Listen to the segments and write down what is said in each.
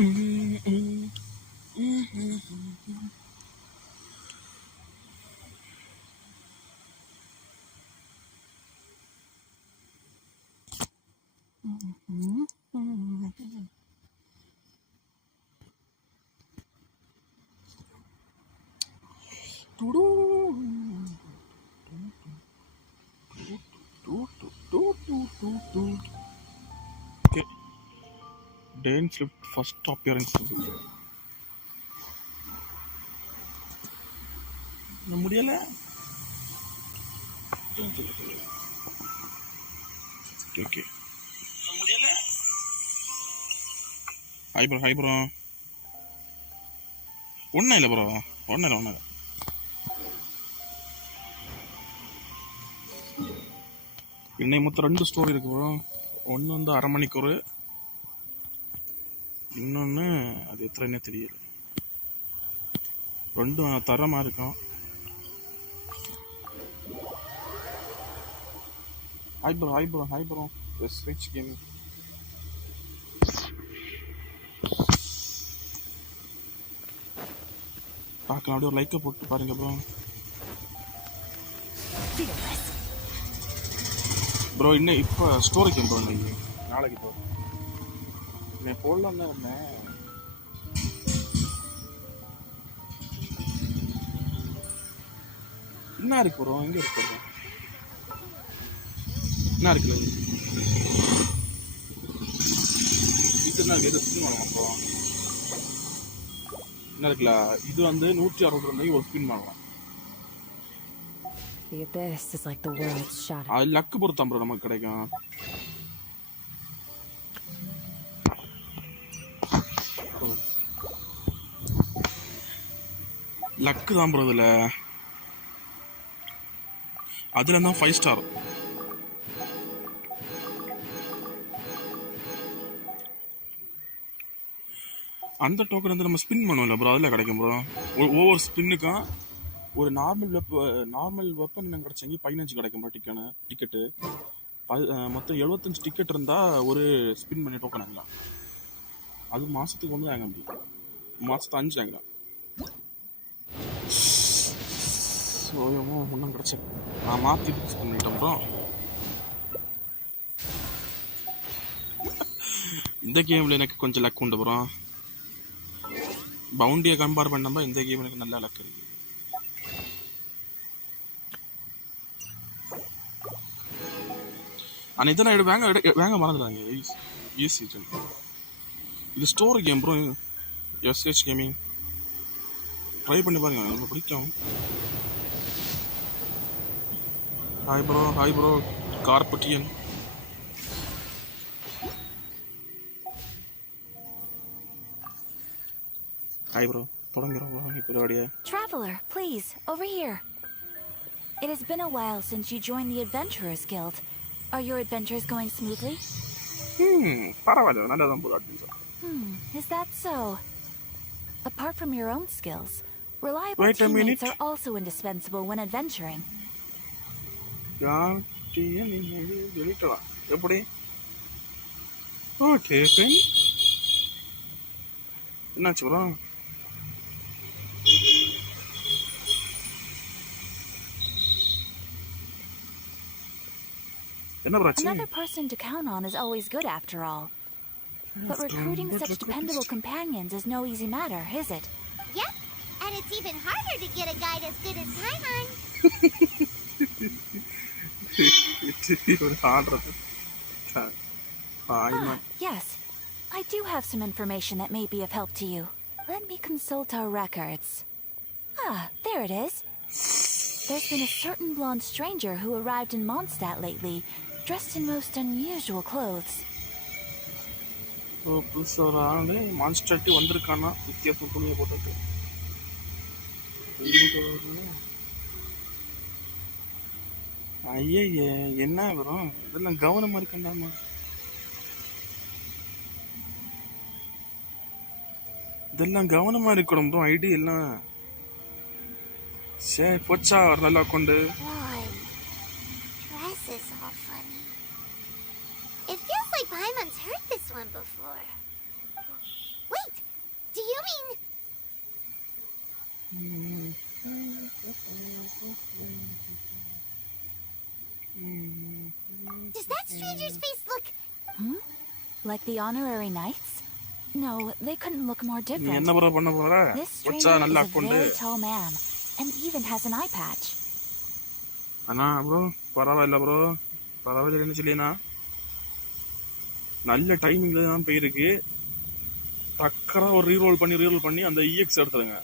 Okay. dainsleif first appearance. முடியல. Okay. முடியல. Hi bro. ஒன்றும் இல்லை ப்ரோ, ஒன்றும் இல்லை. இன்னைக்கு மொத்தம் 2 ஸ்டோரி இருக்கு ப்ரோ. ஒன்று வந்து அரை மணிக்கூர், இன்னொன்று அது எத்தனைன்னே தெரியல. ரெண்டும் தரமாக இருக்கும். Hi bro. ஸ்விட்ச் கேம் பார்க்கலாம். அப்படியே ஒரு லைக்கை போட்டு பாருங்க ப்ரோ. ப்ரோ இன்னும் இப்போ ஸ்டோரிக்கு ப்ரோ இன்னைக்கு நாளைக்கு ப்ரோ நான் போடலாம் தான் இருந்தேன். என்ன இருக்கு ப்ரோ? எங்கே இருக்கு ப்ரோ? என்ன இருக்குல்ல இது என்ன இருக்கு? ஸ்பின் பண்ணலாம் ப்ரோ. என்ன இருக்குல்ல இது வந்து 162 ஒரு ஸ்பின் பண்ணலாம். The abyss is like the world's shadow. அது லக்கு பொறுத்தான் ப்ரோ நமக்கு கிடைக்கும். லக்கு தான் ப்ரோ இதில். அதில் தான் 5 ஸ்டார். அந்த டோக்கன் வந்து நம்ம ஸ்பின் பண்ணுவோம்ல ப்ரோ, அதில் கிடைக்கும் ப்ரோ. ஒவ்வொரு ஸ்பின்னுக்கும் ஒரு நார்மல் வெப்பன் என்ன கிடைச்சங்க 15 கிடைக்கும் ப்ரோ டிக்கெட்டு. மொத்தம் 75 டிக்கெட் இருந்தால் ஒரு ஸ்பின் பண்ணி டோக்கன் ஆகலாம். அது மாதத்துக்கு ஒன்று வாங்க முடியும், மாதத்துக்கு 5 வாங்கலாம். சோயமோ ஒன்றும் கிடச்சி நான் மாற்றி ஃபிக்ஸ் பண்ணிட்டேன் ப்ரோ. இந்த கேமில் எனக்கு கொஞ்சம் லக் உண்டு ப்ரோ. பவுண்டியை கம்பேர் பண்ணாமல் இந்த கேம் எனக்கு நல்ல லக் இருக்கு. ஆனால் இதெல்லாம் வாங்க மறந்துடாங்க. ஈஸி இது story game bro. SH gaming try பண்ணி பாருங்க, ரொம்ப பிடிக்கும். Hi bro Carpathian. Hi bro, தொடங்குறோம் இப்போ. Traveler, please, over here. It has been a while since you joined the Adventurers Guild. Are your adventures going smoothly? பரவாயில்ல, நல்லா தான் போகுது adventure. Is that so? Apart from your own skills, reliable teammates are also indispensable when adventuring. எப்படி? Okay pen என்னாச்சு bro? Another person to count on is always good after all. But recruiting such dependable companions is no easy matter, is it? Yep, and it's even harder to get a guide as good as Paimon. Yes, I do have some information that may be of help to you. Let me consult our records. There it is. There's been a certain blonde stranger who arrived in Mondstadt lately, dressed in most unusual clothes. மான்ஸ்டர்ட்டி வந்திருக்கானா வித்தியாசம் துணியை போட்டுட்டு. ஐயே என்ன வரும்? இதெல்லாம் கவனமா இருக்கண்டாமா. இதெல்லாம் கவனமா இருக்கணும் ப்ரோ. ஐடி எல்லாம் சரி போச்சா ஒரு நல்ல account. Dress is all funny. It feels like Paimon's heard this one before. Wait, Do you mean... Does that stranger's face look... Like the honorary knights? No, they couldn't look more நீ different. என்ன ப்ரோ பண்ண போற? This வச்சா stranger நல்லா is a கொண்டு. very tall man, and even has an eye patch. அண்ணா ப்ரோ பரவாயில்ல ப்ரோ பரவாயில்லன்னு சொல்லினா நல்ல டைமிங்ல தான் போயிருக்கு. டக்கரா ஒரு ரீரோல் பண்ணி அந்த இஎக்ஸ் எடுத்துருங்க.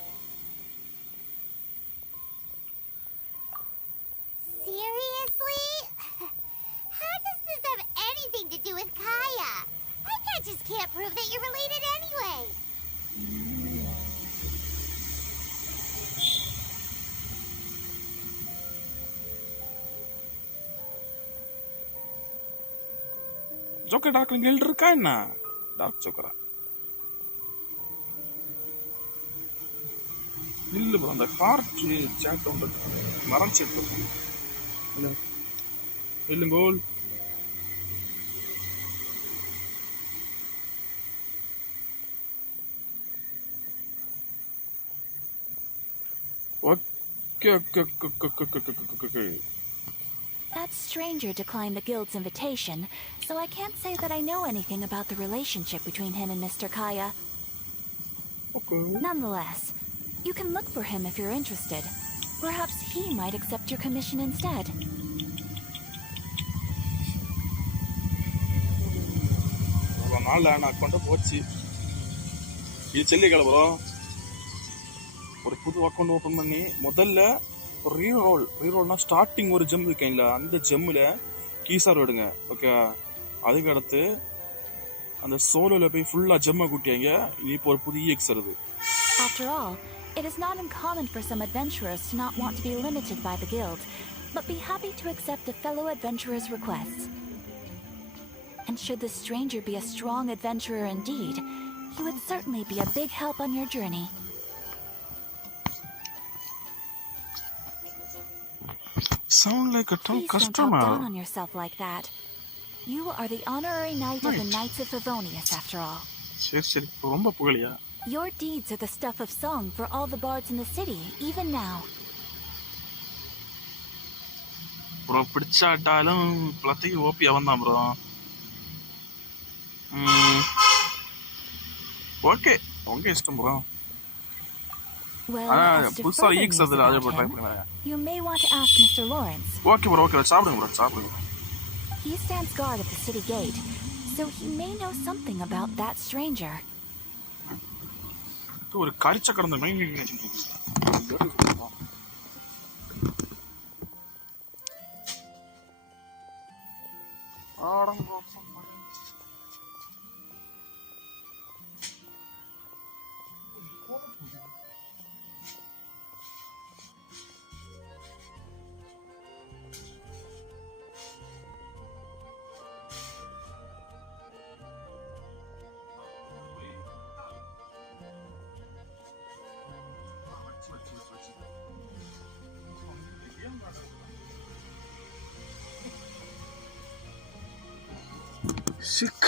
Seriously? How does this have anything to do with Kaya? I just can't prove that you're related anyway. Joker doctor இங்க இருக்கா என்ன? டார்க் ஜோக்கரா? இல்ல ப்ரோ அந்த ஹார்ட் சாட் வந்து மறைச்சிட்டு இல்ல இல்லங்கோல் okay. That stranger declined the guild's invitation, so I can't say that I know anything about the relationship between him and Mr. Kaya. Okay. Nonetheless, you can look for him if you're interested. Perhaps he might accept your commission instead. ஒரு நாள் நான் கொண்டு போச்சு. இது செல்லிக்கல ப்ரோ. ஒரு புது account open பண்ணி முதல்ல ஒரு ரீரோல்னா ஸ்டார்டிங் ஒரு ஜெம் இருக்கீங்களா அந்த ஜெம்மில் கீசார் விடுங்க. ஓகே, அதுக்கு அடுத்து அந்த சோலோவில் போய் ஃபுல்லாக ஜெம்மை கூட்டியாங்க. இப்போ ஒரு புது இஎக்ஸ் வருது. After all, it is not uncommon for some adventurers to not want to be limited by the guild, but be happy to accept a fellow adventurer's requests. And should the stranger be a strong adventurer indeed, he would certainly be a big help on your journey. Sound like a tough Please customer. don't talk down on yourself like that. You are the honorary knight of the Knights of Favonius, after all. சரி ரொம்ப புகழியா? Your deeds are the stuff of song for all the bards in the city, even now. Bro பிடிச்சாட்டாலும் பிளத்திக்கு OP அவன் தான் bro. Okay உங்க இஷ்டம் bro. Well, as to புதுசா further இஎக்ஸ் news அதுல அது about ட்ரை him, பண்ணுங்க. you may want to ask Mr. Lawrence. Okay bro சாப்பிடுங்க. He stands guard at the city gate, so he may know something about that stranger. ஒரு கரிச்ச கடந்த மைண்ட்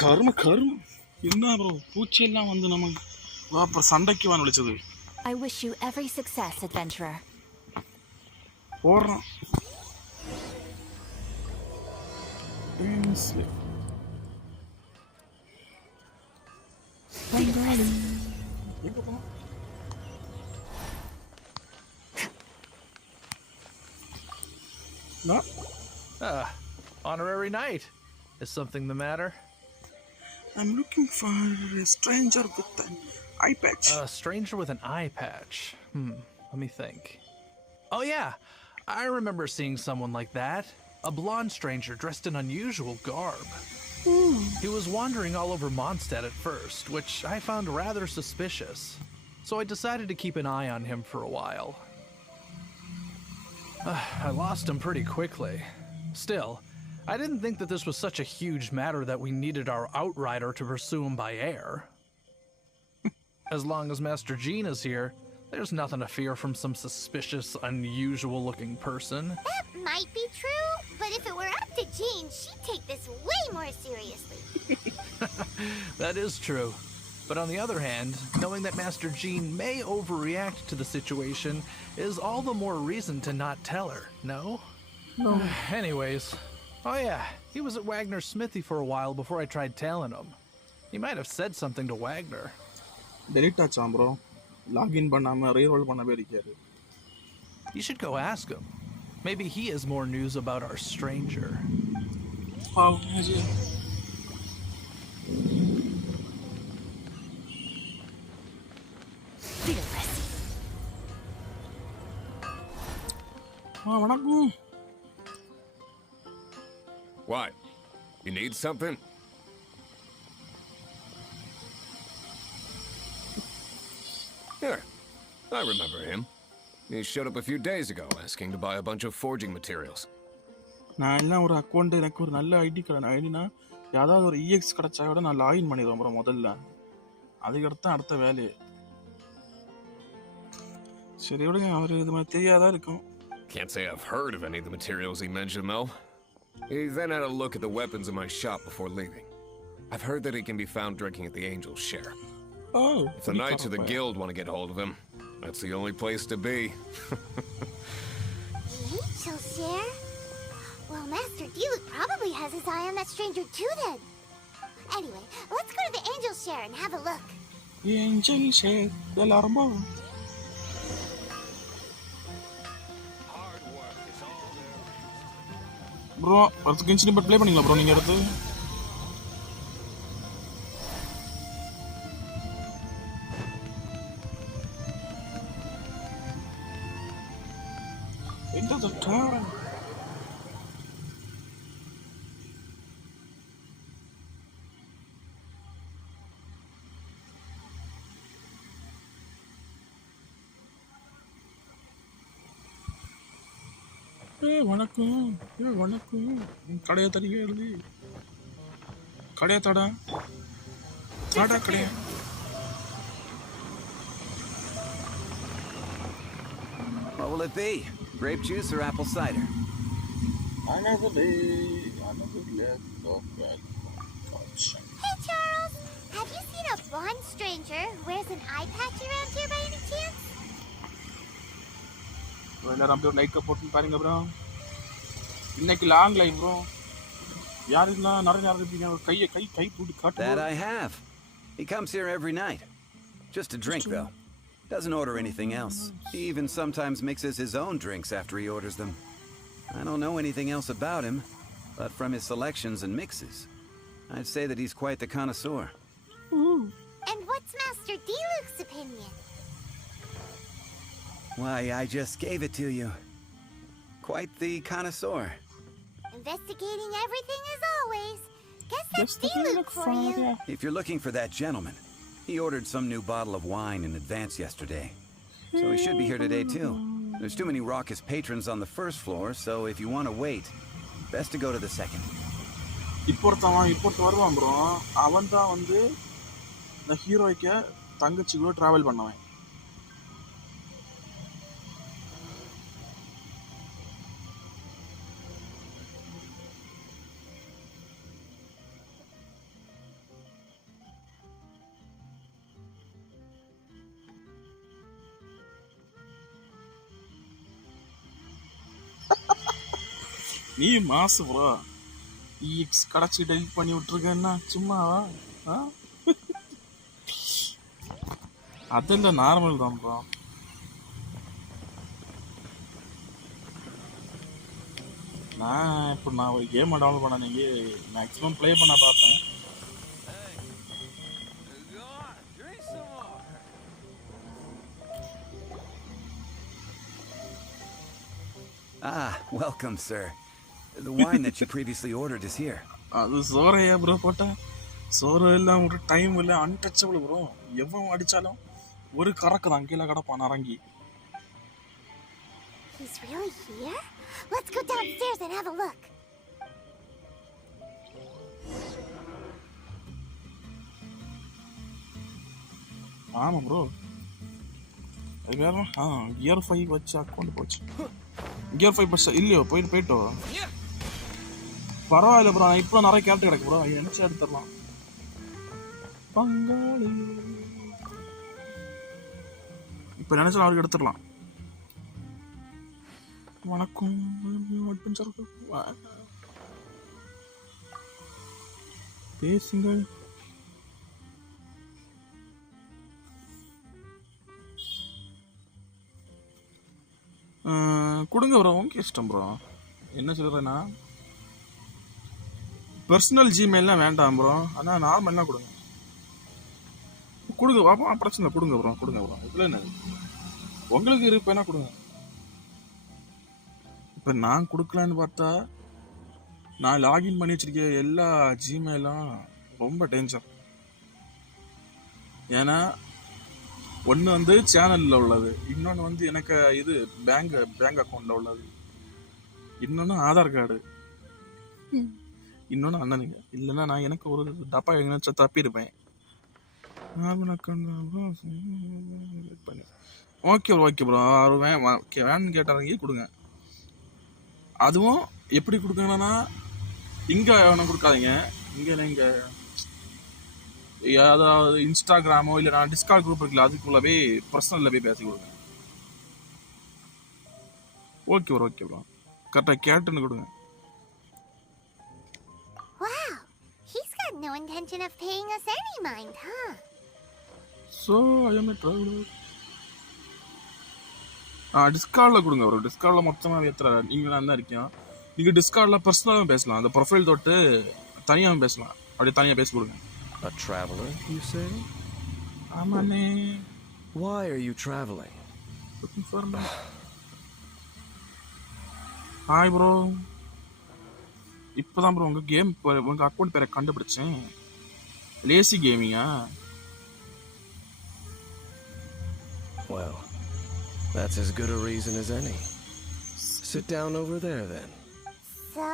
கரும என்ன ப்ரோ பூச்சி எல்லாம் வந்து நம்ம அப்புறம் சண்டைக்கு வான் விളിச்சது. I wish you every success, adventurer. போடுறான் எங்க போனோம்? Honorary knight. Is something the matter? I'm looking for a stranger with an eye patch. A stranger with an eye patch. Let me think. Oh yeah, I remember seeing someone like that. A blonde stranger dressed in unusual garb. He was wandering all over Mondstadt at first, which I found rather suspicious. So I decided to keep an eye on him for a while. I lost him pretty quickly. Still, I didn't think that this was such a huge matter that we needed our outrider to pursue him by air. As long as Master Jean is here, there's nothing to fear from some suspicious, unusual-looking person. That might be true, but if it were up to Jean, she'd take this way more seriously. That is true. But on the other hand, knowing that Master Jean may overreact to the situation is all the more reason to not tell her, no? No. Anyways, oh yeah, he was at Wagner's smithy for a while before I tried tailing him. He might have said something to Wagner. Delete ஆச்சாம் bro. Login பண்ணாம reroll பண்ணவே இருக்காரு. You should go ask him. Maybe he has more news about our stranger. Fearless. வணக்கம். What? You need something? Here, I remember him. He showed up a few days ago asking to buy a bunch of forging materials. நான் எல்லாம் ஒரு அக்கௌண்ட் எனக்கு ஒரு நல்ல ஐடி கடை ஐடினா ஏதாவது ஒரு இஎக்ஸ் கிடைச்சா விட நான் லாகின் பண்ணிடுவேன் ப்ரோ முதல்ல. அதுக்கடுத்து அடுத்த வேலையை. சரி விடுங்க, அவர் இது மாதிரி தெரியாதான் இருக்கும். Can't say I've heard of any of the materials he mentioned, though. He then had a look at the weapons in my shop before leaving. I've heard that he can be found drinking at the Angel's Share. Oh, if the Knights of the Guild want to get hold of him, that's the only place to be. Angel's Share? Well, Master Diluc probably has his eye on that stranger too, then. Anyway, let's go to the Angel's Share and have a look. Angel Share, எல்லாரும் போ. ப்ரோ அடுத்து Genshin impact play பண்ணீங்களா ப்ரோ நீங்க அடுத்து? Into the town. வணக்கம் கடையை தடிக்க எழுதி கடையை தடா கடையா. What will it be? Grape juice or apple cider? Another day, another day. Hey, Charles! Have you seen a blonde stranger who wears an eye patch around here by any chance? எல்லாரும் அப்படியே லைக் போட்டு பாருங்க ப்ரோ. இன்னைக்கு long live bro. யாரெல்லாம் நிறைய இருப்பீங்க கை போட்டு காட்டு. That I have. He comes here every night. Just to drink though. Doesn't order anything else. He even sometimes mixes his own drinks after he orders them. I don't know anything else about him, but from his selections and mixes, I'd say that he's quite the connoisseur. And what's Master Diluc's opinion? Why, I just gave it to you. Quite the connoisseur. Investigating everything as always. Guess that's Diluc for you. If you're looking for that gentleman, he ordered some new bottle of wine in advance yesterday. So he should be here today too. There's too many raucous patrons on the first floor, so if you want to wait, best to go to the second. இப்போ வருவான் ப்ரோ. அவன் தான் வந்து இந்த ஹீரோய்க்கு தங்கச்சி கூட டிராவல் பண்ணவன். நீ மாசு ப்ரோ. இஎக்ஸ் கடைச்சி டெலிட் பண்ணி விட்டுருக்கேன்னா சும்மாவா? அதெல்லாம் நார்மல் தான் ப்ரோ. நான் ஒரு கேமை டவுன்லோட் பண்ண நீங்க மேக்ஸிமம் ப்ளே பண்ண பார்ப்பேன். Ah, welcome, sir. The wine that you previously ordered is here. அது சோறையா ப்ரோ போட்டா? சோறு எல்லாம் ஒரு டைம் இல்லை, அன்டச்சபிள் ப்ரோ. எவன் அடிச்சாலும் ஒரு கறக்கு தான் கீழே கிடப்பான் Harangi. He's really here? Let's go downstairs and have a look. ஆமா ப்ரோ. அது வேற கியர் 5 வச்சு அக்கௌண்ட் போச்சு. கியர் 5 பஸ் இல்லையோ போயிட்டோ. பரவாயில்ல ப்ரோ, இப்போ நிறைய கேரக்டர் கிடக்கு ப்ரோ, நினைச்சு எடுத்துடலாம். பங்காளி. இப்போ நினைச்சா அவருக்கு எடுத்துடலாம். வணக்கம் பேசுங்கள். கொடுங்க ப்ரோ, உங்க இஷ்டம் ப்ரோ. என்ன சொல்கிறேன்னா பர்சனல் ஜிமெயிலாம் வேண்டாம் ப்ரோ, ஆனால் நார்மல்லாம் கொடுங்க. கொடுங்க பாப்பா, பிரச்சனை கொடுங்க ப்ரோ, கொடுங்க ப்ரோ. இதில் என்ன உங்களுக்கு இருப்பேன்னா கொடுங்க. இப்போ நான் கொடுக்கலான்னு பார்த்தா நான் லாகின் பண்ணி வச்சிருக்க எல்லா ஜிமெயிலும் ரொம்ப டேஞ்சர். ஏன்னா ஒன்று வந்து சேனலில் உள்ளது, இன்னொன்று வந்து எனக்கு இது பேங்க் அக்கௌண்ட்டில் உள்ளது, இன்னொன்று ஆதார் கார்டு, இன்னொன்று அண்ணனுங்க. இல்லைன்னா நான் எனக்கு ஒரு டப்பா எங்கேனாச்சும் தப்பியிருப்பேன். ஓகே ப்ரோ, வேணும்னு கேட்டாங்க கொடுங்க. அதுவும் எப்படி கொடுக்கணும்னா இங்கே ஒன்றும் கொடுக்காதீங்க. இங்கே நீங்கள் ஏதாவது இன்ஸ்டாகிராமோ இல்லை நான் டிஸ்கார்ட் குரூப் இருக்குல்ல அதுக்குள்ளவே பர்சனலில் போய் பேசி கொடுங்க. ஓகே ப்ரோ கரெக்டாக கேட்டுன்னு கொடுங்க. Wow, he's got no intention of paying us any mind, huh? So, I am a traveler. டிஸ்கார்டில் கொடுங்க ப்ரோ. டிஸ்கார்டில் மொத்தமாக எத்தனை நீங்கள் நான் தான் இருக்கேன். நீங்கள் டிஸ்கார்டில் பர்சனலாகவும் பேசலாம், அந்த ப்ரொஃபைல் தொட்டு தனியாகவும் பேசலாம். அப்படியே தனியாக பேசி கொடுங்க. A traveler, you say? ஆமாண்ணே. Why are you traveling? Hi bro. இப்போதான் ப்ரோ உங்கள் அக்கௌண்ட் பேரை கண்டுபிடிச்சேன். லேசி கேமிங்கா? Well, that's as good a reason as any. Sit down over there then. So,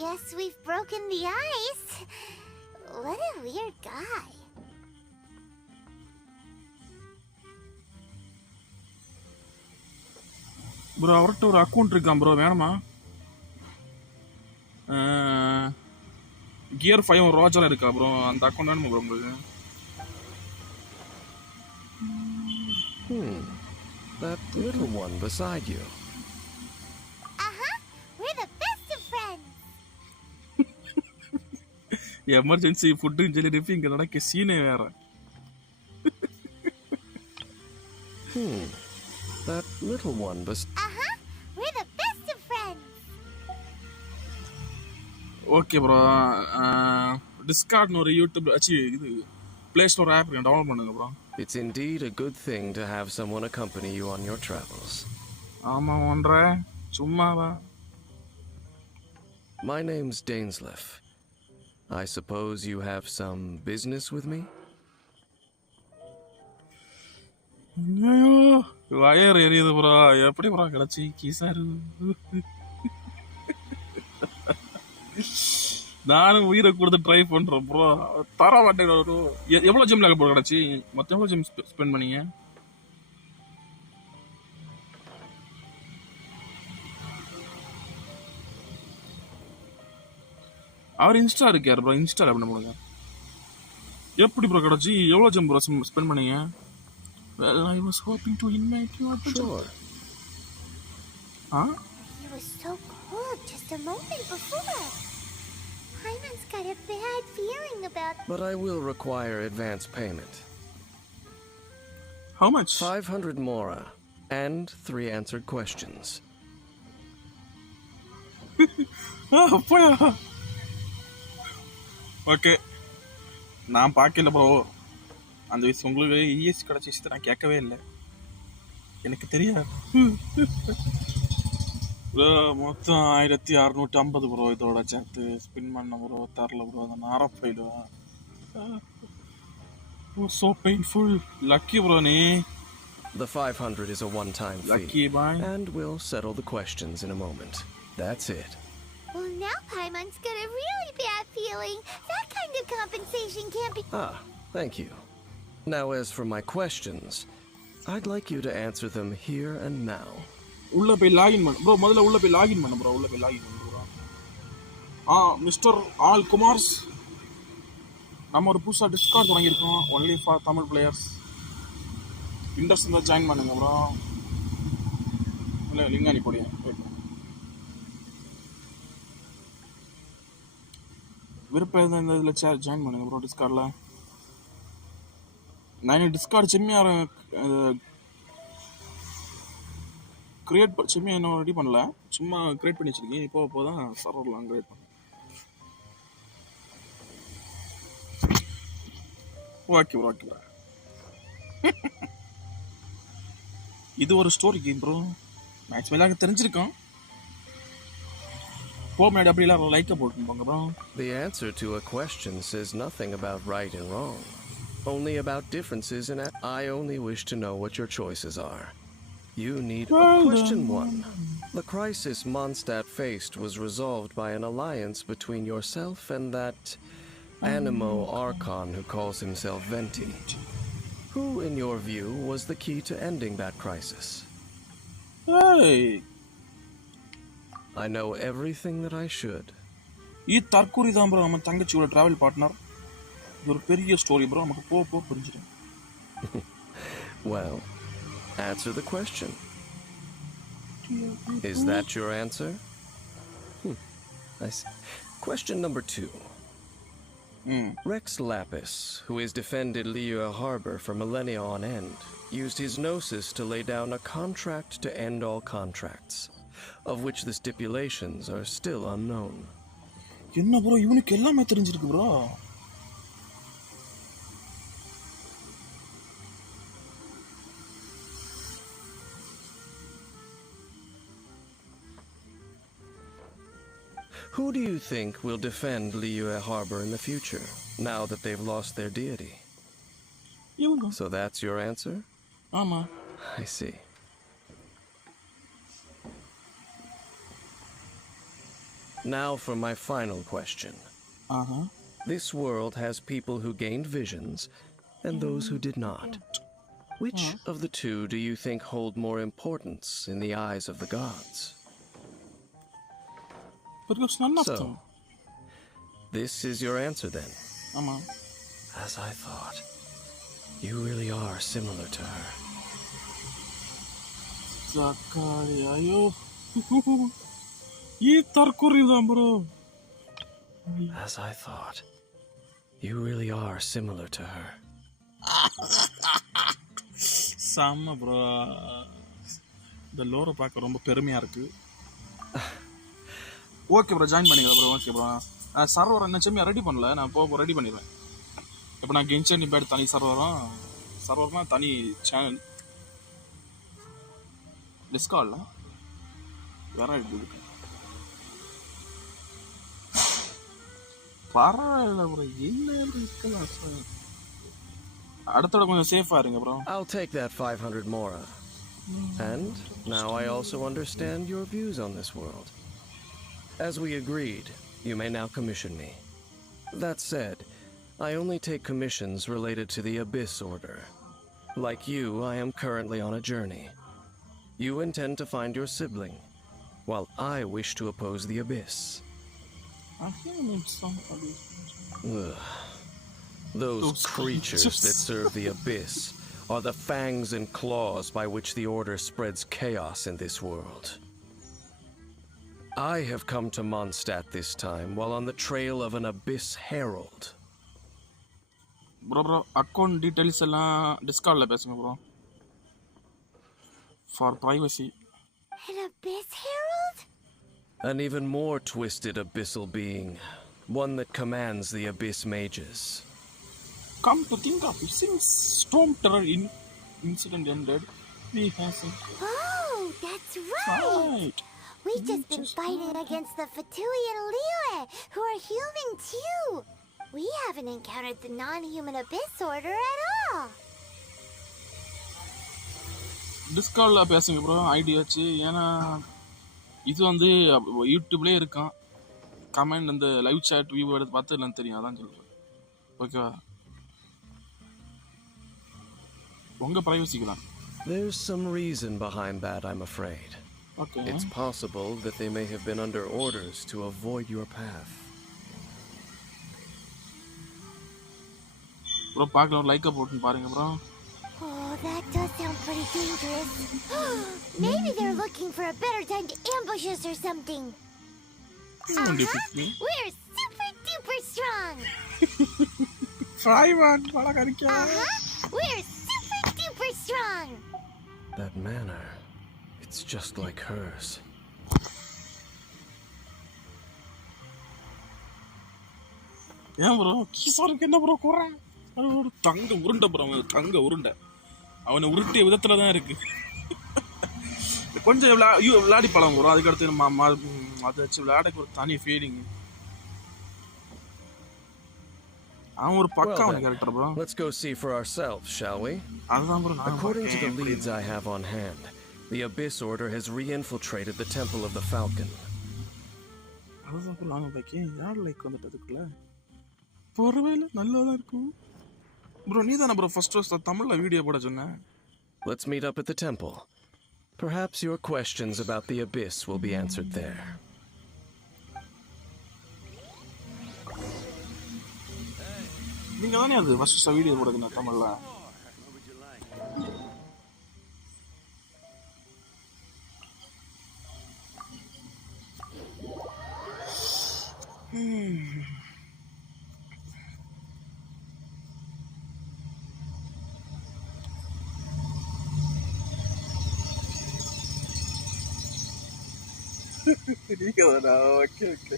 guess we've broken the ice. What a weird guy. Bro அவர்கிட்ட ஒரு அக்கௌண்ட் இருக்கான் ப்ரோ, வேணுமா? கியர் 5 ரோஜால இருக்கா ப்ரோ, அந்த அக்கௌண்ட் வேணுமா ப்ரோ உங்களுக்கு? That little one beside you. Uh-huh. We're the best of friends. Emergency ஃபுட்டுன்னு சொல்லி ரிப்பி இங்கே நடக்க சீனே வேற. That little one Uh-huh. We're the best of friends. Okay bro. டிஸ்கார்ட்னு ஒரு யூடியூப் இது ப்ளே ஸ்டோர் ஆப் டவுன்லோட் பண்ணுங்க bro. It's indeed a good thing to have someone accompany you on your travels. ஆமாம் ஒன்ற சும்மாவா? My name's Dainsleif. I suppose you have some business with me? ஐயோ வயர் எரியுது ப்ரோ. எப்படி ப்ரோ கிடச்சி கீசாரு? நானும் உயிரை கொடுத்து ட்ரை பண்றேன் ப்ரோ, தர மாட்டேன் ப்ரோ. எவ்வளோ ஜிம்ல ப்ரோ கிடச்சி? மொத்தம் எவ்வளோ ஜிம் ஸ்பெண்ட் பண்ணீங்க? அவர் இன்ஸ்டா இருக்கார் ப்ரோ, இன்ஸ்டால பண்ண முடியுங்க. எப்படி ப்ரோ கிடச்சி? எவ்வளோ ஜிம் ப்ரோ ஸ்பெண்ட் பண்ணீங்க? Well, I was hoping to invite you at the Sure. Huh? He was so cold just a moment before. Hyman's got a bad feeling about... But I will require advance payment. How much? 500 mora and 3 answered questions. அப்பயா? ஓகே, நான் பார்க்கல ப்ரோ. அந்த விஷயம் உங்களுக்கு இஎஸ் கிடச்ச விஷயத்தை நான் கேட்கவே இல்லை, எனக்கு தெரியாது ப்ரோ. மொத்தம் 1650 ப்ரோ. இதோட சேர்த்து ஸ்பின் பண்ண ப்ரோ தரல ப்ரோ. அதை நான் ஆரப்பாயிடுவா. So painful. Lucky bro நீ. The 500 is a one-time fee. Lucky boy. And we'll settle the questions in a moment. That's it. Well, now Paimon's got a really bad feeling. That kind of compensation can't be... Ah, thank you. Now as for my questions, I'd like you to answer them here and now. உள்ள போய் லாகின் பண்ணு ப்ரோ. முதல்ல உள்ள போய் லாகின் பண்ணு ப்ரோ. உள்ள போய் லாகின் பண்ணு ப்ரோ. மிஸ்டர் ஆல் குமார்ஸ் நம்ம ஒரு புதுசாக டிஸ்கார்ட் தொடங்கியிருக்கோம் only for Tamil players. Interest இருந்தால் ஜாயின் பண்ணுங்க ப்ரோ. இல்லை லிங்க் அனுப்பிடுங்க. விருப்பம் இருந்தால் இந்த இதில் ஜாயின் பண்ணுங்க ப்ரோ டிஸ்கார்டில். நான் எனக்கு டிஸ்கார்டு செம்மையாக கிரியேட் செம்மையாக இன்னும் ரெடி பண்ணல, சும்மா கிரியேட் பண்ணி வச்சுருக்கேன். இப்போ தான் சர்வர்லாம் கிரியேட் பண்ணேன். Okay bro okay bro. இது ஒரு ஸ்டோரி கேம் ப்ரோ, மேக்ஸிமம் எல்லாருக்கும் தெரிஞ்சிருக்கோம். முன்னாடி அப்படிலாம் லைக்கை போட்டுருப்பாங்க bro. The answer to a question says nothing about right and wrong, only about differences in it. I only wish to know what your choices are. You need question 1. The crisis Mondstadt faced was resolved by an alliance between yourself and that Animo Archon who calls himself Venti. Who, in your view, was the key to ending that crisis? Hey! I know everything that I should. இது தற்கூரி தான் ப்ரோ, நம்ம தங்கச்சியோட travel partner. இது ஒரு பெரிய story bro, நமக்கு போக புரிஞ்சிடும். Well, answer the question. Is that your answer? I see. Question number 2. Rex Lapis, who has defended Liyue Harbor for millennia on end, used his gnosis to lay down a contract to end all contracts, of which the stipulations are still unknown. என்ன ப்ரோ இவனுக்கு எல்லாமே தெரிஞ்சிருக்கு bro. Who do you think will defend Liyue Harbor in the future, now that they've lost their deity? இவங்க. So that's your answer? ஆமா. I see. Now for my final question. This world has people who gained visions and those who did not. Which of the two do you think hold more importance in the eyes of the gods? But it's none of So, them. this is your answer then. ஆமா. As I thought. You really are similar to her. Zakari, ஐயோ. இது தற்கூரி தான் bro. As I thought. You really are similar to her. செம்ம ப்ரோ. இந்த லோரை பார்க்க ரொம்ப பெருமையாக இருக்கு. ஓகே ப்ரோ, ஜாயின் பண்ணிக்கலாம் ப்ரோ. ஓகே ப்ரோ, சர்வர் என்ன செம்மையாக ரெடி பண்ணல, நான் ரெடி பண்ணிடுவேன். இப்போ நான் Genshin Impact தனி சர்வர்னா தனி சேனல் டிஸ்கார்டில் வேற எடுத்து பரவாயில்ல ப்ரோ. என்ன இருக்கலாம் சார், அடுத்தோட கொஞ்சம் சேஃபாக இருங்க bro. I'll take that 500 mora. And now I also understand your views on this world. As we agreed, you may now commission me. That said, I only take commissions related to the Abyss Order. Like you, I am currently on a journey. You intend to find your sibling, while I wish to oppose the Abyss. Ugh. Those creatures that serve the Abyss are the fangs and claws by which the Order spreads chaos in this world. I have come to Mondstadt this time while on the trail of an Abyss Herald. Bro account details எல்லாம் டிஸ்கார்டில் பேசுங்க bro, for privacy. An Abyss Herald? An even more twisted abyssal being, one that commands the Abyss mages. Come to think of it, since Storm Terror incident ended, we have some... Oh, that's right! We've just been fighting against the Fatui and Liyue, who are human too! We haven't encountered the non-human Abyss Order at all! டிஸ்கார்டில் பேசுங்க bro ID வச்சு. ஏன்னா இது வந்து யூடியூப்லேயே இருக்கான், கமெண்ட் இந்த live chat view எடுத்து பார்த்து எல்லாம் தெரியும், அதான் சொல்கிறேன். ஓகேவா, உங்கள் ப்ரைவசிக்கு தான். There's some reason behind that, I'm afraid. Okay. It's possible that they may have been under orders to avoid your path. Bro பார்க்கலாம் லைக் போட்டுன்னு பாருங்க bro. Oh, that does sound pretty dangerous. Maybe they're looking for a better time to ambush us or something. We're super duper strong. Fryman, palakarikkya. We're super duper strong. That manner, it's just like hers. ஏன் ப்ரோ கீசாருக்கு என்ன ப்ரோ கூற? அது ஒரு தங்க உருண்டை ப்ரோ, தங்க உருண்டை. அவனை உருட்டிய விதத்துல தான் இருக்கு. கொஞ்சம் விளையாடி பழம் ப்ரோ, அதுக்கடுத்து அதை வச்சு விளையாடக்கு ஒரு தனி ஃபீலிங். அவன் ஒரு பக்காவான character bro. Let's go see for ourselves, shall we? அதுதான் bro. According to the leads I have on hand, the Abyss Order has re-infiltrated the Temple of the Falcon. அதுதான் ப்ரோ நாங்கள் பாக்கி யார் லைக் வந்துட்டு அதுக்குள்ள பரவாயில்ல நல்லா தான் இருக்கும் ப்ரோ. நீ தானே ப்ரோ ஃபர்ஸ்ட் தமிழில் வீடியோ போட சொன்னேன். Let's meet up at the temple. Perhaps your questions about the Abyss will be answered there. நீங்க தானே அது ஃபர்ஸ்ட் வீடியோ போடுங்க தமிழ்ல. Okay okay.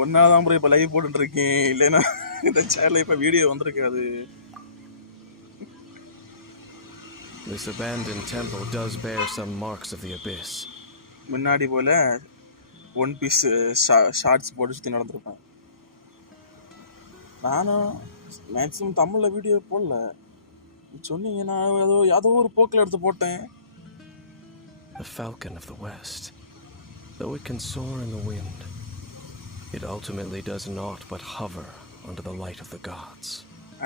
ஒன்னாதான் ப்ரோ இப்போ லைவ் போட்டுட்டு இருக்கேன், இல்லைன்னா இந்த சேனல்ல இப்போ வீடியோ வந்திருக்காது. This abandoned temple does bear some marks of the Abyss. முன்னாடி போல ஒன் பீஸ் ஷார்ட்ஸ் போட்டு சுற்றி நடந்திருப்பேன். நானும் மேக்ஸிமம் தமிழில் வீடியோ போடல. சொன்னீங்க நான் ஏதோ ஒரு போக்கில் எடுத்து போட்டேன். The Falcon of the West. Though it can soar in the wind, it ultimately does not but hover under the light of the gods.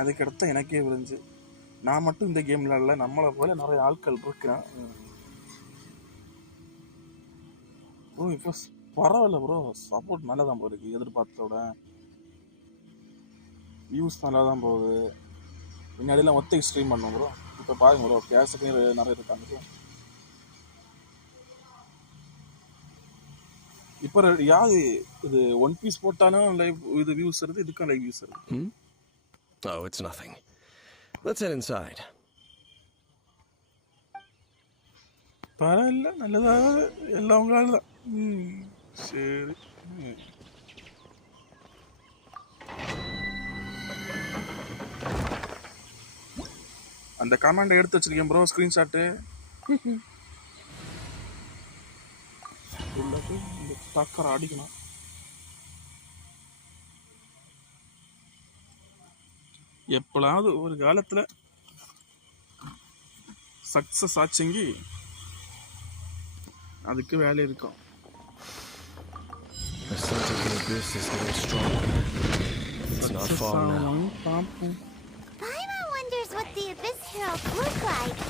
அதுக்கடுத்து எனக்கே விழுந்து நான் மட்டும் இந்த கேம் விளையாடல, நம்மளை போல நிறைய ஆட்கள் இருக்கிறேன். ப்ரோ இப்போ பரவாயில்ல ப்ரோ, சப்போர்ட் நல்லா தான் போகுது. எதிர்பார்த்தோட வியூஸ் நல்லா தான் போகுது. முன்னாடியெல்லாம் ஒத்தை ஸ்ட்ரீம் பண்ணோம் ப்ரோ, இப்போ பாருங்க ப்ரோ பேசுறதுக்கு நிறைய இருக்காங்க ப்ரோ. இப்போ யாது இது ஒன் பீஸ் போட்டாலும் லைவ் இது வியூஸ் வருது, இதுக்கும் லைவ் வியூஸ் வருது. Oh, it's nothing. Let's head inside. பரவாயில்ல நல்லதாக எல்லாம் உங்களால் தான். சரி அந்த கமெண்ட் எடுத்து வச்சிருக்கேன் ப்ரோ, ஸ்கிரீன்ஷாட்டு. டக்கரை அடிக்கணும். எப்பளாவது ஒரு காலத்துல சக்சஸ் ஆச்சுங்கி அதுக்கு வேலை இருக்கும். The scent of the Abyss is getting stronger. It's not far now. Paimon wonders what the Abyss Heralds look like.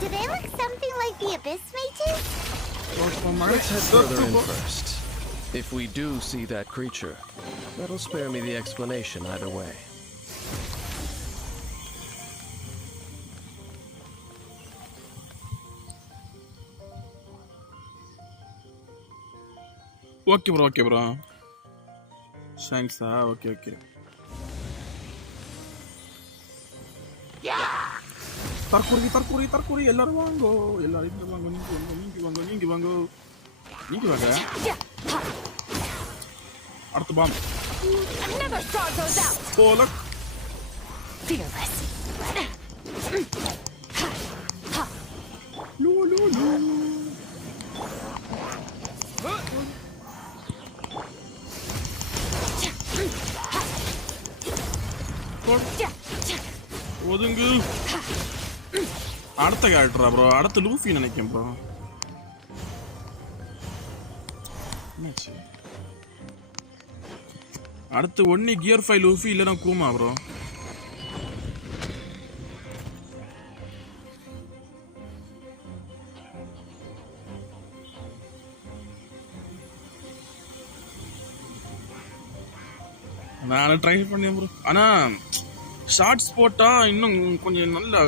Do they look something like the Abyss Mages? Let's head further in first. If we do see that creature, that'll spare me the explanation either way. Okay bro தேங்க்ஸா. Okay தற்கூரி எல்லாரும் வாங்கோ, எல்லாரும் இங்க வாங்க, நீங்க வாங்க. அடுத்த பாம் போல ஒதுங்கு. அடுத்த கேரக்டரா ப்ரோ? அடுத்த லூஃபி நினைக்கிறேன் ப்ரோ. அடுத்து ஒன்னி கியர் 5 லூஃபி இல்லைன்னா கூமா ப்ரோ. நான் ட்ரை பண்ணேன் ப்ரோ, ஆனா ஷார்ட்ஸ் போட்டா இன்னும் கொஞ்சம் நல்ல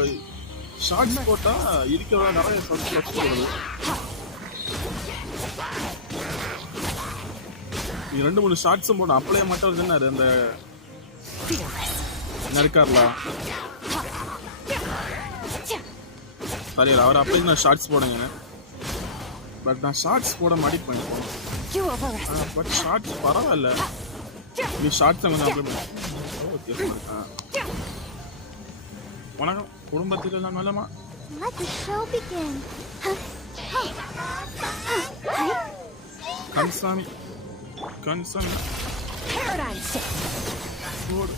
ஷார்ட்ஸ் போட்டா இருக்கிற நிறைய சப்ஸ்கிரைபர்ஸ் வருது. நீ 2-3 ஷார்ட்ஸும் போட அப்ளை மட்டும் இருந்தாரு அந்த இருக்கார்ல சரி அவர் அப்ளை நான் ஷார்ட்ஸ் போடுங்க பட் நான் ஷார்ட்ஸ் போட மாட்டேன் பட் ஷார்ட்ஸ் பரவாயில்ல நீ ஷார்ட்ஸ் கொஞ்சம் அப்ளை பண்ண ஓகே வணக்கம் குடும்பத்தில் நான் நல்லமா Let the show begin. கன்சாமி Paradise. ஓடு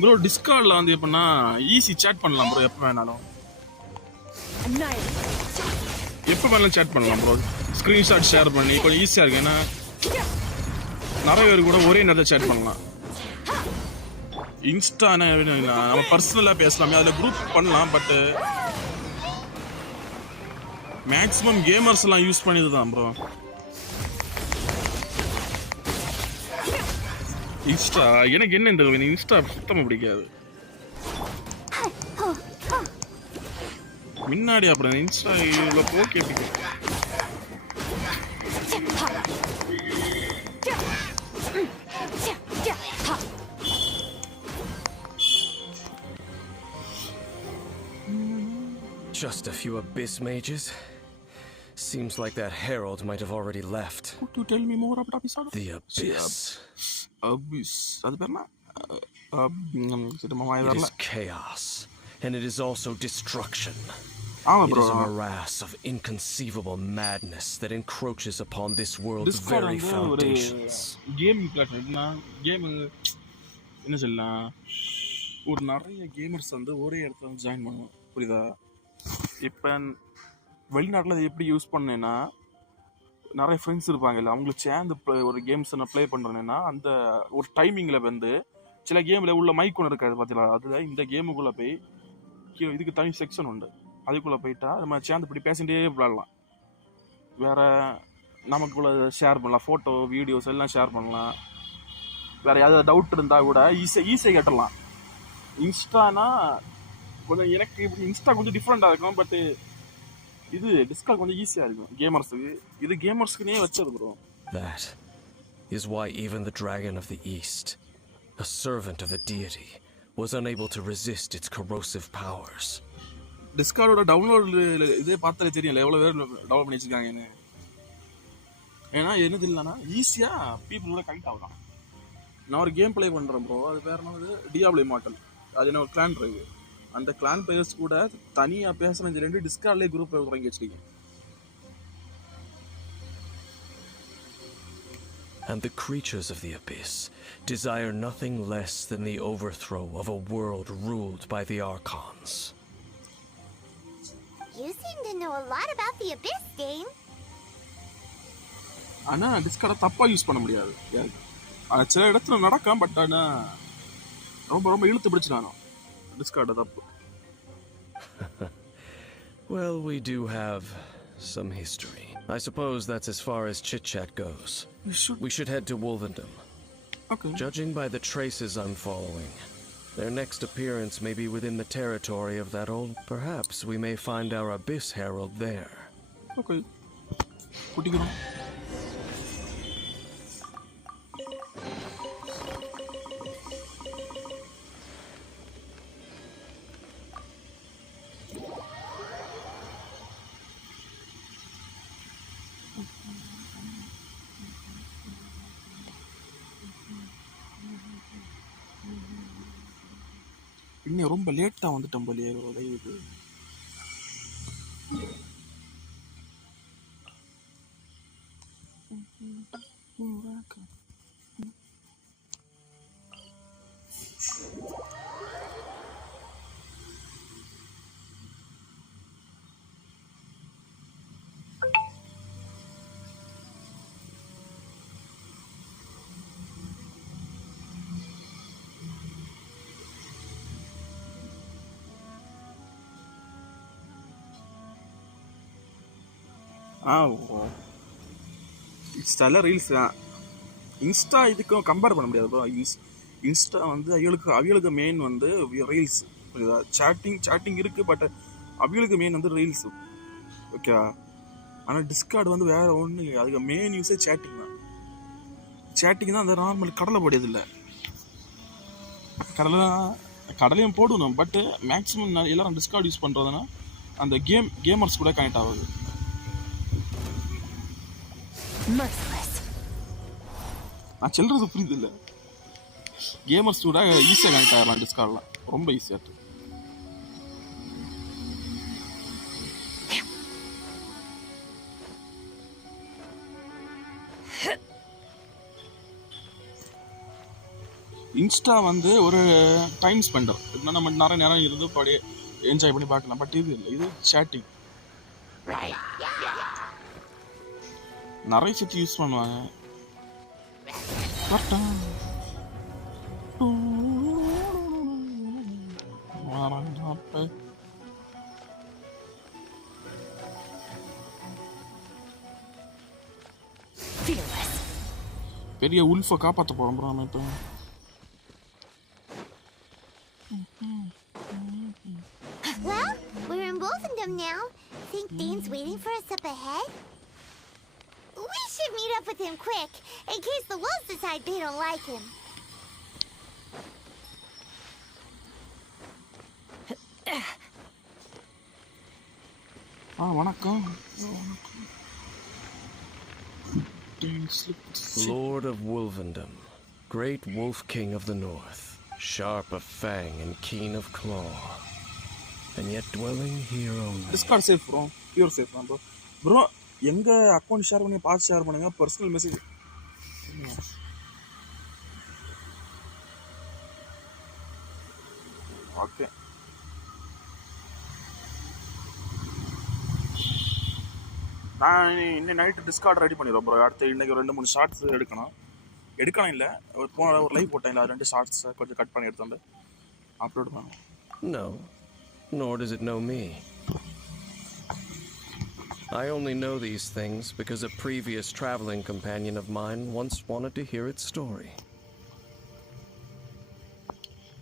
ப்ரோ டிஸ்கார்ட்ல வந்து எப்படின்னா ஈஸி சேட் பண்ணலாம் ப்ரோ எப்போ வேணாலும் எப்போ வேணாலும் சேட் பண்ணலாம் ப்ரோ ஸ்க்ரீன்ஷாட் ஷேர் பண்ணி கொஞ்சம் ஈஸியாக இருக்கு ஏன்னா நிறைய பேர் கூட ஒரே நேரத்தில் சேட் பண்ணலாம் இன்ஸ்டா நம்ம பர்சனலாக பேசலாமே அதில் குரூப் பண்ணலாம் பட்டு மேக்ஸிமம் கேமர்ஸ் எல்லாம் யூஸ் பண்ணிது தான் ப்ரோ இன்ஸ்டா எனக்கு என்ன இந்த இன்ஸ்டா சுத்தமாக பிடிக்காது முன்னாடி அப்புறம் இன்ஸ்டா இவ்வளோ ஓகே பிடிக்கும் Just a few abyss mages? Seems like that herald might have already left. Could you tell me more about episode? The abyss. Abyss. அது பேர்னா It is chaos, and it is also destruction. ஆமா It bro is a morass of inconceivable madness that encroaches upon this world's Discord very வந்து ஒரு foundations. Game platform game என்ன சொல்லலாம் ஒரு நிறைய கேமர்ஸ் வந்து ஒரே இடத்துல வந்து ஜாயின் பண்ணுவோம் புரியுதா இப்போ வெளிநாட்டில் இது எப்படி யூஸ் பண்ணேன்னா நிறைய ஃப்ரெண்ட்ஸ் இருப்பாங்கல்ல அவங்களுக்கு சேர்ந்து ஒரு கேம்ஸ் நான் ப்ளே பண்ணுறேன்னா அந்த ஒரு டைமிங்கில் வந்து சில கேமில் உள்ள மைக் ஒன்று இருக்காது பார்த்தீங்களா அதில் இந்த கேமுக்குள்ளே போய் இதுக்கு தனி செக்ஷன் உண்டு அதுக்குள்ளே போயிட்டா நம்ம சேர்ந்து இப்படி பேசிகிட்டே விளாட்லாம் வேறு நமக்குள்ள ஷேர் பண்ணலாம் ஃபோட்டோ வீடியோஸ் எல்லாம் ஷேர் பண்ணலாம் வேறு ஏதாவது டவுட் இருந்தால் கூட ஈஸியாக கேட்டலாம் இன்ஸ்டானா கொஞ்சம் எனக்கு இப்படி இன்ஸ்டா கொஞ்சம் டிஃப்ரெண்ட்டாக இருக்கும் பட்டு இது டிஸ்கார்ட் கொஞ்சம் ஈஸியாக இருக்கும் கேமர்ஸுக்கு இது கேமர்ஸ்க்குனே வச்சது bro That is why even the dragon of the east, a servant of a deity, was unable to resist its corrosive powers. டிஸ்கார்டோட டவுன்லோட் இதே பார்த்தாலே தெரியல எவ்வளோ பேர் டவுன்லோட் பண்ணி வச்சுருக்காங்கன்னு ஏன்னா என்னது இல்லைன்னா ஈஸியாக பீப்புளோட கனெக்ட் ஆகலாம் நான் ஒரு கேம் ப்ளே பண்ணுறேன் ப்ரோ அது பேர் என்னது டியாப்ளே மாட்டல் அது என்ன ஒரு கிளான் இருக்கு அந்த கிளான் பிளேயர்ஸ் கூட தனியாக பேசுகிறேன்னு சொல்லிட்டு டிஸ்கார்ட்லேயே குரூப் தொடங்கி வச்சுருக்கேன் And the creatures of the abyss desire nothing less than the overthrow of a world ruled by the archons. You seem to know a lot about the abyss, Dane. ஆனால் டிஸ்கார்டை தப்பாக யூஸ் பண்ண முடியாது ஆனால் சில இடத்துல நடக்கும் பட் ஆனால் ரொம்ப இழுத்து பிடிச்சிடானோ டிஸ்கார்டை தப்பு Well, we do have some history. I suppose that's as far as chit-chat goes. We should head to Wolvendom. Okay. Judging by the traces I'm following, their next appearance may be within the territory of that old... Perhaps we may find our Abyss Herald there. Okay. கூட்டிக்கிறோம் இன்னும் ரொம்ப லேட்டாக வந்துட்டோம் போலியே ஒரு லைவுக்கு இன்ஸ்டால ரீல்ஸ் தான். இன்ஸ்டா இதுக்கும் கம்பேர் பண்ண முடியாது ப்ரோ. இன்ஸ்டா வந்து அவிகளுக்கு மெயின் வந்து ரீல்ஸ். புரியுதா? சேட்டிங் இருக்குது, பட் அவிகளுக்கு மெயின் வந்து ரீல்ஸ். ஓகேவா? ஆனால் டிஸ்கார்டு வந்து வேறு ஒன்றும் இல்லை. அதுக்கு மெயின் யூஸே சேட்டிங் தான். சேட்டிங் தான் அந்த நார்மல் கடலை போடியது இல்லை. கடலையும் போடணும், பட்டு மேக்ஸிமம் எல்லாரும் டிஸ்கார்டு யூஸ் பண்ணுறதுன்னா அந்த கேமர்ஸ் கூட கனெக்ட் ஆகுது. நான் சொல்றது புரியுது இல்லை. கேமர்ஸ் கூட ஈஸியாக கனெக்ட் ஆகலாம் டிஸ்கார்ட்லாம், ரொம்ப ஈஸியாக இருக்கு. இன்ஸ்டா வந்து ஒரு டைம் ஸ்பெண்டர். நம்ம நிறைய நேரம் இருந்து படி என்ஜாய் பண்ணி பார்க்கலாம். பட் இது இல்லை, இது சேட்டிங். நிறைய சுற்றி யூஸ் பண்ணுவாங்க. பெரிய உல்ஃபை காப்பாற்ற போகிறோம் ப்ரோ நம்ம இப்போ. Well, we're in Wolfendom now. Think Dane's waiting for us up ahead? We should meet up with him quick, in case the wolves decide they don't like him. வணக்கம். Lord of Wolfendom, great wolf king of the north, sharp of fang and keen of claw, and yet dwelling here only. Discord safe bro, pure safe bro. Bro, எங்க account share பண்ணி pass share பண்ணுங்க, personal message. Okay. நான் இன்னும் night Discord ready பண்ணிடுவோம் ப்ரோ. அடுத்து இன்னைக்கு 2-3 ஷார்ட்ஸ் எடுக்கணும் இல்லை, ஒரு லைவ் போட்டேன் இல்லை, 2 ஷார்ட்ஸ் கொஞ்சம் கட் பண்ணி எடுத்து அப்லோட் பண்ணுவோம். No, nor does it know me. I only know these things because a previous traveling companion of mine once wanted to hear its story.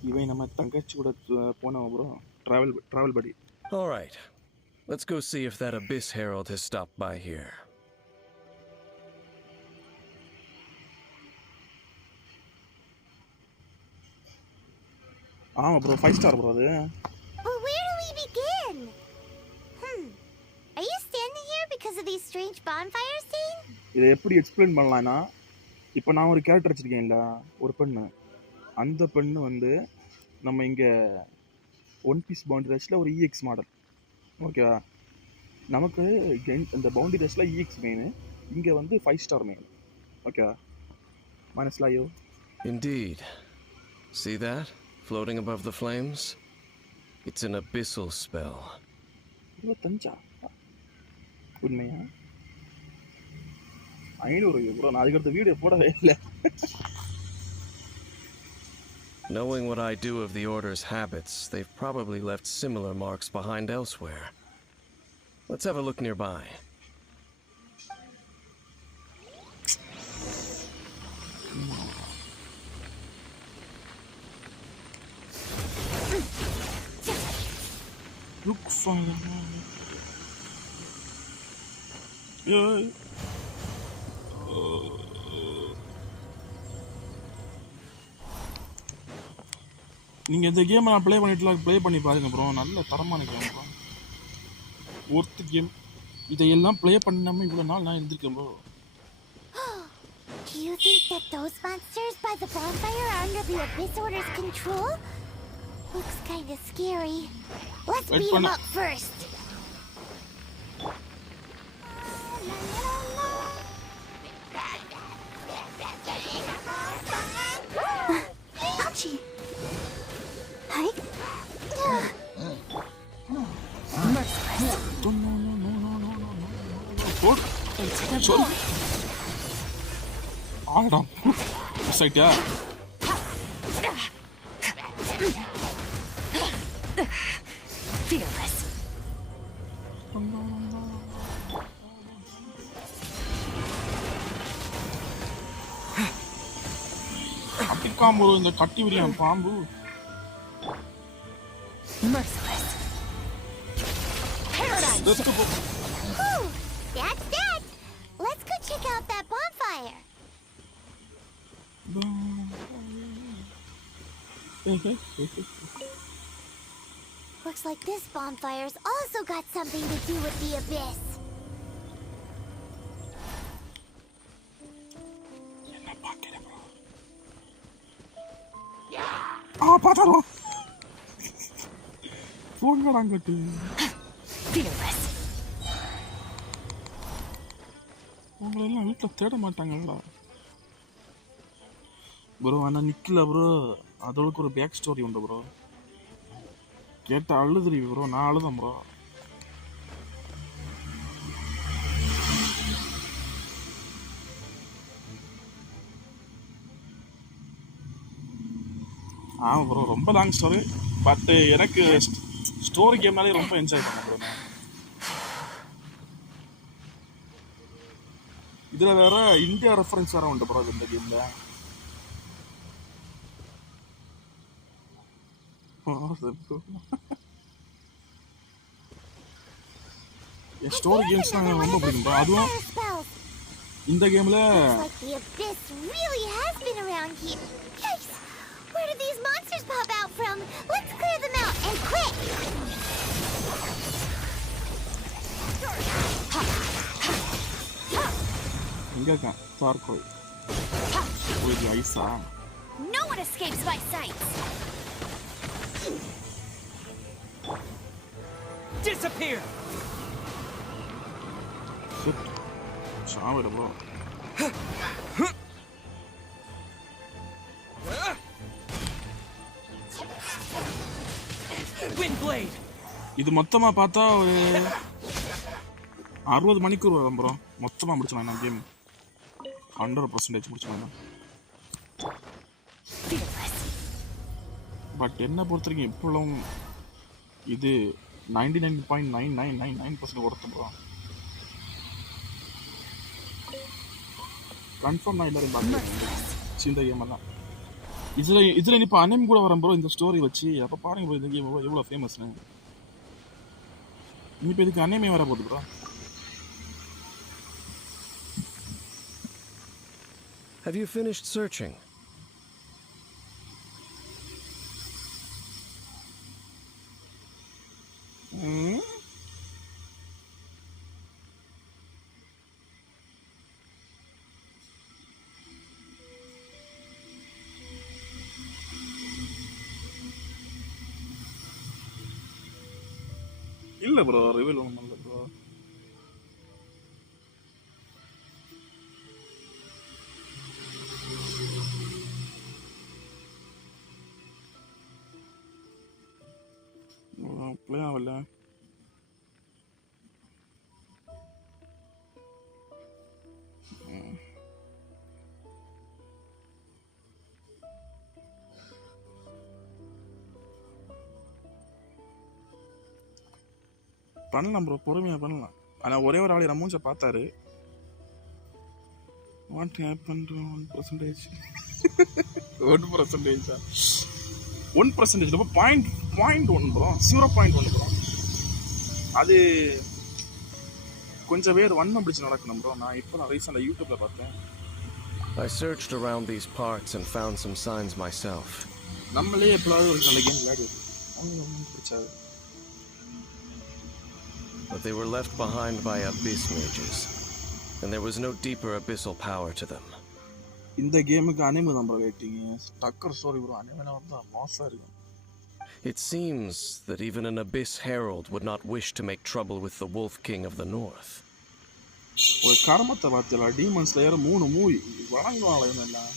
இவன் நம்ம தங்கச்சி கூட போனோம் bro, travel buddy. All right. Let's go see if that Abyss Herald has stopped by here. Bro, 5 star bro adu. But where do we begin? Are you standing here because of these strange bonfires, Dane? இதை எப்படி எக்ஸ்பிளைன் பண்ணலாம்னா, இப்போ நான் ஒரு கேரக்டர் வச்சிருக்கேன்ல, ஒரு பெண்ணு. அந்த பெண்ணு வந்து நம்ம இங்கே ஒன் பீஸ் பவுண்டரி ரேஸில் ஒரு EX மாடல். ஓகேவா? நமக்கு இந்த பவுண்டரி ரேஸில் EX மெயின், இங்கே வந்து 5 star மெயின். ஓகேவா? மனசிலாயோ? Indeed. See that? Floating above the flames? It's an abyssal spell. 25 உண்மையா? 500 ப்ரோ, நான் அதுக்கடுத்த வீடியோ போடவே இல்லை. Knowing what I do of the Order's habits, they've probably left similar marks behind elsewhere. Let's have a look nearby. Look fine. Yeah. நீங்கள் இந்த கேமை நான் ப்ளே பண்ணி பாருங்க ப்ரோ. நல்ல தரமான கேம் ப்ரோ, ஒர்த்து கேம். இதையெல்லாம் ப்ளே பண்ணாமல் இவ்வளோ நாள் நான் இருந்திருக்கேன் bro. Do you think that those monsters by the bonfire are under the Abyss Order's control? Looks kind of scary. Let's beat them up first. Ouchie. Hi. Merciless. Sorry. ஆடா சைட்டா. Fearless. இருக்கான் ப்ரோ இந்த கட்டி விரியான் பாம்பு. Merciless. Paradigm. Let's go. Whew, that's that. Let's go check out that bonfire. Looks like this bonfire's also got something to do with the abyss. பாத்தாரோ போங்கடாங்கட்டு. Fearless. உங்களெல்லாம் வீட்டில் தேட மாட்டாங்களா ப்ரோ? ஆனால் நிற்கல ப்ரோ. அதோட ஒரு பேக் ஸ்டோரி உண்டு ப்ரோ. கேட்டால் அழுதுறீ ப்ரோ. நான் அழுதேன் ப்ரோ. ஆமாம் ப்ரோ, ரொம்ப லாங் ஸ்டோரி. பட் எனக்கு ஸ்டோரி கேம்னாலே ரொம்ப என்ஜாய் பண்ணேன் ப்ரோ. இதில் வேற இந்தியா ரெஃபரன்ஸ் வேற உண்டு ப்ரோ இந்த கேமில். ஸ்டோரி கேம்ஸ் ரொம்ப பிடிக்கும் ப்ரோ. அதுவும் இந்த கேமில் Like the abyss really has been around here. Yikes! Where did these monsters pop out from? Let's clear them out, and quick! எங்கே இருக்கான் தார்கோய்? இது ஐஸா? No one escapes my sight. Disappear. சாவிட ப்ரோ. Wind blade. இது மொத்தமா பார்த்தா 60 மணிக்கூர் வரும் ப்ரோ. மொத்தமா முடிச்சலாம் நான் கேம் 100% முடிச்சலாம். பட் என்ன பொறுத்த வரைக்கும் இப்போலாம் இது 99.9999% ஒர்த்து ப்ரோ. கன்ஃபார்ம் நான் எல்லாரும் பார்த்துருக்கேன் இந்த கேம் எல்லாம். இதில் இப்போ அனிம் கூட வரேன் ப்ரோ இந்த ஸ்டோரி வச்சு. அப்போ பாருங்க ப்ரோ இந்த கேம் எவ்வளோ ஃபேமஸ்னு. இப்போ இதுக்கு அனிமே வர போகுது bro. Have you finished searching? இல்லை ப்ரோ, ரிவீல் ஒன்றும் இல்லை ப்ரோ. ப்ளே ஆகல. பண்ணலாம் ப்ரோ, பொறுமையாக பண்ணலாம். ஆனால் ஒரே ஒரு ஆள் மூஞ்ச பார்த்தாரு. What happen to 1%? 1%? 1% ரொம்ப 0.1 ப்ரோ, 0.1 ப்ரோ. அது கொஞ்சம் பேர் வன்மம் பிடிச்சி நடக்கணும் ப்ரோ. நான் இப்போ நான் ரீசெண்டாக யூடியூப்ல பார்த்தேன். I searched around these parts and found some signs myself. நம்மளே எப்போதாவது ஒரு நல்ல கேம் விளையாடுது அவங்க பிடிச்சாது. But they were left behind by abyss mages, and there was no deeper abyssal power to them. இந்த கேமுக்கு அனிமே தான் ப்ரோ வெயிட்டிங். டக்கர் ஸ்டோரி ப்ரோ. அனிமே வந்து மாசா இருக்கும். It seems that even an abyss herald would not wish to make trouble with the Wolf King of the North. ஒரு கர்மத்தை பார்த்தல demon slayer 3 மூவி வணங்குவாங்களே இதெல்லாம்.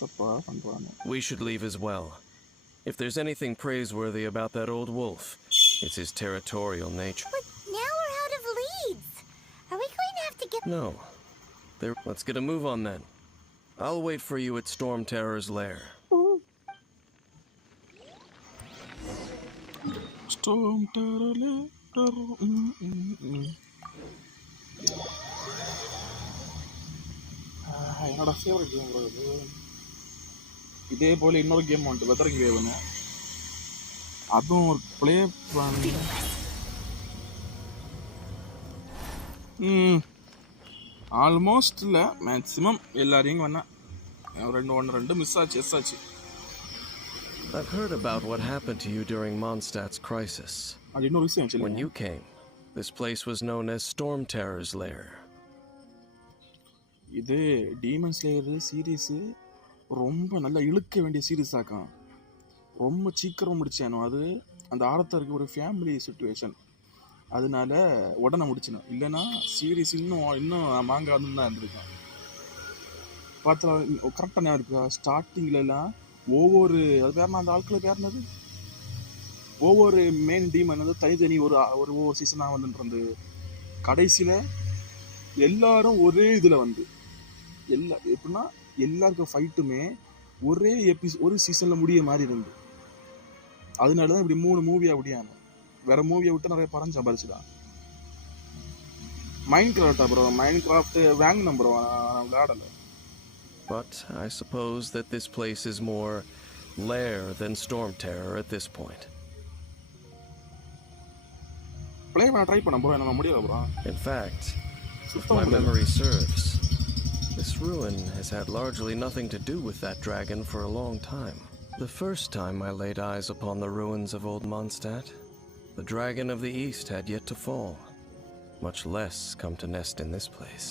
தப்பா பண்றாங்க. We should leave as well. If there's anything praiseworthy about that old wolf, it's his territorial nature. But now we're out of leads. Are we going to have to get... No. Let's get a move on then. I'll wait for you at Storm Terror's lair. Storm Terror. என்னோட favourite game bro இது. இதே போல இன்னொரு கேம் உண்டு வெதரிங் வேவ்னு, அதுவும் ஒரு ப்ளே பண்ணி ஆல்மோஸ்ட் இல்லை மேக்ஸிமம் எல்லாரையும் வேணா ரெண்டு மிஸ் ஆச்சு எஸ் ஆச்சு. I've heard about what happened to you during Mondstadt's crisis. அது இன்னொரு விஷயம் When சொல்லுங்க. you came, this place was known as Storm Terror's lair. இது டீமன் ஸ்லேயர் சீரீஸு ரொம்ப நல்லா இழுக்க வேண்டிய சீரீஸ் ஆக்கம், ரொம்ப சீக்கிரம் முடிச்சானோ. அது அந்த ஆரத்தருக்கு ஒரு ஃபேமிலி சுச்சுவேஷன், அதனால உடனே முடிச்சினோம். இல்லைன்னா சீரீஸ் இன்னும் மாங்காதுன்னு தான் இருந்திருக்கேன். பார்த்தா கரெக்டாக ஞாபகம் இருக்கா, ஸ்டார்டிங்லலாம் ஒவ்வொரு அது பேர்னா அந்த ஆட்களை பேர்னது ஒவ்வொரு மெயின் டீமன் வந்து தனித்தனி ஒவ்வொரு சீசனாக வந்துட்டு கடைசியில் எல்லாரும் ஒரே இதில் வந்து எப்படின்னா எல்லாருக்கும் ஃபைட்டுமே ஒரே ஒரு சீசனில் முடிய மாதிரி இருந்து, அதனால தான் இப்படி 3 மூவியாக அப்படியானு. வேற மூவியை விட்டு நிறைய படம் சம்பாரிச்சுதான். மைண்ட் கிராஃப்டா ப்ரோ, மைண்ட் கிராஃப்ட் வாங்கின ப்ரோ, நான் விளையாடலை. But I suppose that this place is more lair than Storm Terror at this point. Play பண்ண ட்ரை பண்ண ப்ரோ, என்ன முடியல bro. In fact, if my memory serves, this ruin has had largely nothing to do with that dragon for a long time. The first time I laid eyes upon the ruins of old Mondstadt, the dragon of the east had yet to fall, much less come to nest in this place.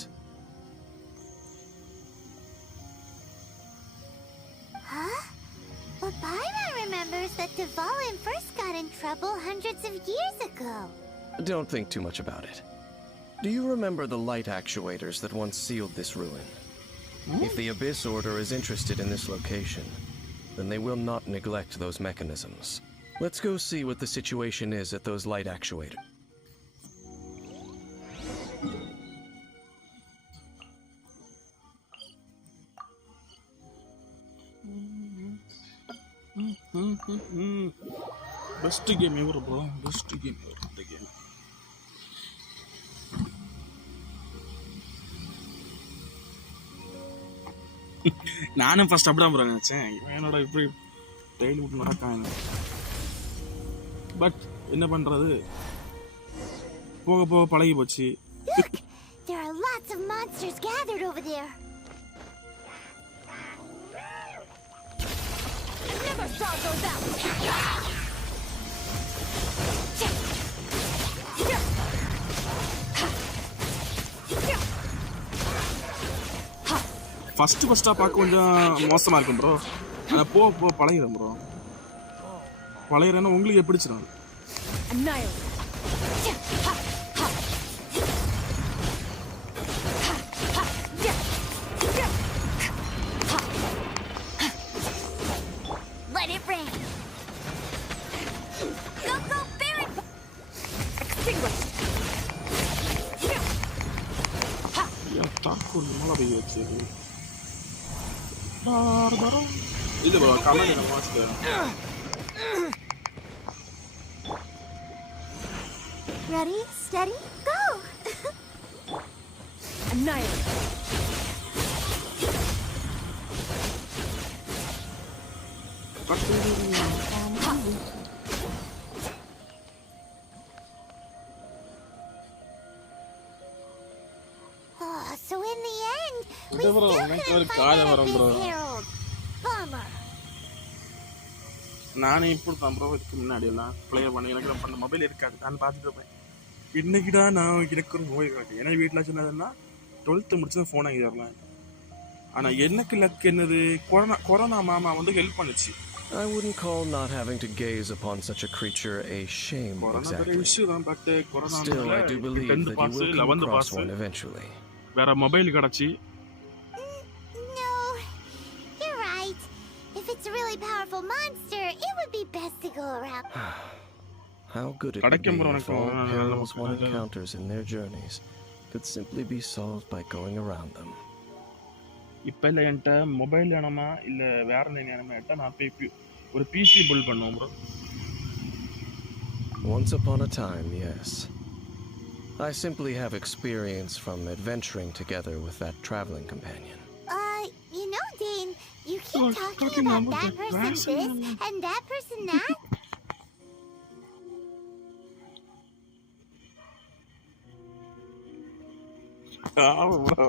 Huh? But Byron remembers that Dvalin first got in trouble hundreds of years ago. Don't think too much about it. Do you remember the light actuators that once sealed this ruin? If the Abyss Order is interested in this location, then they will not neglect those mechanisms. Let's go see what the situation is at those light actuators. Best game ever bro, best game ever இந்த game. நானும் ஃபர்ஸ்ட் அப்படிதான் ப்ரோ நினைச்சேன், என்னோட இப்படி டெய்லி விட்டு நடக்காங்க. பட் என்ன பண்றது, போக போக பழகி போச்சு. Look! There are lots of monsters gathered over there. Never saw those out! ஃபஸ்ட்டாக பார்க்க கொஞ்சம் மோசமாக இருக்கும் ப்ரோ, ஆனால் போக போக பழகிறேன் ப்ரோ. பழகிறேன்னா உங்களுக்கு எப்படிச்சிடும். Let it rain. Go, go, Baron! Extinguish! ஏன் தாக்கூர் மழை பெய்ய வச்சு இல்லை ப்ரோ, கமெண்ட் என்ன வாசிக்கிறேன். Ready, steady, go! Annihilate! Oh, so in the end, we Bro, still next couldn't one, find Kaya that varum, bro. Abyss Herald. Bummer. நானே இப்படி தான் ப்ரோ இதுக்கு முன்னாடி எல்லாம் ப்ளே பண்ண எனக்கு பண்ண மொபைல் இருக்காது, நான் பார்த்துட்டு இருப்பேன். இன்னைக்குடா நான் எனக்கு ஒரு நோய் காட்டு. ஏன்னா வீட்டில் சொன்னதுன்னா 12th முடிச்சு தான் ஃபோன் வாங்கி தரலாம். ஆனால் எனக்கு லக் என்னது, கொரோனா மாமா வந்து ஹெல்ப் பண்ணுச்சு. I wouldn't call not having to gaze upon such a creature a shame corona பெரிய exactly. இஷ்யூ தான், but corona Still, I do believe that you will come 11th across pass one eventually. வேற mobile கிடச்சி. No, you're right. If it's a really powerful monster, it would be best to go around. How good it would be கிடைக்கும் bro if all perils one எனக்கு. encounters in their journeys could simply be solved by going around them. இப்போ இல்லை என்கிட்ட மொபைல் வேணுமா இல்லை வேற என்ன என்கிட்ட நான் போய் ஒரு பிசி பில்ட் பண்ணுவோம் bro. Once upon a time, yes. I simply have experience from adventuring together with that traveling companion. talking about that person this and that person that? Bro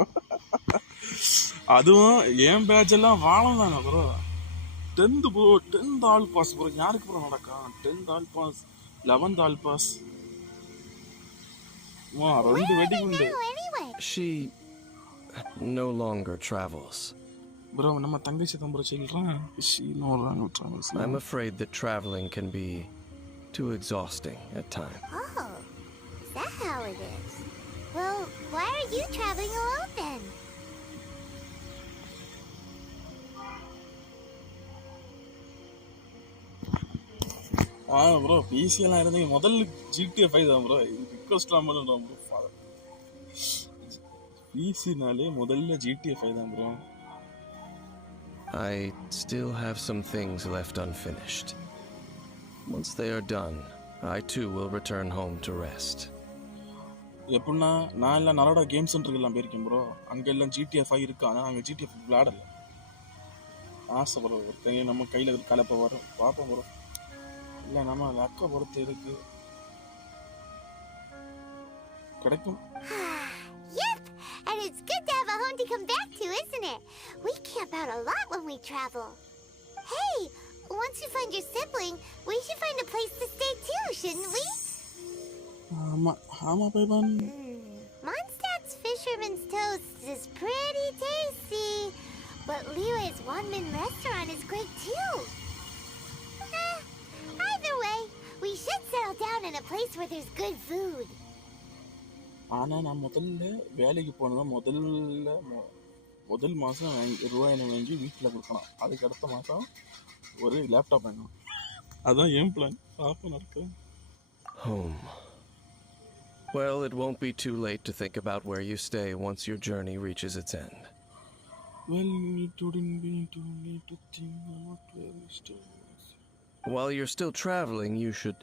அதுவும் என் பேட்ச் எல்லாம் வாழம் தானே bro. 10th bro, 10th all pass bro. யாருக்கு bro நடக்கும் 10th all pass, 11th all pass? ரெண்டு wedding உண்டு She no longer travels. Bro. நம்ம தங்கச்சி தான் ப்ரோ சொல்றான். she no longer travels. I'm afraid that traveling can be too exhausting at times. Oh, is that how it is? Well, why are you traveling alone then? Bro busy எல்லாம் இருந்தீங்க முதல்ல GTA 5 தான் ப்ரோ. ரிக்வெஸ்ட்லாம் பண்ணுறோம் ப்ரோ. பிசினாலே முதல்ல GTA 5 தான் bro. I still have some things left unfinished. Once they are done, I too will return home to rest. எப்படின்னா நான் எல்லாம் நரோடா கேம் சென்டருக்கெல்லாம் போயிருக்கேன் ப்ரோ. அங்கெல்லாம் GTA 5 இருக்கு. ஆனால் நாங்கள் GTA 5 விளையாடல. ஆசை ப்ரோ. ஒரு கை நம்ம கையில் கலப்பை வரும் பார்ப்போம் ப்ரோ. இல்லை நம்ம லக்கை பொறுத்து இருக்கு கிடைக்கும். Yep, and it's good to have a home to come back to, isn't it? We camp out a lot when we travel. Hey, once you find your sibling, we should find a place to stay too, shouldn't we? ஆமா பைபான். Mondstadt's Fisherman's Toast is pretty tasty, but Liu's one-man restaurant is great too. Either way, we should settle down in a place where there's good food. ஆனால் நான் முதல்ல வேலைக்கு போனதான் முதல் மாதம் ரூபாய் வாங்கி வீட்டில் கொடுக்கணும். அதுக்கு அடுத்த மாதம் ஒரு லேப்டாப் வாங்கணும். அதான் என் பிளான். பார்ப்போம் நடக்குது. Home. Well, it won't be too late to think about where you stay once your journey reaches its end. Well, it wouldn't be too late to think about where we stay. While you're still traveling, you should...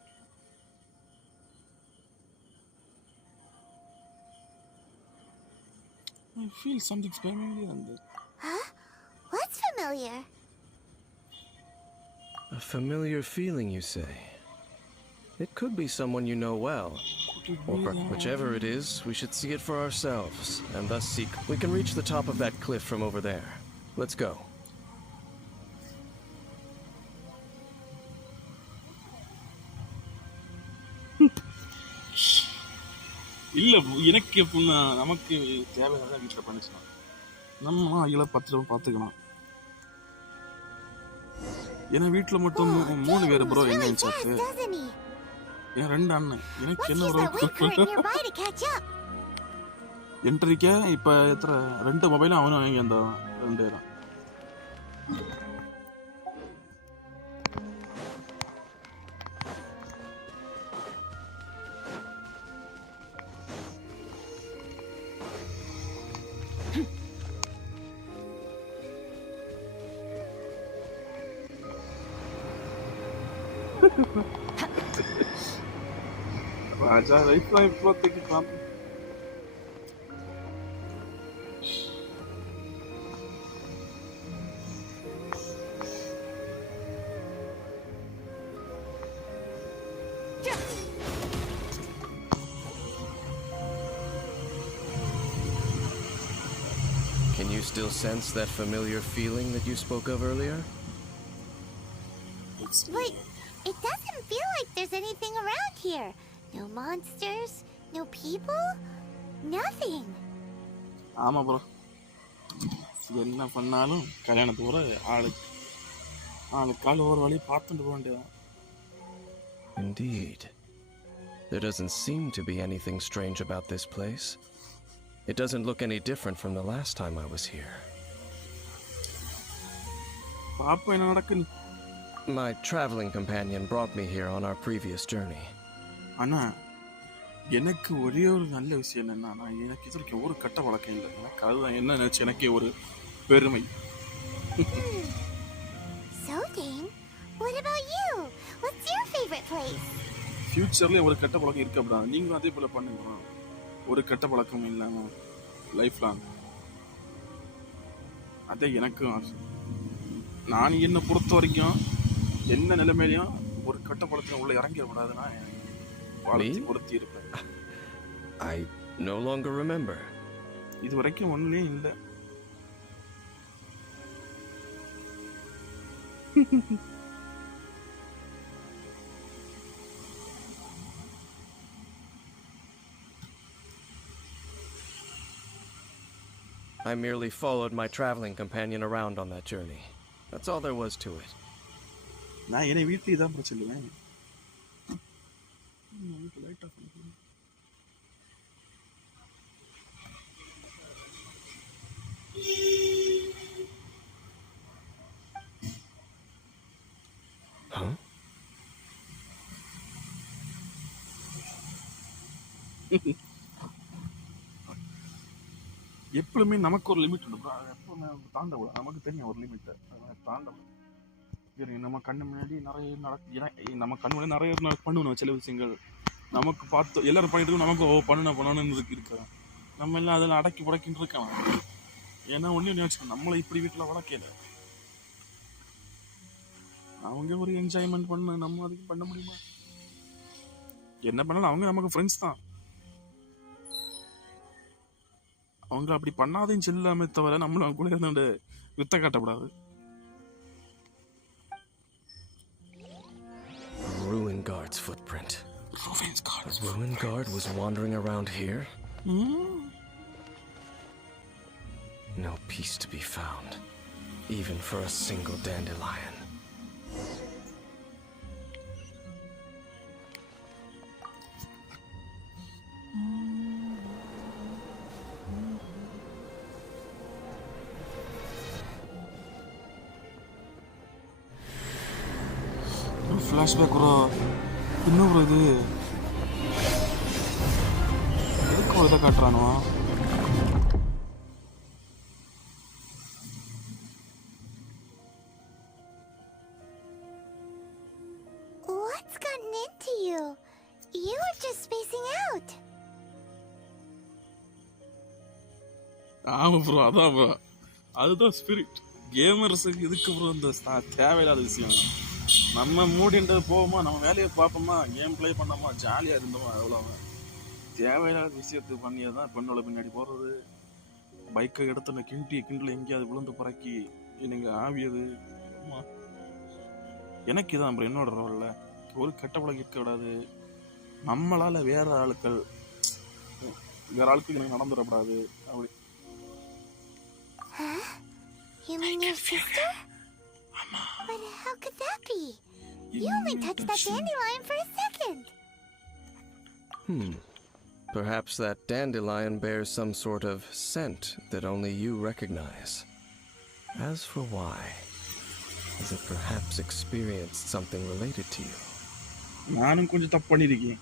I feel something's familiar on that. Huh? What's familiar? A familiar feeling, you say? It could be someone you know well. Or whichever it is, we should see it for ourselves, and thus seek... We can reach the top of that cliff from over there. Let's go. இல்ல எனக்கு எப்படின்னா நமக்கு தேவையான வீட்டில் பண்ணிச்சுனா நம்ம அதில் 10 ரூபா பார்த்துக்கலாம். ஏன்னா வீட்டில் மட்டும் 3 பேர் ப்ரோ. என்ன சாப்பிட்டு என் 2 அண்ணன். எனக்கு என்ன ப்ரோ என்ட்ரிக்க இப்போ எத்தனை 2 மொபைலும் அவனும் வாங்கி அந்த 2 பேரும். ராஜா லைஃப்லாம் இப்போதைக்கு பார்ப்போம். Can you still sense that familiar feeling that you spoke of earlier? But it doesn't feel like there's anything around here. No monsters, no people, nothing. ஆமா ப்ரோ. என்ன பண்ணாலும் கல்யாணத்தோட ஆளுக்கால் ஒரு வழி பார்த்துட்டு போக வேண்டியதான். Indeed. There doesn't seem to be anything strange about this place. It doesn't look any different from the last time I was here. பாப்போம் என்ன நடக்குன்னு. My traveling companion brought me here on our previous journey. அண்ணா எனக்கு ஒரே ஒரு நல்ல விஷயம் என்னன்னா எனக்கு இதற்கு ஒரு கட்ட வழக்கம் இல்லை. எனக்கு அதுதான் என்ன நினைச்சு எனக்கே ஒரு பெருமை. So Dane, what about you? What's your favorite place? ஃபியூச்சர்ல ஒரு கட்ட பழக்கம் இருக்கு அப்படின்னா நீங்களும் அதே போல பண்ணுங்க. ஒரு கட்ட பழக்கம் இல்லாம லைஃப் லாங். அதே எனக்கும் ஆசை. நான் என்னை பொறுத்த வரைக்கும் என்ன நிலைமையிலையும் ஒரு கட்டப்படத்தில் உள்ள இறங்கிடக்கூடாதுன்னா வாழ்த்தி பொருத்தி இருப்பேன். I no longer remember. இது வரைக்கும் ஒன்றுலேயும் இல்லை. I merely followed my traveling companion around on that journey. That's all there was to it. நான் என்னை வீட்டில் இதான் பிரச்சனை. லைட் ஆஃப் பண்ணி Huh? எப்பவுமே நமக்கு ஒரு லிமிட் உண்டு. எப்பவுமே தாண்டக்கூடாது. நமக்கு தெரியும் ஒரு லிமிட், தாண்டக்கூடாது. நம்ம கண்ணு முன்னாடி நிறைய நம்ம கண்ணு முன்னாடி நிறைய பண்ணுவோம் சில விஷயங்கள். நமக்கு பார்த்து எல்லாரும் பண்ணிட்டு நமக்கு பண்ணணும்னு இருக்கு. நம்ம எல்லாம் அதில் அடக்கி புடக்கின்னு இருக்கலாம். ஏன்னா ஒன்று வச்சுக்கணும், நம்மளை இப்படி வீட்டில் வளர்க்கல. அவங்க ஒரு என்ஜாய்மெண்ட் பண்ண, நம்ம அதுக்கு பண்ண முடியுமா? என்ன பண்ணாலும் அவங்க நமக்கு ஃப்ரெண்ட்ஸ் தான். அவங்க அப்படி பண்ணாதையும் செல்லாமே தவிர நம்மளும் அவங்க கூட இருந்து வித்த காட்டக்கூடாது. Ruin Guard's footprint. Ruin Guard was wandering around here? No peace to be found, even for a single dandelion. Flashback bro. இன்னும் ப்ரோ இது எதுக்கு ஒரு இதை காட்டுறானோ? What's gotten into you? You were just spacing out. ஆமாம் ப்ரோ, அதான் ப்ரோ, அதுதான் ஸ்பிரிட். கேமர்ஸுக்கு இதுக்கு ப்ரோ இந்த தேவையில்லாத விஷயம். நம்ம மூடின்றது போவோமா, நம்ம வேலையை பார்ப்போமா, கேம் பிளே பண்ணோமா, ஜாலியாக இருந்தோமா, அவ்வளோ. தேவையில்லாத விஷயத்துக்கு பண்ணியே தான் பெண்ணோட பின்னாடி போகிறது. பைக்கை எடுத்து கிண்டில் எங்கேயாவது விழுந்து பறக்கி நீங்கள் ஆவியது. எனக்கு இதான் ப்ரோ என்னோட ரோலில் ஒரு கெட்ட பழக்கம் இருக்கக்கூடாது. நம்மளால் வேற ஆளுக்கு எனக்கு நடந்துடக்கூடாது. அப்படி You mean your sister? But how could that be? You only touched that dandelion for a second. Perhaps that dandelion bears some sort of scent that only you recognize. As for why, has it perhaps experienced something related to you? நானும் கொஞ்சம் தப்பு பண்ணியிருக்கேன்.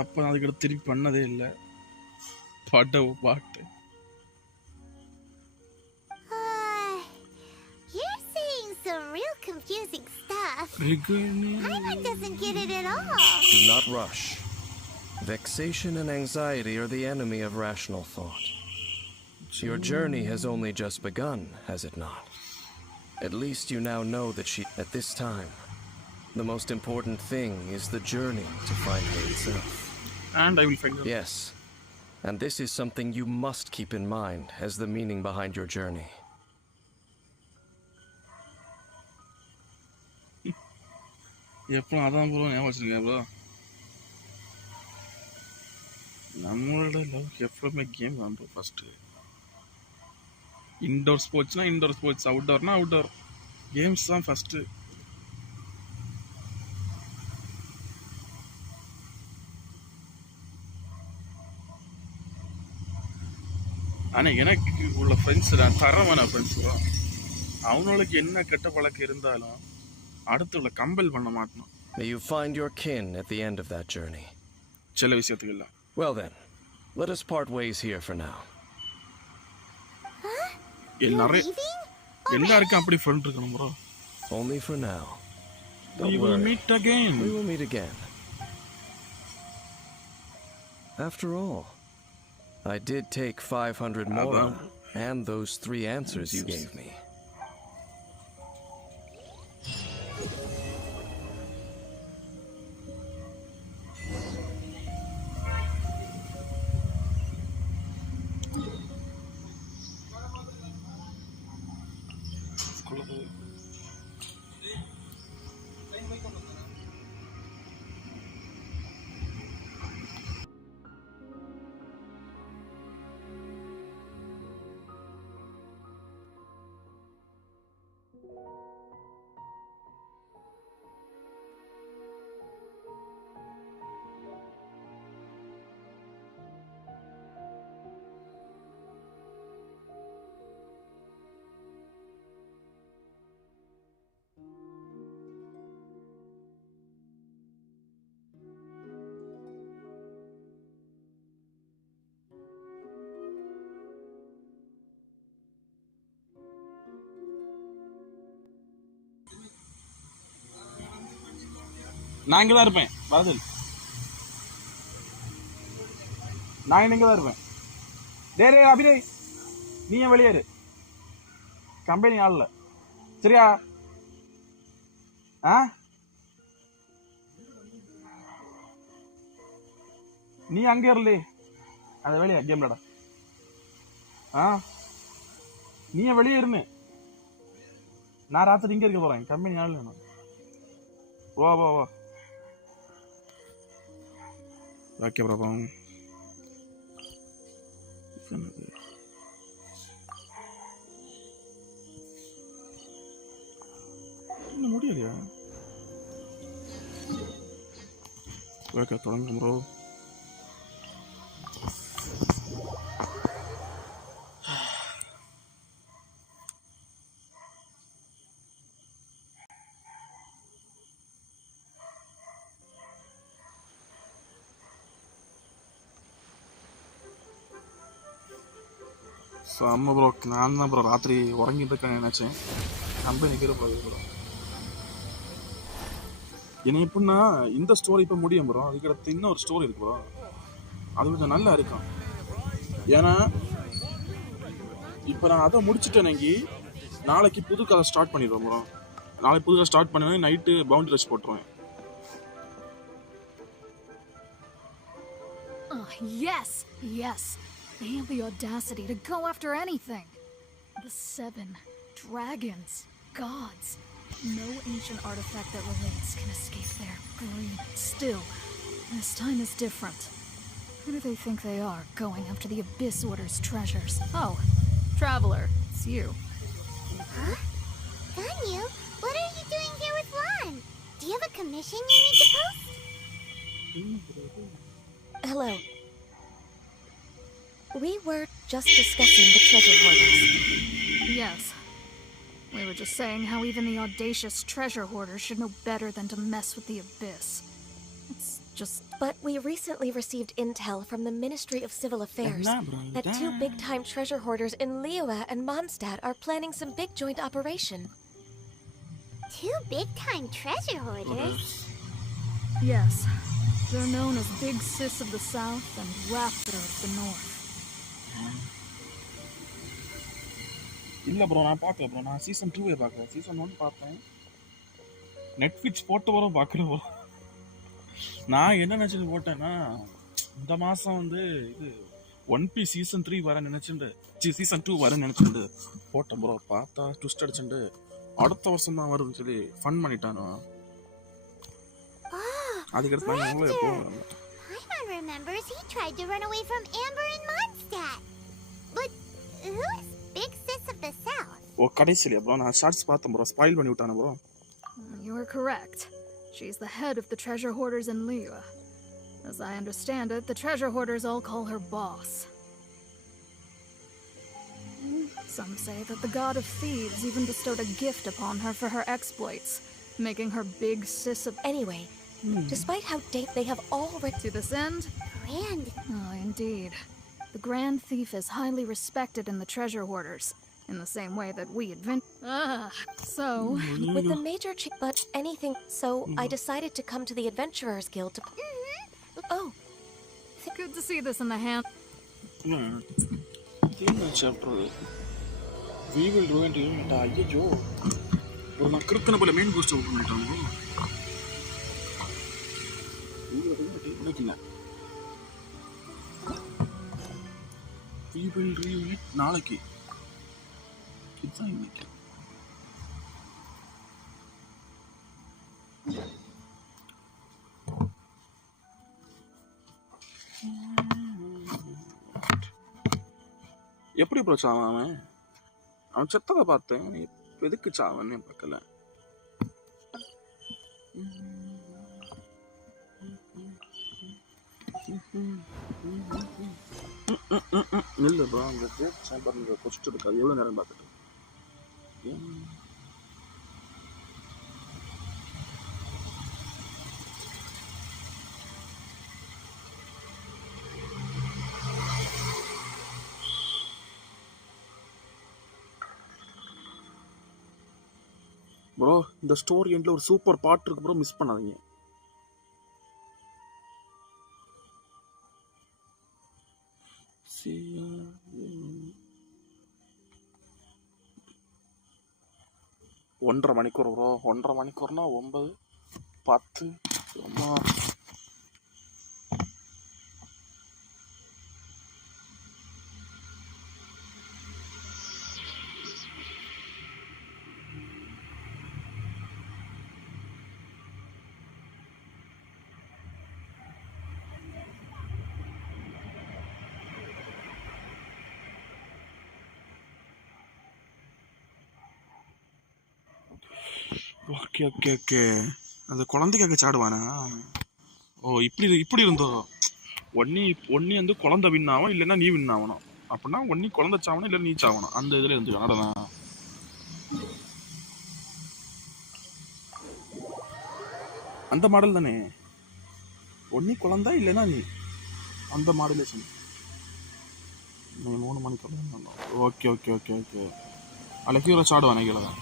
தப்பு அதுக்கிட்ட திருப்பி பண்ணதே இல்லை. பாட்டு You're saying some real confusing stuff. Paimon doesn't get it at all. Do not rush. Vexation and anxiety are the enemy of rational thought. Your journey has only just begun, has it not? At least you now know that at this time, the most important thing is the journey to find her itself. And I will find her. Yes. And this is something you must keep in mind as the meaning behind your journey. எப்போ அதான் ப்ரோ ஞாபகம் வச்சுருக்கேன் ப்ரோ. நம்மளோட லவ் எப்பவுமே game தான் bro. First indoor ஸ்போர்ட்ஸ்னா indoor sports, அவுட்டோர்னா outdoor games தான் ஃபஸ்ட்டு. ஆனால் எனக்கு உள்ள ஃப்ரெண்ட்ஸ் தான் தரமான ஃப்ரெண்ட்ஸ் தான். அவங்களுக்கு என்ன கெட்ட பழக்கம் இருந்தாலும் அடுத்துள்ள கம்பல் பண்ண மாட்டோம். May you find your kin at the end of that journey. சில விஷயத்துக்கு இல்லை. Well then, let us part ways here for now. எல்லாருக்கும் அப்படி ஃப்ரெண்ட் இருக்கணும் bro. Only for now. We will meet again. We will meet again. After all, I did take 500 more and those 3 answers you gave me. நான் இங்கே தான் இருப்பேன் பதில். நான் இங்கே தான் இருப்பேன். டே அபிநய், நீ ஏன் வெளியேறு, கம்பெனி ஆள்ல சரியா? நீ அங்கே இருலே அந்த வெளியே கேம் விளாட. நீ ஏன் வெளியே இருன்னு, நான் ராத்திரி இங்கே இருக்க போறேன், கம்பெனி ஆள் வேணும். வா வா வா. Okay bro. இன்னும் முடியலையா? ஓகே தொடங்க ப்ரோ. ஆமாம் ப்ரோ, நான் தான் ப்ரோ ராத்திரி உறங்கிட்டு இருக்கேன்னு நினச்சேன், கம்பெனிக்கு ப்ரோ. என்ன எப்படின்னா இந்த ஸ்டோரி இப்போ முடியும் ப்ரோ, அதுக்கடுத்து இன்னொரு ஸ்டோரி இருக்கு ப்ரோ, அது கொஞ்சம் நல்லா இருக்கும். ஏன்னா இப்போ நான் அதை முடிச்சுட்டேனேங்கி நாளைக்கு புது கதை ஸ்டார்ட் பண்ணிடுவேன் ப்ரோ. நாளைக்கு புது கதை ஸ்டார்ட் பண்ணி நைட்டு பவுண்டரி ரஷ் போட்டுருவேன். Yes. They have the audacity to go after anything. The 7 dragons, gods. No ancient artifact that relates can escape their greed. Still, this time is different. Who do they think they are, going after the Abyss Order's treasures? Oh, Traveler, it's you. Huh? Ganyu, what are you doing here with Lan? Do you have a commission you need to post? Hello. We were just discussing the treasure hoarders. Yes. We were just saying how even the audacious treasure hoarders should know better than to mess with the Abyss. It's just... But we recently received intel from the Ministry of Civil Affairs that 2 big-time treasure hoarders in Liyue and Mondstadt are planning some big joint operation. 2 big-time treasure hoarders? Yes. They're known as Big Sis of the South and Raptor of the North. இல்லை ப்ரோ, நான் பார்க்கல ப்ரோ. நான் சீசன் 2 பார்க்கல, சீசன் 1 பார்த்தேன். நெட்ஃப்ளிக்ஸ் போட்டு வர பார்க்கல ப்ரோ. நான் என்ன நினச்சிட்டு போட்டேன்னா, இந்த மாதம் வந்து இது ஒன் பீஸ் சீசன் 3 வர நினச்சிட்டு, சீசன் 2 வர நினச்சிட்டு போட்டேன் ப்ரோ. பார்த்தா ட்விஸ்ட் அடிச்சுட்டு அடுத்த வருஷம் தான் வருதுன்னு சொல்லி ஃபன் பண்ணிட்டானோ. அதுக்கடுத்து நான் உங்களை போவேன். Paimon remembers he tried to run away from Amber in Mondstadt. But who is Big Sis of the South? ஓ கடைசியில ப்ரோ நான் ஷார்ட்ஸ் பார்த்தேன் ப்ரோ, ஸ்பாயில் பண்ணி விட்டானே bro. You are correct. She's the head of the treasure hoarders in Liyue. As I understand it, the treasure hoarders all call her boss. Some say that the god of thieves even bestowed a gift upon her for her exploits, making her Big Sis of... Anyway, despite how they have already... To this end? Grand. Oh, indeed. The Grand Thief is highly respected in the treasure hoarders, in the same way that we so... With the major but anything... So, I decided to come to the Adventurers Guild to... Oh. Good to see this in the hand. chapter. We will ruin you. ஐயோ ஒரு நான் கிறுக்கன போல main cost open பண்ணிட்டாங்க. We will reunite நாளைக்கு. இதுதான் இன்னைக்கு. எப்படி ப்ரோ சாவான் அவன்? அவன் செத்ததை பார்த்தேன், எதுக்கு சாவன்னு பார்க்கல. இல்லை ப்ரோ, அங்கே சாம்பார் கொச்சிட்டு இருக்காது, எவ்வளோ நேரம் பார்த்துட்டு. ப்ரோ இந்த ஸ்டோரி எண்டில் ஒரு சூப்பர் பாட்டு இருக்கு ப்ரோ, மிஸ் பண்ணாதீங்க. ஒன்றரை மணிக்கூர் ப்ரோ. 1.5 மணிக்கூர்னா 9 10 அம்மா. Okay okay okay. அந்த குழந்தைக்காக சாடுவானா? ஓ இப்படி இருந்தோ. ஒன்னி வந்து குழந்தை வின் ஆகும், இல்லைன்னா நீ வின் ஆகணும். அப்படின்னா ஒன்னி குழந்தை சாவணும், இல்லை நீ சாவணும். அந்த இதுல இருந்து நடனா அந்த மாடல் தானே. ஒன்னி குழந்தை இல்லைன்னா நீ, அந்த மாடுலேஷன். 3 மணிக்கு. Okay okay okay okay. அதில் ஹீரோ சாடுவானே கீழே.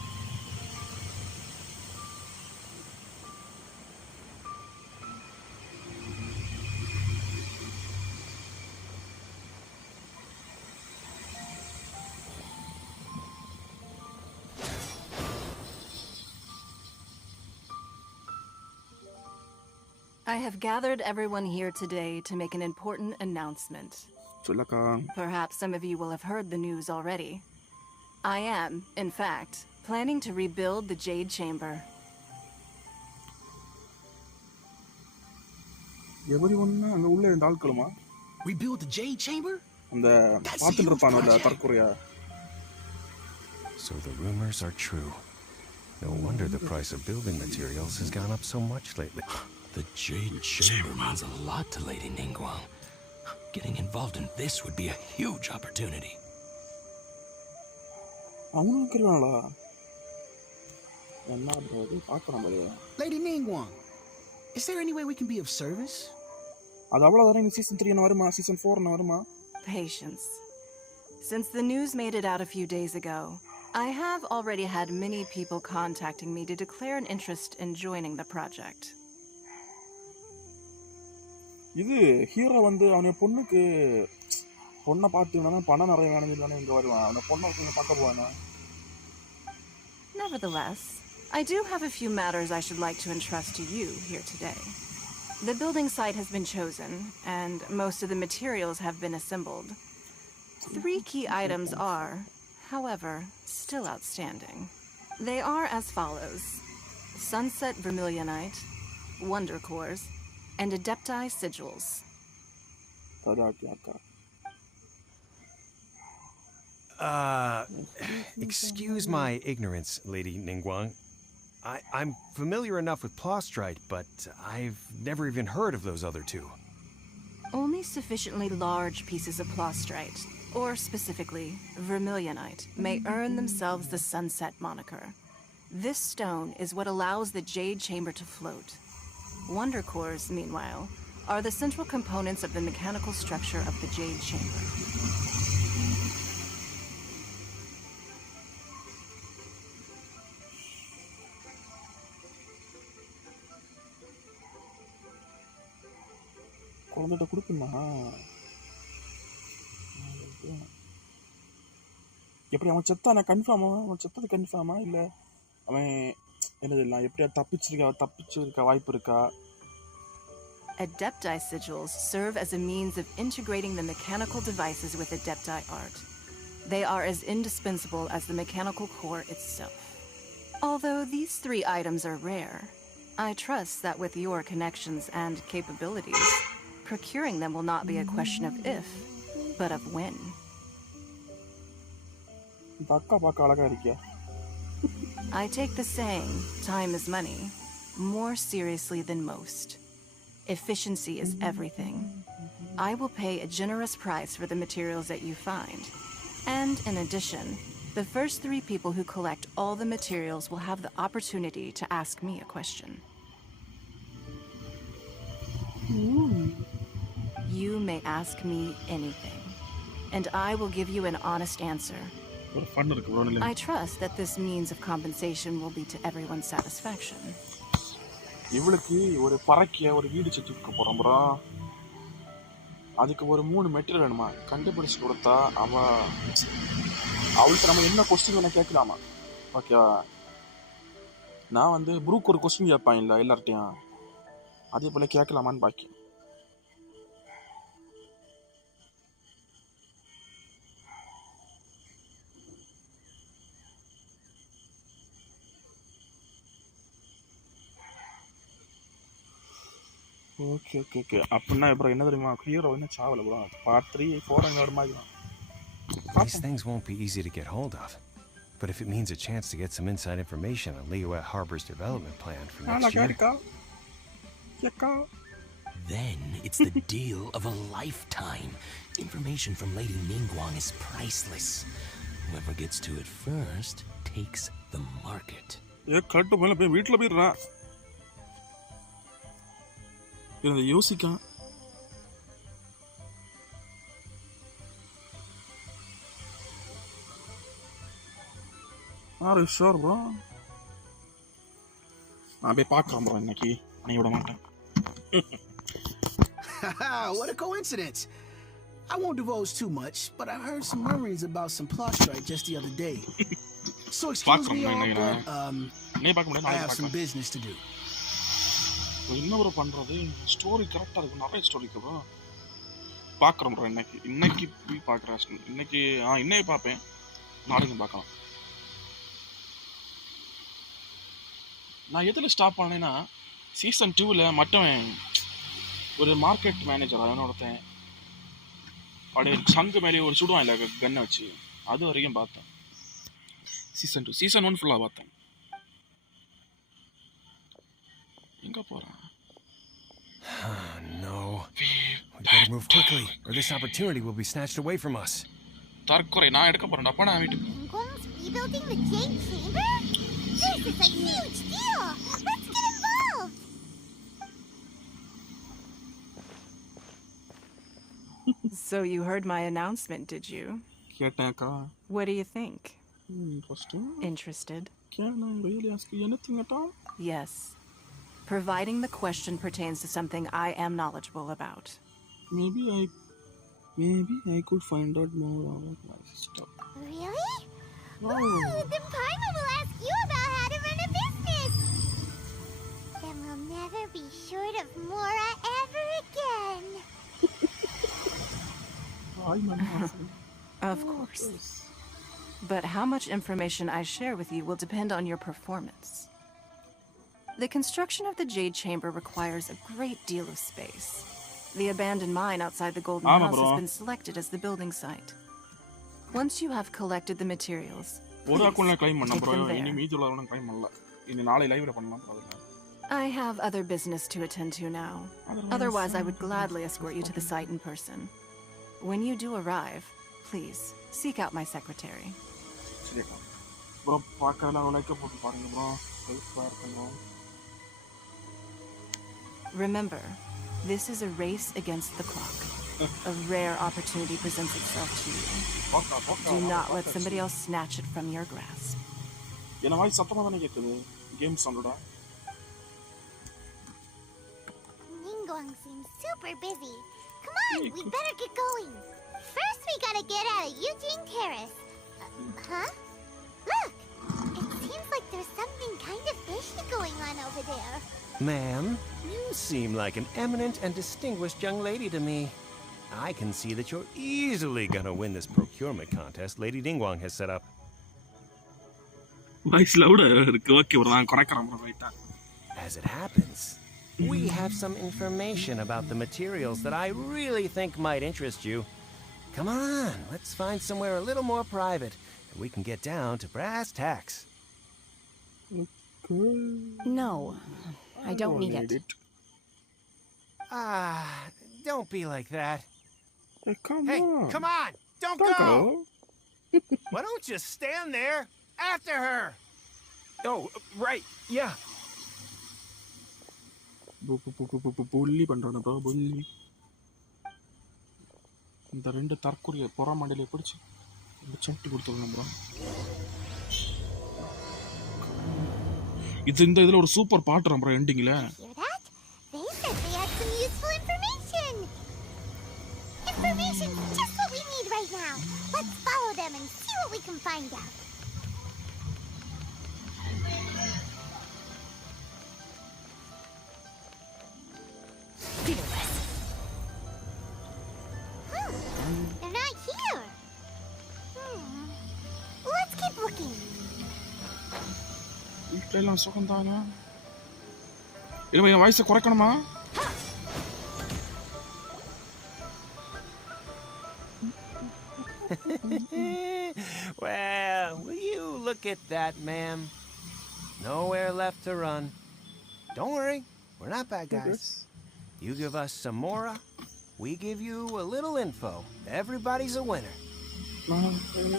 I have gathered everyone here today to make an important announcement. சொல்லக்கா. Perhaps some of you will have heard the news already. I am, in fact, planning to rebuild the Jade Chamber. எவரிவன்னா அங்க உள்ள இந்த ஆட்களுமா? Rebuild the Jade Chamber? அந்த பாத்துட்டு இருப்பானோல தற்கொலையா. So the rumors are true. No wonder the price of building materials has gone up so much lately. The Jade Chamber means a lot to Lady Ningguang. Getting involved in this would be a huge opportunity. அவனுக்குறாளா? என்ன bro இது பாக்குறேன் பாரு. Lady Ningguang, is there any way we can be of service? அது அவ்வளவுதானே. சீசன் 3 வருமா? சீசன் 4 வருமா? Patience. Since the news made it out a few days ago, I have already had many people contacting me to declare an interest in joining the project. இது ஹீரோ வந்து அவன பொண்ணுக்கு பொண்ணை பார்த்துனா பணம் நிறைய வேணும்னு தானே இங்க வருவான். அவன பொண்ணை பார்க்க போவானா? Nevertheless, I do have a few matters I should like to entrust to you here today. The building site has been chosen, and most of the materials have been assembled. 3 key items are, however, still outstanding. They are as follows: Sunset Vermilionite, Wonder Cores, and Adepti Sigils. Excuse my ignorance, Lady Ningguang. I'm familiar enough with Plostrite, but I've never even heard of those other two. Only sufficiently large pieces of Plostrite, or specifically Vermilionite, may earn themselves the Sunset moniker. This stone is what allows the Jade Chamber to float. Wonder Cores, meanwhile, are the central components of the mechanical structure of the Jade Chamber. குழந்தைகிட்ட கொடுக்கணுமா? எப்படி அவன் செத்தான கன்ஃபார்மா? அவன் செத்தது கன்ஃபார்மா இல்லை அவன் என்னது இல்லை எப்படியா தப்பிச்சிருக்க வாய்ப்பு இருக்கா? Adepti sigils serve as a means of integrating the mechanical devices with Adepti art. They are as indispensable as the mechanical core itself. Although these 3 items are rare, I trust that with your connections and capabilities, procuring them will not be a question of if, but of when. அக்கா பார்க்க அழகா இருக்கியா? I take the saying, time is money, more seriously than most. Efficiency is everything. I will pay a generous price for the materials that you find. And in addition, the first 3 people who collect all the materials will have the opportunity to ask me a question. You may ask me anything, and I will give you an honest answer. I trust that this means of compensation will be to everyone's satisfaction. இவளுக்கு ஒரு பறக்கிய ஒரு வீடு செஞ்சு கொடுக்க போறோம் ப்ரோ. அதுக்கு ஒரு 3 மெட்டீரியல் வேணுமா, கண்டுபிடிச்சு கொடுத்தா அவளுக்கு நம்ம என்ன கொஸ்டின் வேணா கேட்கலாமா. ஓகேவா, நான் வந்து ப்ரூக் ஒரு கொஸ்டின் கேட்பான் இல்லை எல்லார்ட்டையும், அதே போல் கேட்கலாமான்னு பாக்கி. Okay okay okay. அப்படின்னா அப்புறம் என்ன தெரியுமா, ஹீரோ என்ன சாவல ப்ரோ, பார்ட் 3 4 அங்கே ஒரு மாதிரி தான். These things won't be easy to get hold of. But if it means a chance to get some inside information on Liyue Harbor's development plan for next year... Then it's the deal of a lifetime. Information from Lady Ningguang is priceless. Whoever gets to it first takes the market. கட்டு மேலே போய் வீட்டில் போயிடுறான். இதை யோசிக்க sure bro, நான் போய் பார்க்குறேன் ப்ரோ, இன்னைக்கு அணைய விட மாட்டேன். What a coincidence. I won't divulge too much, but I heard some murmurings about some plot strike just the other day. So excuse me all, but I have some business to do. என்ன ப்ரோ பண்ணுறது, ஸ்டோரி கரெக்டாக இருக்கும், நிறைய ஸ்டோரி இருக்கு ப்ரோ. பார்க்குறேன் ப்ரோ, இன்னைக்கு போய் பார்க்குறேன். இன்னைக்கு பார்ப்பேன், நாளைக்கு பார்க்கலாம். நான் எதில் ஸ்டாப் பண்ணேன்னா, சீசன் 2ல் மட்டும் ஒரு மார்க்கெட் மேனேஜர் அவனோடத்தேன் அப்படியே சங்கு மேலே ஒரு சுடுவான் இல்லை கன்னை வச்சு, அது வரைக்கும் பார்த்தேன். சீசன் 2, சீசன் 1 ஃபுல்லாக பார்த்தேன். எங்கே போகிறேன்? No. We better move quickly, or this opportunity will be snatched away from us. தற்கொலை நான் எடுக்க போறேன். அப்பா நான் வீட்டுக்கு. Ningguang's rebuilding the Jade Chamber? This is a huge deal. Let's get involved. So you heard my announcement, did you? கேட்டேன்க்கா. What do you think? Interesting. Interested? Can I really ask you anything at all? Yes. Providing the question pertains to something I am knowledgeable about. Maybe I could find out more about my sister. Really? Ooh, then Paimon will ask you about how to run a business. Then we'll never be short of Mora ever again. Of course. But how much information I share with you will depend on your performance. The construction of the Jade Chamber requires a great deal of space. The abandoned mine outside the Golden House has been selected as the building site. Once you have collected the materials, take them there. I have other business to attend to now. Otherwise, I would gladly escort you to the site in person. When you do arrive, please seek out my secretary. Remember, this is a race against the clock. A rare opportunity presents itself to you. Do not let somebody else snatch it from your grasp. Ningguang seems super busy. Come on, we better get going. First, we gotta get out of Eugene Terrace. Huh? Look! It seems like there's something kind of fishy going on over there. Ma'am, you seem like an eminent and distinguished young lady to me. I can see that you're easily gonna win this procurement contest Lady Ningguang has set up. As it happens, we have some information about the materials that I really think might interest you. Come on, let's find somewhere a little more private, and we can get down to brass tacks. No, I don't need it. Don't be like that. Hey, come on! Don't go! Why don't you stand there after her? Oh, right, yeah. bully பண்றானே bro, bully. இந்த ரெண்டு தற்கொலைய பொறாமண்டலே பிடிச்சு இந்த சட்டி கொடுத்துறணும் bro. இதுல ஒரு சூப்பர் பாட்டு bro endingல. them and see what we can find out. They're not here. Let's keep looking. வீட்லலாம் சுகம் தானா? இல்ல என் வாய்ஸை குறைக்கணுமா? Well, will you look at that, ma'am? Nowhere left to run. Don't worry, we're not bad guys. You give us some mora, we give you a little info. Everybody's a winner.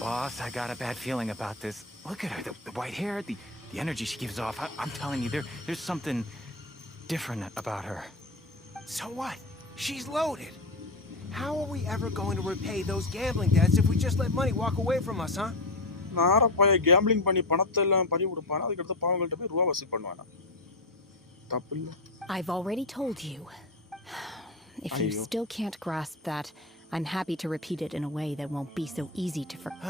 Boss, I got a bad feeling about this. Look at her, the white hair, the energy she gives off. I'm telling you, there's something different about her. So what? She's loaded. How are we ever going to repay those gambling debts if we just let money walk away from us, huh? நாரப்பைய gambling பண்ணி பணத்தை எல்லாம் பறி கொடுப்பானா அதுக்கு அடுத்து பாவங்கள்ட்ட போய் ரூபா வசூல் பண்ணுவானா தப்பு இல்ல I've already told you. If you still can't grasp that, I'm happy to repeat it in a way that won't be so easy to forget.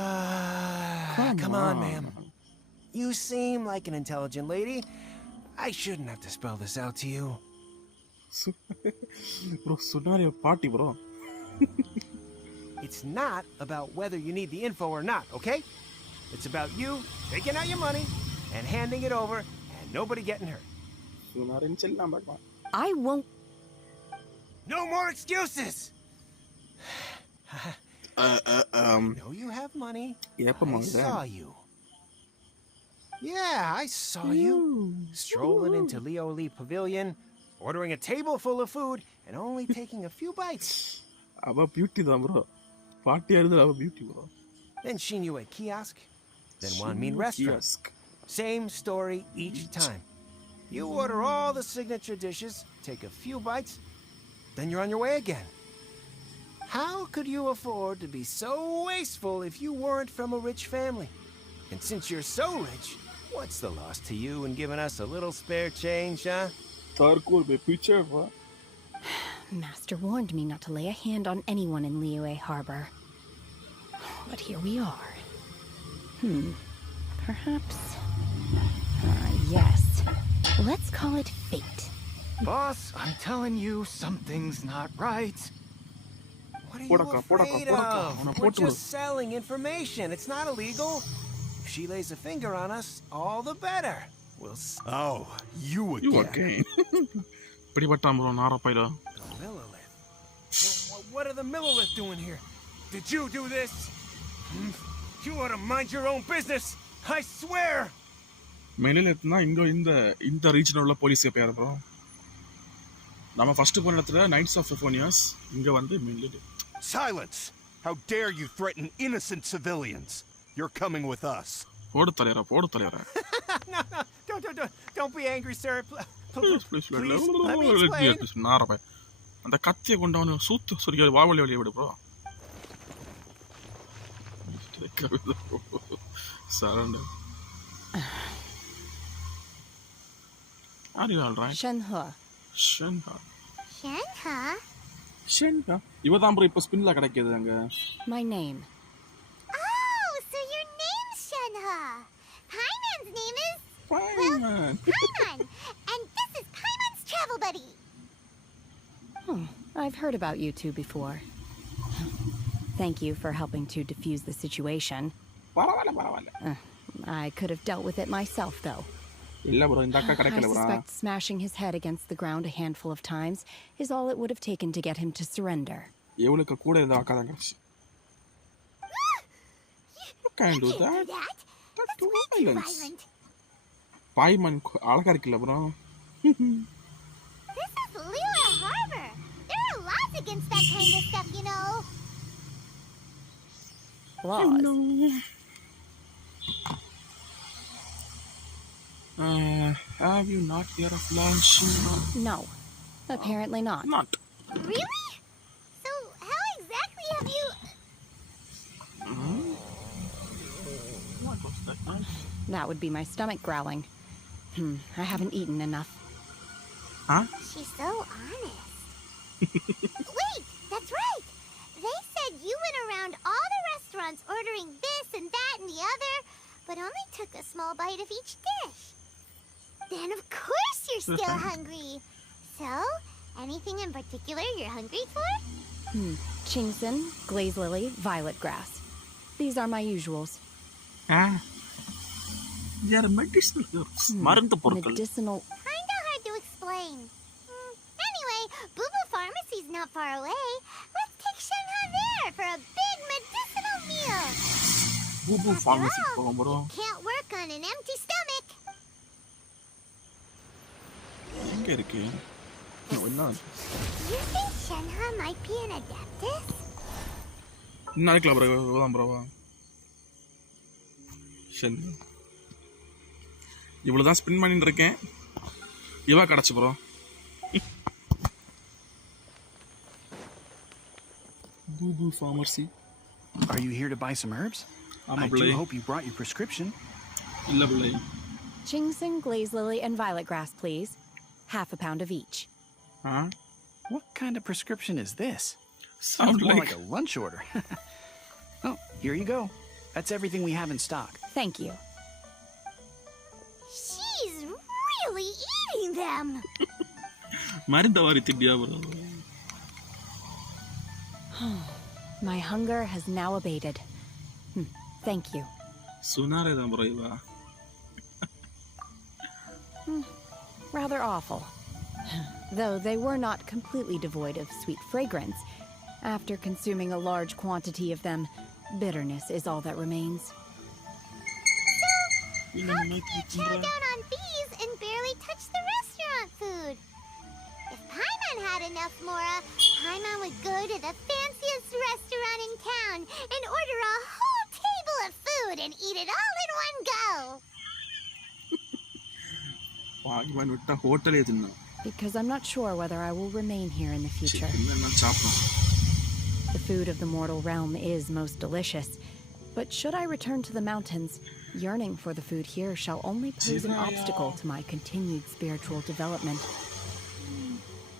Come on, ma'am. You seem like an intelligent lady. I shouldn't have to spell this out to you. Bro, scenario party, bro. It's not about whether you need the info or not, okay? It's about you taking out your money and handing it over and nobody getting hurt. I won't. No more excuses! I know you have money. I saw you. Yeah, I saw you. Strolling into Leo Lee Pavilion, ordering a table full of food, and only taking a few bites. Ava beauty da bro. Party arudhu ava beauty bro. Then seen you at kiosk. Then one mean restaurant. Same story each time. You order all the signature dishes, take a few bites, then you're on your way again. How could you afford to be so wasteful if you weren't from a rich family? And since you're so rich, what's the loss to you in giving us a little spare change, huh? Master warned me not to lay a hand on anyone in Liyue Harbor. But here we are. Perhaps... yes. Let's call it fate. Boss, I'm telling you, something's not right. What are you afraid of? We're just selling information. It's not illegal. If she lays a finger on us, all the better. We'll Oh, you again. Pretty bad time, bro. Narapayda. Millilith. What are the Millilith doing here? Did you do this? You ought to mind your own business. I swear. Millilith na இந்த region உள்ள police பேர் bro. நம்ம first போன இடத்துல Knights of Euphonius இங்க வந்து Millilith. Silence! How dare you threaten innocent civilians? You're coming with us. போடு தலையரா. No, don't be angry, sir. Please, let me explain. நாரப்பை. அந்த கத்தியை கொண்டவன சூத்து சொரியா வாவலி வழியை விடு bro. Surrender. Are you all right? Shenhe. இவ தான் bro இப்ப ஸ்பின்ல கிடைக்குது அங்க. My name. Oh, so your name's Shenhe. Paimon's name is... Paimon. Paimon. And this is Paimon's travel buddy. I've heard about you two before. Thank you for helping to defuse the situation. I could have dealt with it myself, though. I suspect smashing his head against the ground a handful of times is all it would have taken to get him to surrender. You can't do that. That's too violent. Paimon, அழகா இருக்குல்ல bro. This is Liyue Harbor. There are laws against that kind of stuff, you know. Laws? Have you not heard of launching? No, apparently not. Really? So how exactly have you... What was that noise? That would be my stomach growling. I haven't eaten enough. Huh? She's so honest. Wait, that's right. They said you went around all the restaurants ordering but only took a small bite of each dish. Then of course you're still hungry. So, anything in particular you're hungry for? Chingson, glaze lily, violet grass. These are my usuals. They are medicinal herbs. மருந்து பொருட்கள். Medicinal. Kinda hard to explain. Anyway, Boo Pharmacy's not far away. Let's take Shenhe there for a big medicinal meal. Boo Pharmacy போவோம் bro. Can't work on an empty stomach. எங்க இருக்கு? என்ன? You think Shenhe might be an adeptus? இன்னும் இருக்கல bro. போலாம் bro. Shenhe. இவ்வளவுதான் ஸ்பின் பண்ணிட்டு இருக்கேன். இவா கடச்சு bro. Boo Pharmacy. Are you here to buy some herbs? I do hope you brought your prescription. இல்ல பிள்ளை. Chingson, glaze lily, and violet grass, please. Half a pound of each. Huh? What kind of prescription is this? Sounds more like a lunch order. Oh, here you go. That's everything we have in stock. Thank you. She's really eating them. மருந்தவாரி திட்டியா bro. My hunger has now abated. Thank you. சுனாரே தான் bro இவா. Rather awful. Though they were not completely devoid of sweet fragrance, after consuming a large quantity of them, bitterness is all that remains. So, how can you chow down on these and barely touch the restaurant food? If Paimon had enough Mora, Paimon would go to the fanciest restaurant in town and order a whole table of food and eat it all in one go. Because I'm not sure whether I will remain here in the future. The food of the mortal realm is most delicious, but should I return to the mountains, yearning for the food here shall only pose an obstacle to my continued spiritual development.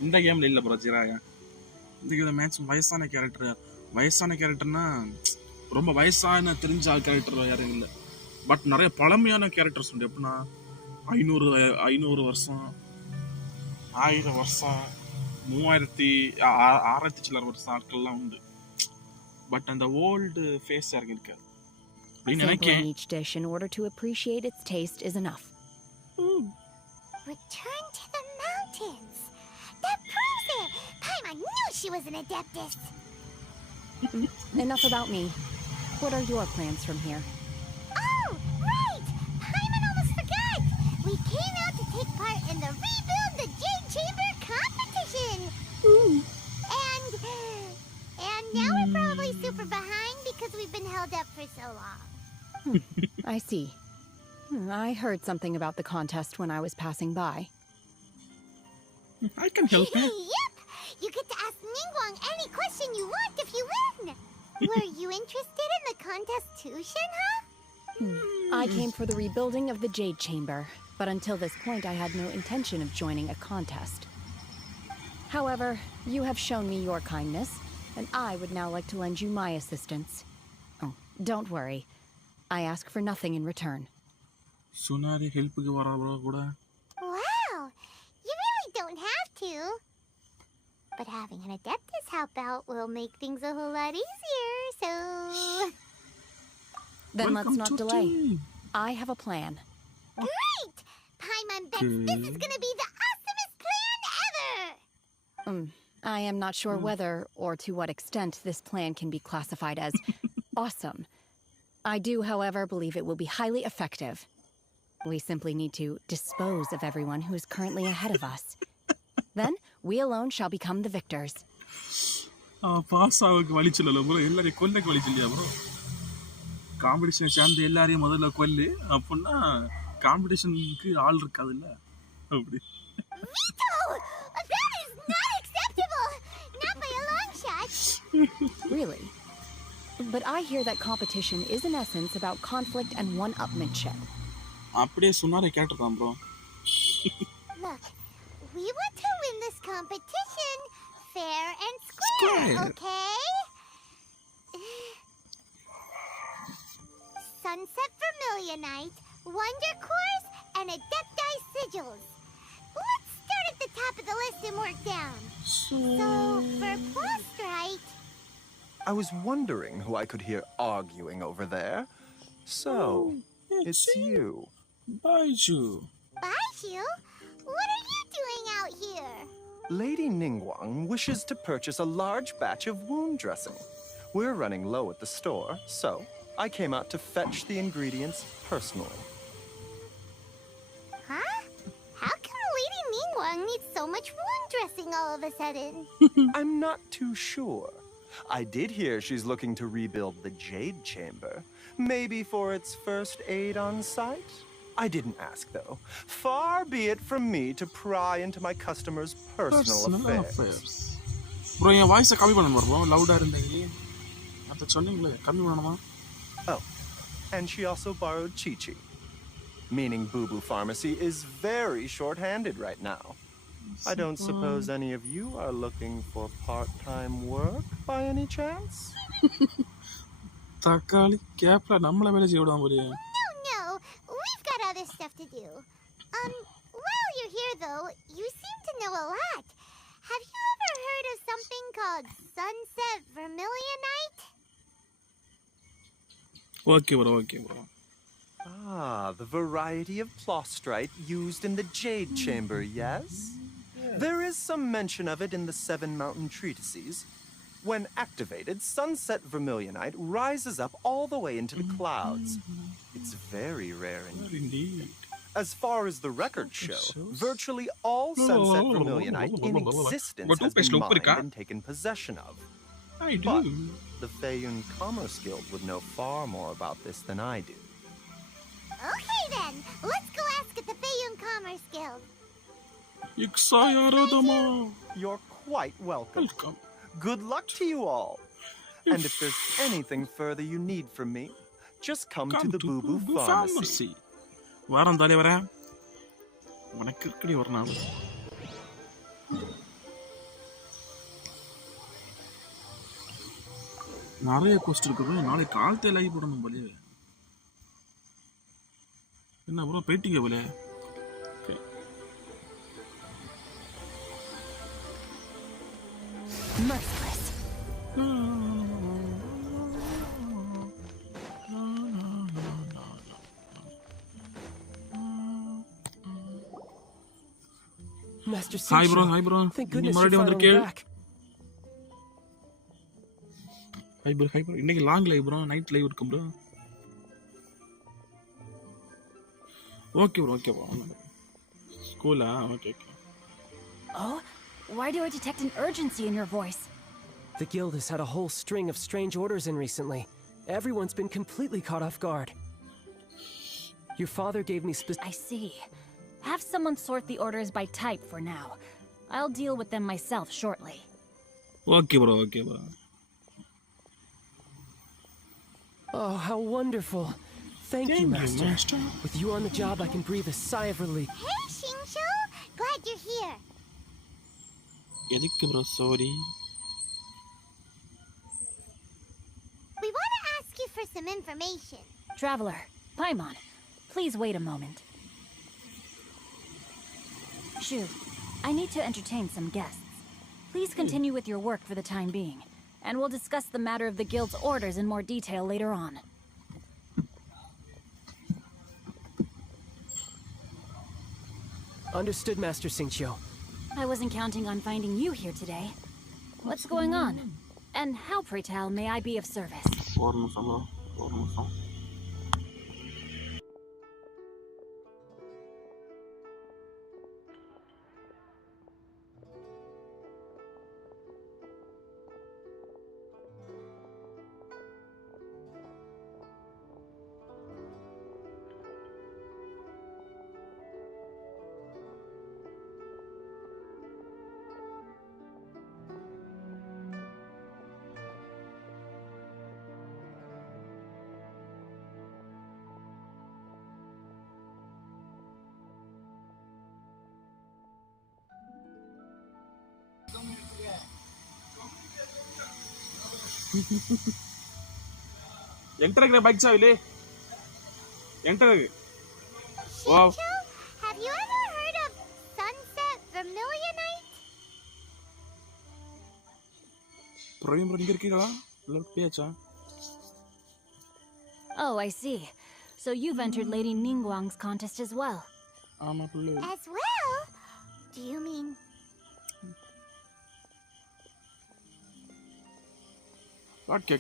இந்த கேம்ல இல்ல bro Jiraiya. இந்த மேட்ச் வயசான கேரக்டர்னா ரொம்ப வயசான தெரிஞ்ச கேரக்டர் யாரும் இல்ல. பட் நிறைய பழமையான கேரக்டர்ஸ் உண்டு. எப்படின்னா 500 வருஷம் 1000 வருஷம் 3000 சில்லற வருஷம் ஆட்கள்லாம் உண்டு. பட் அந்த ஓல்டு ஃபேஸ் யாருக்கு இருக்காது. Sampling each dish in order to appreciate its taste is enough. Return to the mountains. That proves it. Paimon knew she was an adeptus. Enough about me. What are your plans from here? Oh, right! Paimon almost forgot. We came out to take part in the Rebuild the Jade Chamber competition. And now we're probably super behind because we've been held up for so long. I see. I heard something about the contest when I was passing by. I can help you. Yep! You get to ask Ningguang any question you want if you win! Were you interested in the contest too, Shenhe? I came for the rebuilding of the Jade Chamber, but until this point I had no intention of joining a contest. However, you have shown me your kindness, and I would now like to lend you my assistance. Oh, don't worry. I ask for nothing in return. Sunari help ಗೆ ಬರಬರ ಕೂಡ. Wow! You really don't have to. But having an adeptus help out will make things a whole lot easier, so... Then let's not delay. I have a plan. Great! Paimon bets this is gonna be the awesomest plan ever! I am not sure whether or to what extent this plan can be classified as awesome. I do, however, believe it will be highly effective. We simply need to dispose of everyone who is currently ahead of us. Then, we alone shall become the victors. Pass ஆவக்கு வலிச்சல bro எல்லாரையும் கொல்லக்கு வலிச்சலையா bro competition சார்ந்து எல்லாரையும் முதல்ல கொல்லு அப்பனா காம்படிஷனுக்கு ஆள் இருக்காதுல்ல அப்படி Vito! That is not acceptable! Not by a long shot! Really? But I hear that competition is in essence about conflict and one-upmanship. அப்படியே சொன்னாரே கேட்டதான் bro. Look, we want to win this competition fair and square, okay? Sunset Vermilion Vermilionite, Wonder Cores, and Adepti Sigils. Let's start at the top of the list and work down. So for Plostrite... I was wondering who I could hear arguing over there. So, it's you. Baiju. Baiju? What are you doing out here? Lady Ningguang wishes to purchase a large batch of wound dressing. We're running low at the store, so I came out to fetch the ingredients personally. Huh? How come Lady Ningguang needs so much wound dressing all of a sudden? I'm not too sure. I did hear she's looking to rebuild the Jade Chamber. Maybe for its first aid on site? I didn't ask, though. Far be it from me to pry into my customers' personal affairs. Bro, your voice is coming bro. Louder in the Oh, and she also borrowed Chi-Chi. Meaning Boo Boo Pharmacy is very short-handed right now. I don't suppose any of you are looking for part-time work by any chance? No, we've got other stuff to do. While you're here though, you seem to know a lot. Have you ever heard of something called Sunset Vermilionite? Okay, bro. Ah, the variety of Plostrite used in the Jade Chamber, yes? There is some mention of it in the 7 Mountain Treatises. When activated, Sunset Vermilionite rises up all the way into the clouds. It's very rare indeed. As far as the records show, virtually all Sunset Vermilionite in existence has been mined and taken possession of. But the Feiyun Commerce Guild would know far more about this than I do. Okay then, let's go ask at the Feiyun Commerce Guild. You're quite welcome. Good luck to you all. And if there's anything further you need from me, just come to the Boo Boo Pharmacy. வாரம் தலைவரே உனக்கு இருக்கடி ஒரு நாள் நிறைய கோஸ்ட் இருக்குது நாளைக்கு காலத்தை லைவ் போடணும் போலே என்ன ப்ரோ போயிட்டீங்க போலே Merciless. Master Hi bro, Thank goodness you finally back. Hi bro. இன்னைக்கு long live bro, night live இருக்கு bro. Okay bro. School okay. Oh, why do I detect an urgency in your voice? The guild has had a whole string of strange orders in recently. Everyone's been completely caught off guard. Your father gave me I see. Have someone sort the orders by type for now. I'll deal with them myself shortly. Okay bro. Oh, how wonderful. Thank you, Master. With you on the job, I can breathe a sigh of relief. Hey, Xingqiu! Glad you're here. எதுக்கு bro, sorry. We want to ask you for some information. Traveler, Paimon, please wait a moment. Shu, I need to entertain some guests. Please continue with your work for the time being, and we'll discuss the matter of the guild's orders in more detail later on. Understood, Master Xingqiu. I wasn't counting on finding you here today. What's going on? And how, pray tell, may I be of service? என்கிட்ட இருக்கிற பைக் சாவிலே Enter. Wow. Have you ever heard of sunset vermilionite? Praveen bro, inga irkீங்களா? இல்ல பேச்சா? Oh, I see. So you've entered Lady Ningguang's contest as well. ஆமா புள்ள. As well? Do you mean? Okay.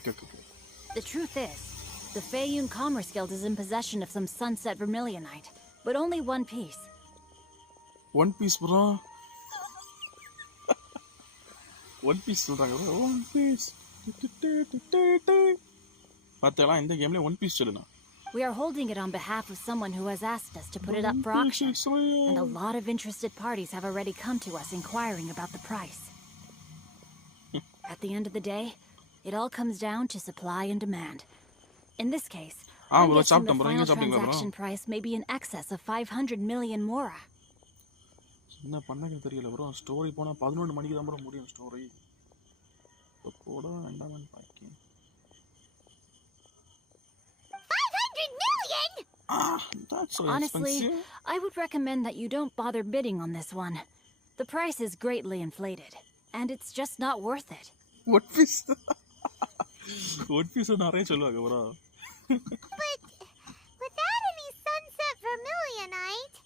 The truth is, the Feiyun Commerce Guild is in possession of some sunset vermilionite, but only one piece. One piece, bro. One piece சொல்றாங்க bro. One piece. பார்த்தேளா இந்த கேம்ல one piece சொல்லுனா. We are holding it on behalf of someone who has asked us to put it up for auction, and a lot of interested parties have already come to us inquiring about the price. At the end of the day, it all comes down to supply and demand. In this case, I'm guessing the final transaction price may be in excess of 500 million mora. என்ன பண்ணங்க தெரியல bro. Story போனா 11 மணிக்கு தான் bro முடியும் ஸ்டோரி. போடா வேண்டாம் பாக்கி. 500 million? That's so Honestly, expensive. I would recommend that you don't bother bidding on this one. The price is greatly inflated, and it's just not worth it. One piece. One piece நிறைய சொல்லுவாங்க bro. But without any sunset vermilionite.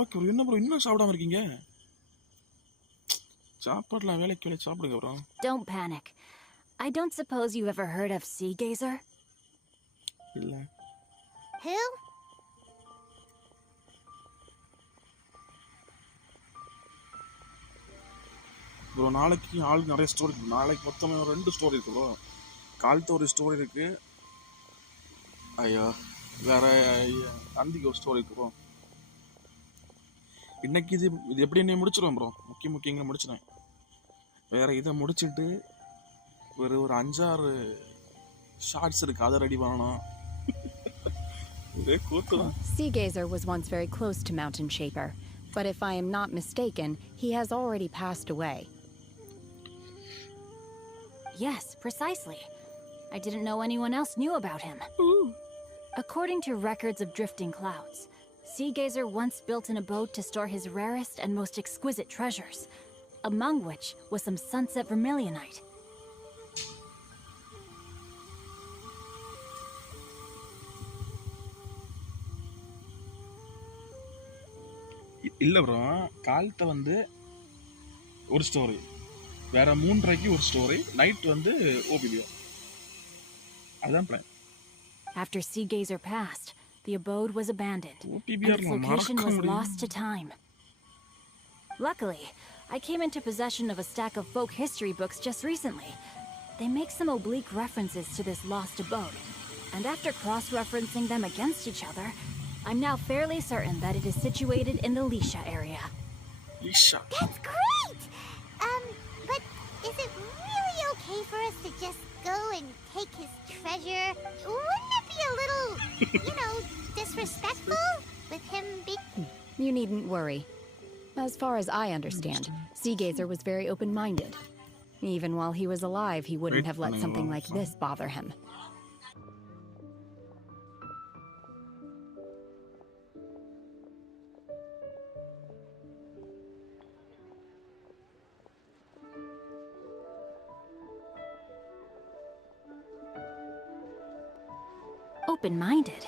Okay என்ன bro இன்னும் சாப்பிடாம இருக்கீங்க? சாப்பாடுலாம் வேலைக்கு வேலை சாப்பிடுங்க bro. Don't panic. I don't suppose you ever heard of Sea Gazer? இல்ல. Who? bro நாளைக்கு ஆளுக்கு நிறைய ஸ்டோரி இருக்கு. நாளைக்கு மொத்தமே 2 ஸ்டோரி இருக்கு bro. காலையில ஒரு ஸ்டோரி இருக்கு. ஐயோ வேற அந்திக்கு ஒரு ஸ்டோரி இருக்கு bro. இன்னைக்கு இது எப்படி என்ன முடிச்சிருவேன் ப்ரோ. முக்கியங்க முடிச்சிட்டேன். வேற இதை முடிச்சிட்டு ஒரு 5-6 ஷார்ட்ஸ் இருக்கு, அதை ரெடி பண்ணணும். Sea Gazer was once very close to Mountain Shaper, but if I am not mistaken, he has already passed away. Yes, precisely. I didn't know anyone else knew about him. According to records of drifting clouds, Sea Gazer once built an abode to store his rarest and most exquisite treasures, among which was some sunset vermilionite. இல்ல ப்ரோ, காலையில வந்து ஒரு ஸ்டோரி, வேற 3:30க்கு ஒரு story, night வந்து ஓபிடியோ. அதான் plan. After Sea Gazer passed, the abode was abandoned, and its location was lost to time. Luckily, I came into possession of a stack of folk history books just recently. They make some oblique references to this lost abode, and after cross-referencing them against each other, I'm now fairly certain that it is situated in the Lisha area. Lisha? That's great! But is it really okay for us to just go and take his treasure? Wouldn't it be a little, disrespectful with him being... You needn't worry. As far as I understand, Sea Gazer was very open-minded. Even while he was alive, he wouldn't have let something like this bother him. Open-minded?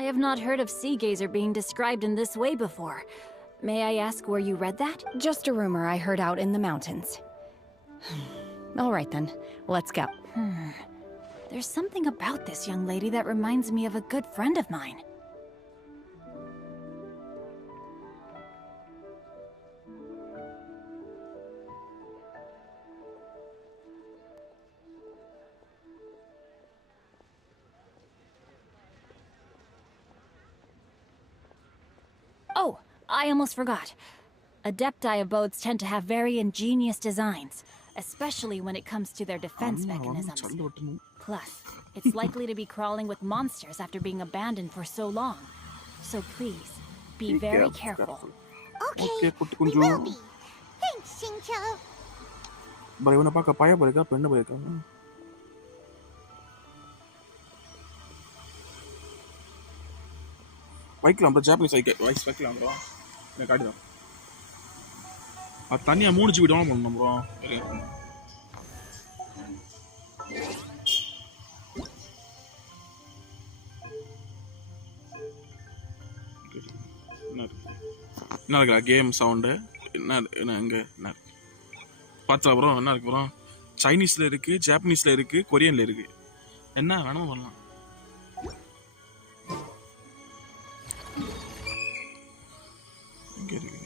I have not heard of Sea Gazer being described in this way before. May I ask where you read that? Just a rumor I heard out in the mountains. All right then, let's go. There's something about this young lady that reminds me of a good friend of mine. Oh, I almost forgot. Adepti abodes tend to have very ingenious designs, especially when it comes to their defense mechanisms. Plus, it's likely to be crawling with monsters after being abandoned for so long. So please, be very careful. Okay, we will be. Thanks, Xingqiu. But இவனை பார்க்க பைய போயிருக்கா பெண்ணு போயிருக்கா? வைக்கலாம் bro, Japanese voice வைக்கலாம் ப்ரோ. எனக்கு காட்டுதான். அது தனியாக 3 GB டவுன்லோட் பண்ணணும் ப்ரோ. என்ன இருக்கா கேம் சவுண்டு? என்ன எங்கே என்ன பார்த்தா ப்ரோ? என்ன இருக்கு ப்ரோ? சைனீஸில் இருக்குது, ஜாப்பனீஸில் இருக்குது, கொரியனில் இருக்குது. என்ன வேணும் பண்ணலாம். இங்கே இருக்கு.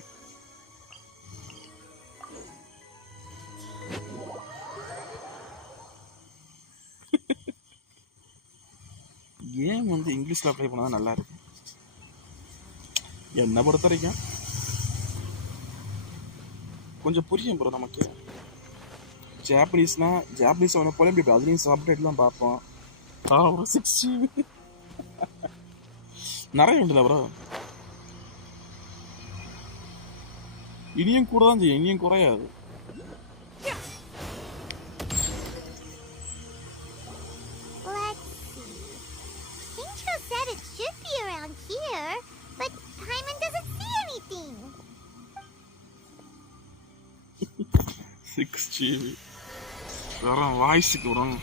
கேம் வந்து இங்கிலீஷில் அப்ளை பண்ணால் நல்லா இருக்கு என்னை பொறுத்த வரைக்கும். கொஞ்சம் புரியும் ப்ரோ நமக்கு. ஜாப்பனீஸ் அவனை போல இப்படி அதுலேயும் சப்டைட்லாம் பார்ப்போம். 6 GB நிறைய உண்டுல ப்ரோ. இனியும் கூட தான் செய்யும், இனியும் குறையாது. Shinjo said it should be around here, but Paimon doesn't see anything. 6 GB வரும் வாய்ஸுக்கு வரும்.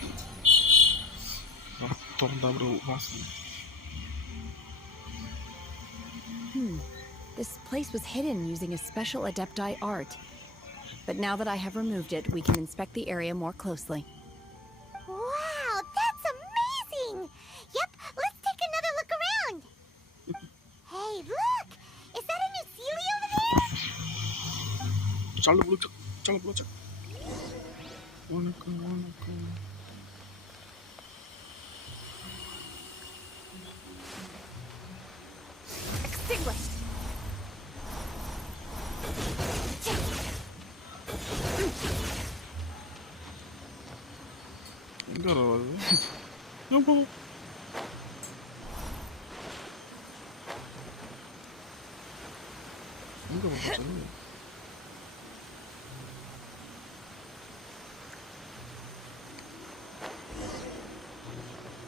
திறந்தா bro voice. This place was hidden using a special Adepti art. But now that I have removed it, we can inspect the area more closely. Wow, that's amazing! Yep, let's take another look around. Hey, look! Is that a new Sealy over there? चलो बोलो Extinguished.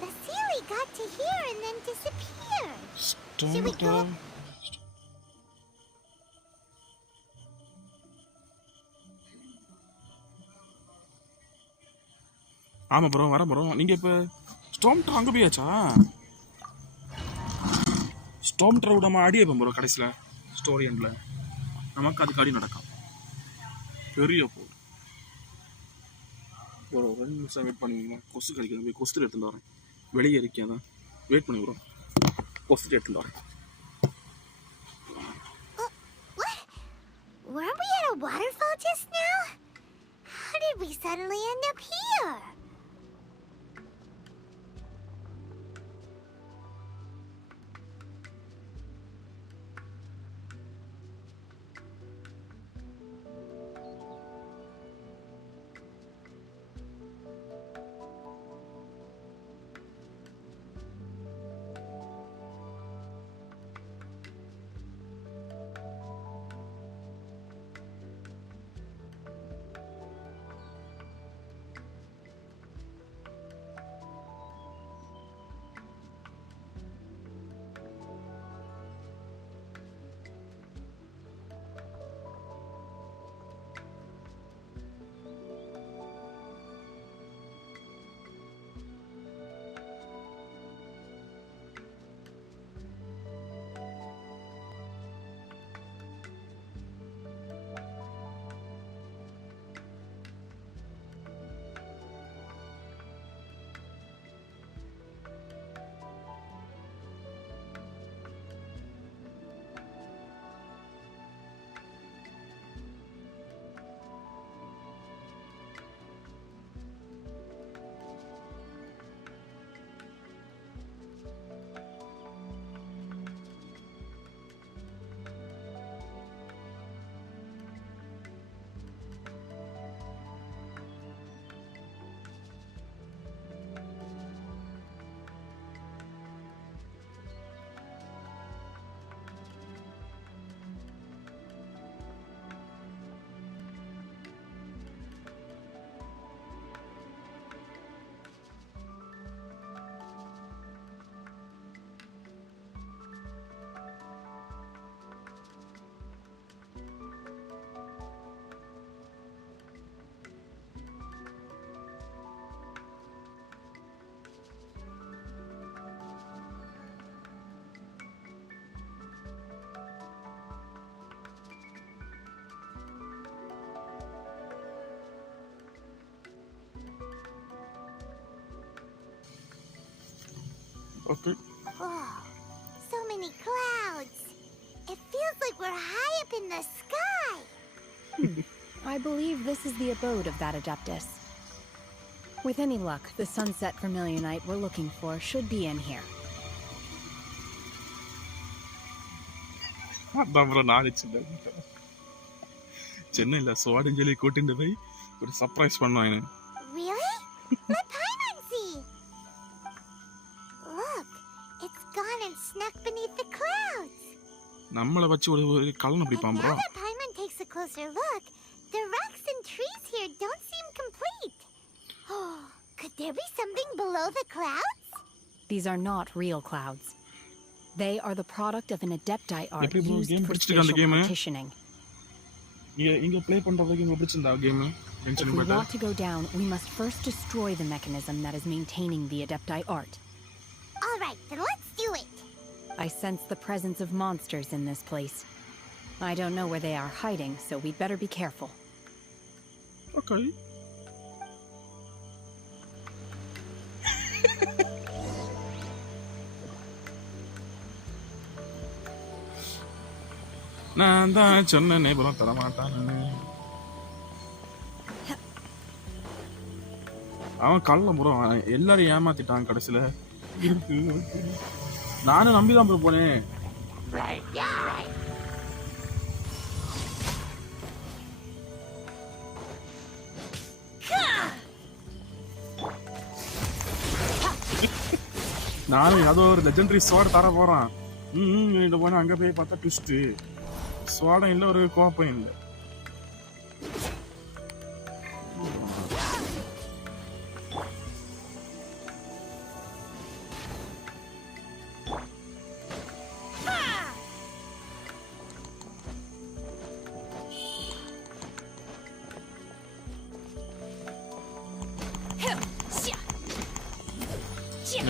The Sealy got to here and then disappeared. Should we go? ஆமா ப்ரோ, வரேன் ப்ரோ. நீங்க இப்ப ஸ்டார்ம் டர் அங்க போயாச்சா? ஸ்டார்ம் டர் நம்ம அடி வைப்போம் ப்ரோ கடைசியில ஸ்டோரி எண்ட்ல. நமக்கு அதுக்கு அடி நடக்கும். பெரிய போ ப்ரோ. 2 நிமிஷம் வெயிட் பண்ணுவீங்களா? கொசு கடிக்கிறது. போய் கொசு எடுத்துட்டு வரேன். வெளியே இருக்கேன் தான். வெயிட் பண்ணி ப்ரோ. கொசு எடுத்துட்டு வரேன். What? Weren't we at a waterfall just now? How did we suddenly end up here? Okay. Oh, so many clouds. It feels like we're high up in the sky. I believe this is the abode of that Adeptus. With any luck, the sunset vermilionite we're looking for should be in here. அதான் ப்ரோ நாளைக்கு சென்னையில் சுவாடிஞ்சலி கூட்டிட்டு போய் ஒரு சர்ப்ரைஸ் பண்ணுவாங்க. Really? Let Paimon see. Look, it's gone and snuck beneath the clouds. நம்மளை வச்சு ஒரு கலன் பிடிப்பான் bro. Now that Paimon takes a closer look, the rocks and trees here don't seem complete. Oh, could there be something below the clouds? These are not real clouds. They are the product of an adepti art used for spatial partitioning. இங்க ப்ளே பண்றதுக்கு இங்க பிடிச்சிருந்தா game. If we want to go down, we must first destroy the mechanism that is maintaining the adepti art. All right, then let's do it. I sense the presence of monsters in this place. I don't know where they are hiding, so we'd better be careful. Okay. நான் தான் சொன்னேனே ப்ரோ தரமாட்டான்னு. அவன் கள்ள ப்ரோ எல்லாரும் ஏமாத்திட்டான் கடைசியில. நானும் நம்பிதான் ப்ரோ போனேன். நானும் ஏதோ ஒரு லெஜெண்டரி ஸ்வாட் தர போறான். போன அங்க போய் பார்த்தா ட்விஸ்ட். ஸ்வாடம் இல்லை, ஒரு கோப்பம் இல்லை.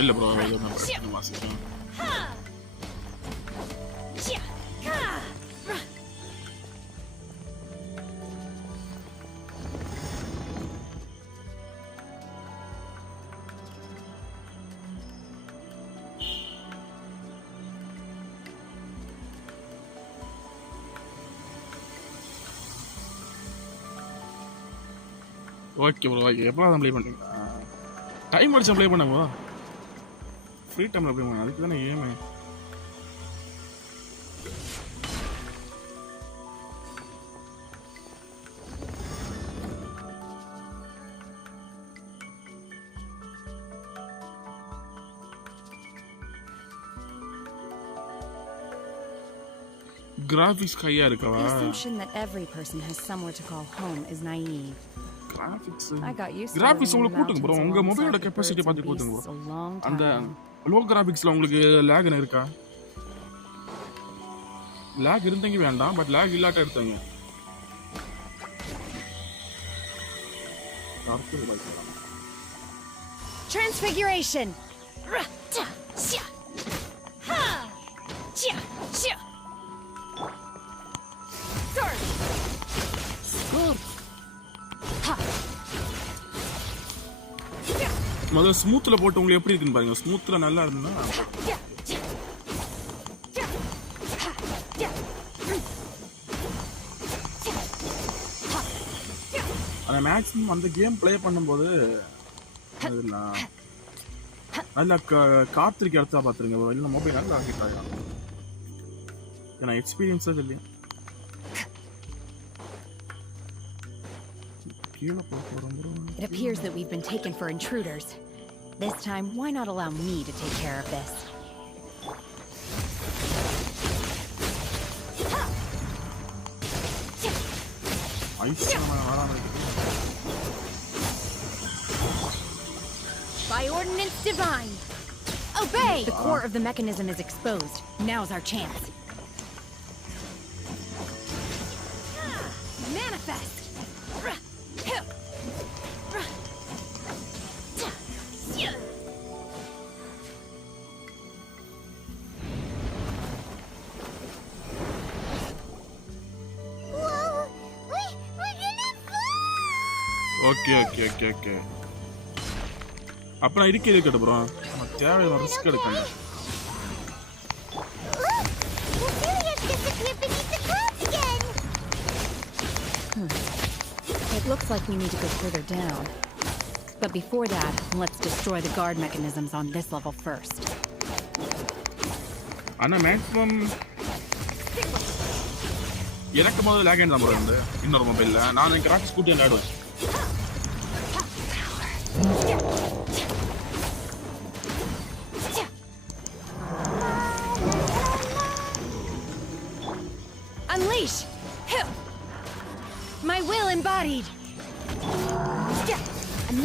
இல்லை ப்ரோ வாசிக்கிறேன். Okay bro okay. எப்போ தான் ப்ளே பண்ணுறீங்க? டைம் அடிச்சு ப்ளே பண்ண ப்ரோ. ஃப்ரீ டைமில் ப்ளே பண்ண, அதுக்கு தானே ஏமே. கிராஃபிக்ஸ் ஹையா இருக்கவா? The assumption that every person has somewhere to call home is naive. Graphics உங்களுக்கு கூட்டுங்க ப்ரோ. உங்க மொபைலோட கெப்பாசிட்டி பார்த்து கூட்டுங்க ப்ரோ. அந்த லோ கிராஃபிக்ஸ்ல உங்களுக்கு லேக் இருக்கா? லேக் இருந்தங்க வேண்டாம், பட் லேக் இல்லாட்ட எடுத்தங்க. Transfiguration. முதல்ல ஸ்மூத்ல போட்டு உங்களுக்கு எப்படி இருக்குன்னு பாருங்க. ஸ்மூத்ல நல்லா இருந்தா அந்த மேக்ஸிமம் அந்த கேம் ப்ளே பண்ணும்போது நல்லா காத்திருக்க இடத்தா பார்த்துருங்க. இல்லை மொபைல் நல்லா ஹிட் ஆகும். ஏன்னா எக்ஸ்பீரியன்ஸே இல்லையா. It appears that we've been taken for intruders. This time, why not allow me to take care of this? By ordinance divine! Obey! The core of the mechanism is exposed. Now's our chance. Manifest! Okay. அப்புறம் இருக்கட்டு ப்ரோ. நம்ம தேவையான ரிஸ்க் எடுக்கணும். It looks like we need to go further down. But before that, let's destroy the guard mechanisms on this level first. Ana maximum எனக்கு முதல்ல லாக் ஆயிடுதான் ப்ரோ இந்த இன்னொரு மொபைல்ல. நான் எனக்கு ராக் ஸ்கூட்டி ஆடுவேன். Unleash! My will embodied.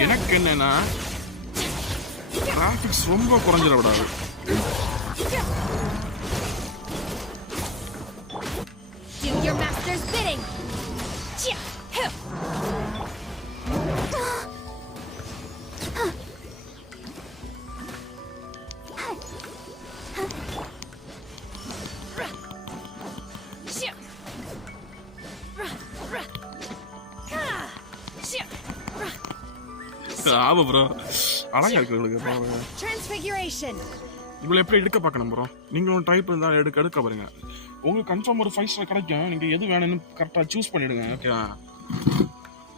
எனக்கு என்னன்னா கிராபிக்ஸ் ரொம்ப குறைஞ்சிட விடாது. Do your master's bidding. ஆமா ப்ரோ, அழகா இருக்கு உங்களுக்கு. Transfiguration. இவ்வளவு எப்படி எடுக்க பார்க்கணும் ப்ரோ. நீங்களும் டைப் இருந்தா எடுக்க பாருங்க. உங்களுக்கு கன்ஃபார்ம் ஒரு 5 ஸ்டார் கிடைக்கும். நீங்க எது வேணும்னு கரெக்டா சூஸ் பண்ணிடுங்க. ஓகேவா?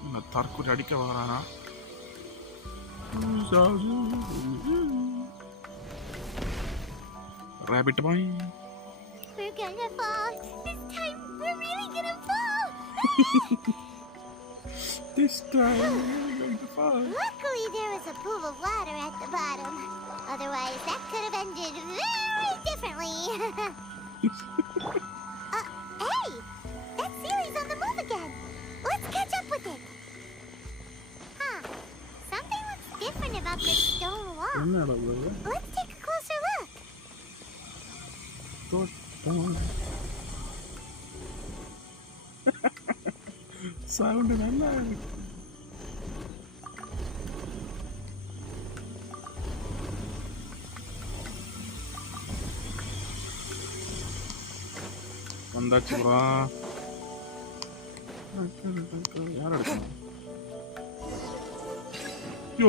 இந்த தற்கொலை அடிக்க வரானா? Rabbit boy. We're gonna fall. This time, we're really gonna fall. This time, we're going to fall. Luckily, there was a pool of water at the bottom. Otherwise, that could have ended very differently. Hey! That series on the move again. Let's catch up with it. Huh. Something looks different about this stone wall. Let's take a closer look. Sound நல்லா வந்தாச்சு ப்ரோ. யார் எடுக்கணும்?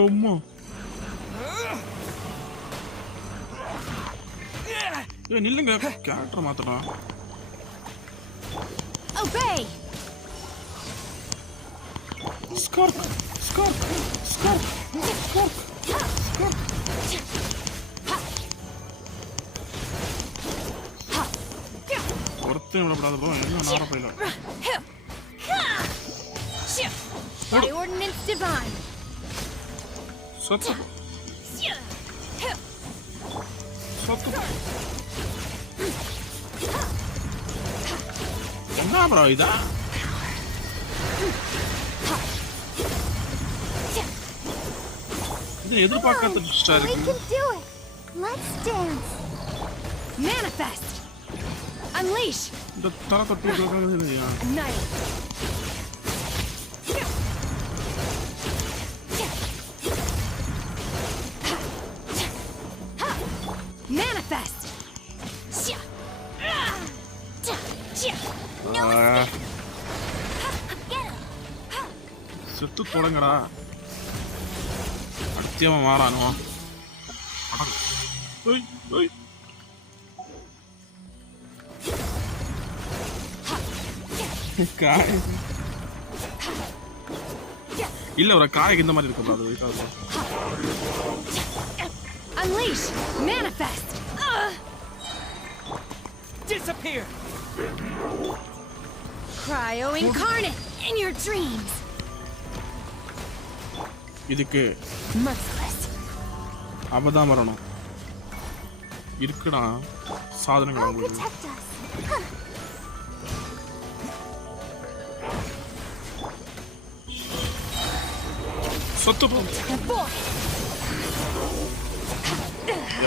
அம்மா நில்லுங்க, கேரக்டர் மாத்தலாம். Obey. Scarf. ஒருத்தன் விடப்படாத ப்ரோ. என்ன நார போயில. By ordinance divine. சத்து. என்ன ப்ரோ இதா? இது எதிர்பார்க்காத ட்விஸ்டா We இருக்கு. can do it. Let's dance. Manifest. Unleash. இந்த தர தொட்டு இல்லையா? Annihilate. Manifest. செத்து தொடங்கடா. அடுத்தவன் மாறானோ. காய் இல்ல ஒரு காய்க்கு இந்த மாதிரி இருக்கு அது. Unleash. Manifest. Disappear. Cryo incarnate in your dreams. இதுக்கு அவதான் வரணும். இருக்குடா சாதனங்கள் உங்களுக்கு. சொத்து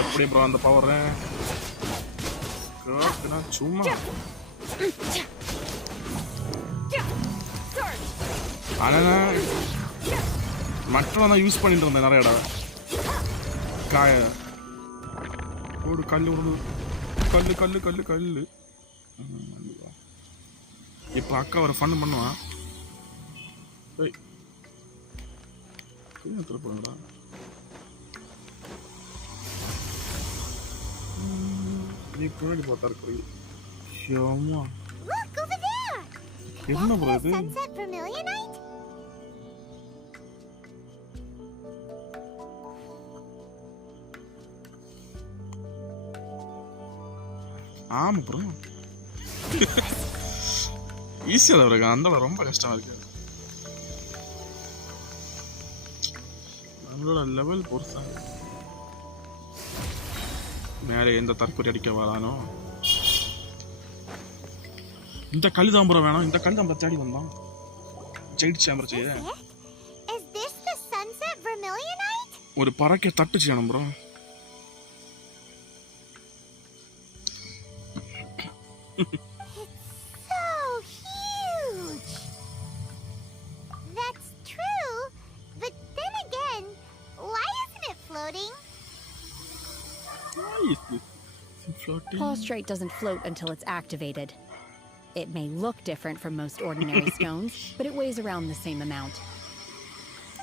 எப்படி ப்ரோ அந்த பவர் சும்மா ஆனா மற்றவன் தான் யூஸ் பண்ணிட்டு இருந்தேன் நிறைய இடம். காய ஒரு கல் உருது கல்லு கல்லு கல்லு கல்லு. இப்போ அக்கா ஒரு ஃபன் பண்ணுவான். போங்கடா Look over there. என்ன ப்ரோ இது? Sunset vermilionite? ஆமா ப்ரோ. ஈஸியா தான் இருக்கு. அந்த ரொம்ப கஷ்டமா இருக்கு. நம்மளோட லெவல் பொறுத்தா மேலே எந்த தற்கொலை அடிக்க வரானோ இந்த கழுதாம்பரம் வேணும். இந்த கழுதாம்பரம் தேடி வந்தான். ஜெயிட் சேம்பர் செய்ய Is this the sunset vermilionite? ஒரு பறக்க தட்டு செய்யணும் bro. So huge. That's true, but then again, why isn't it floating? Why is this floating? Prostrate doesn't float until it's activated. It may look different from most ordinary stones, but it weighs around the same amount.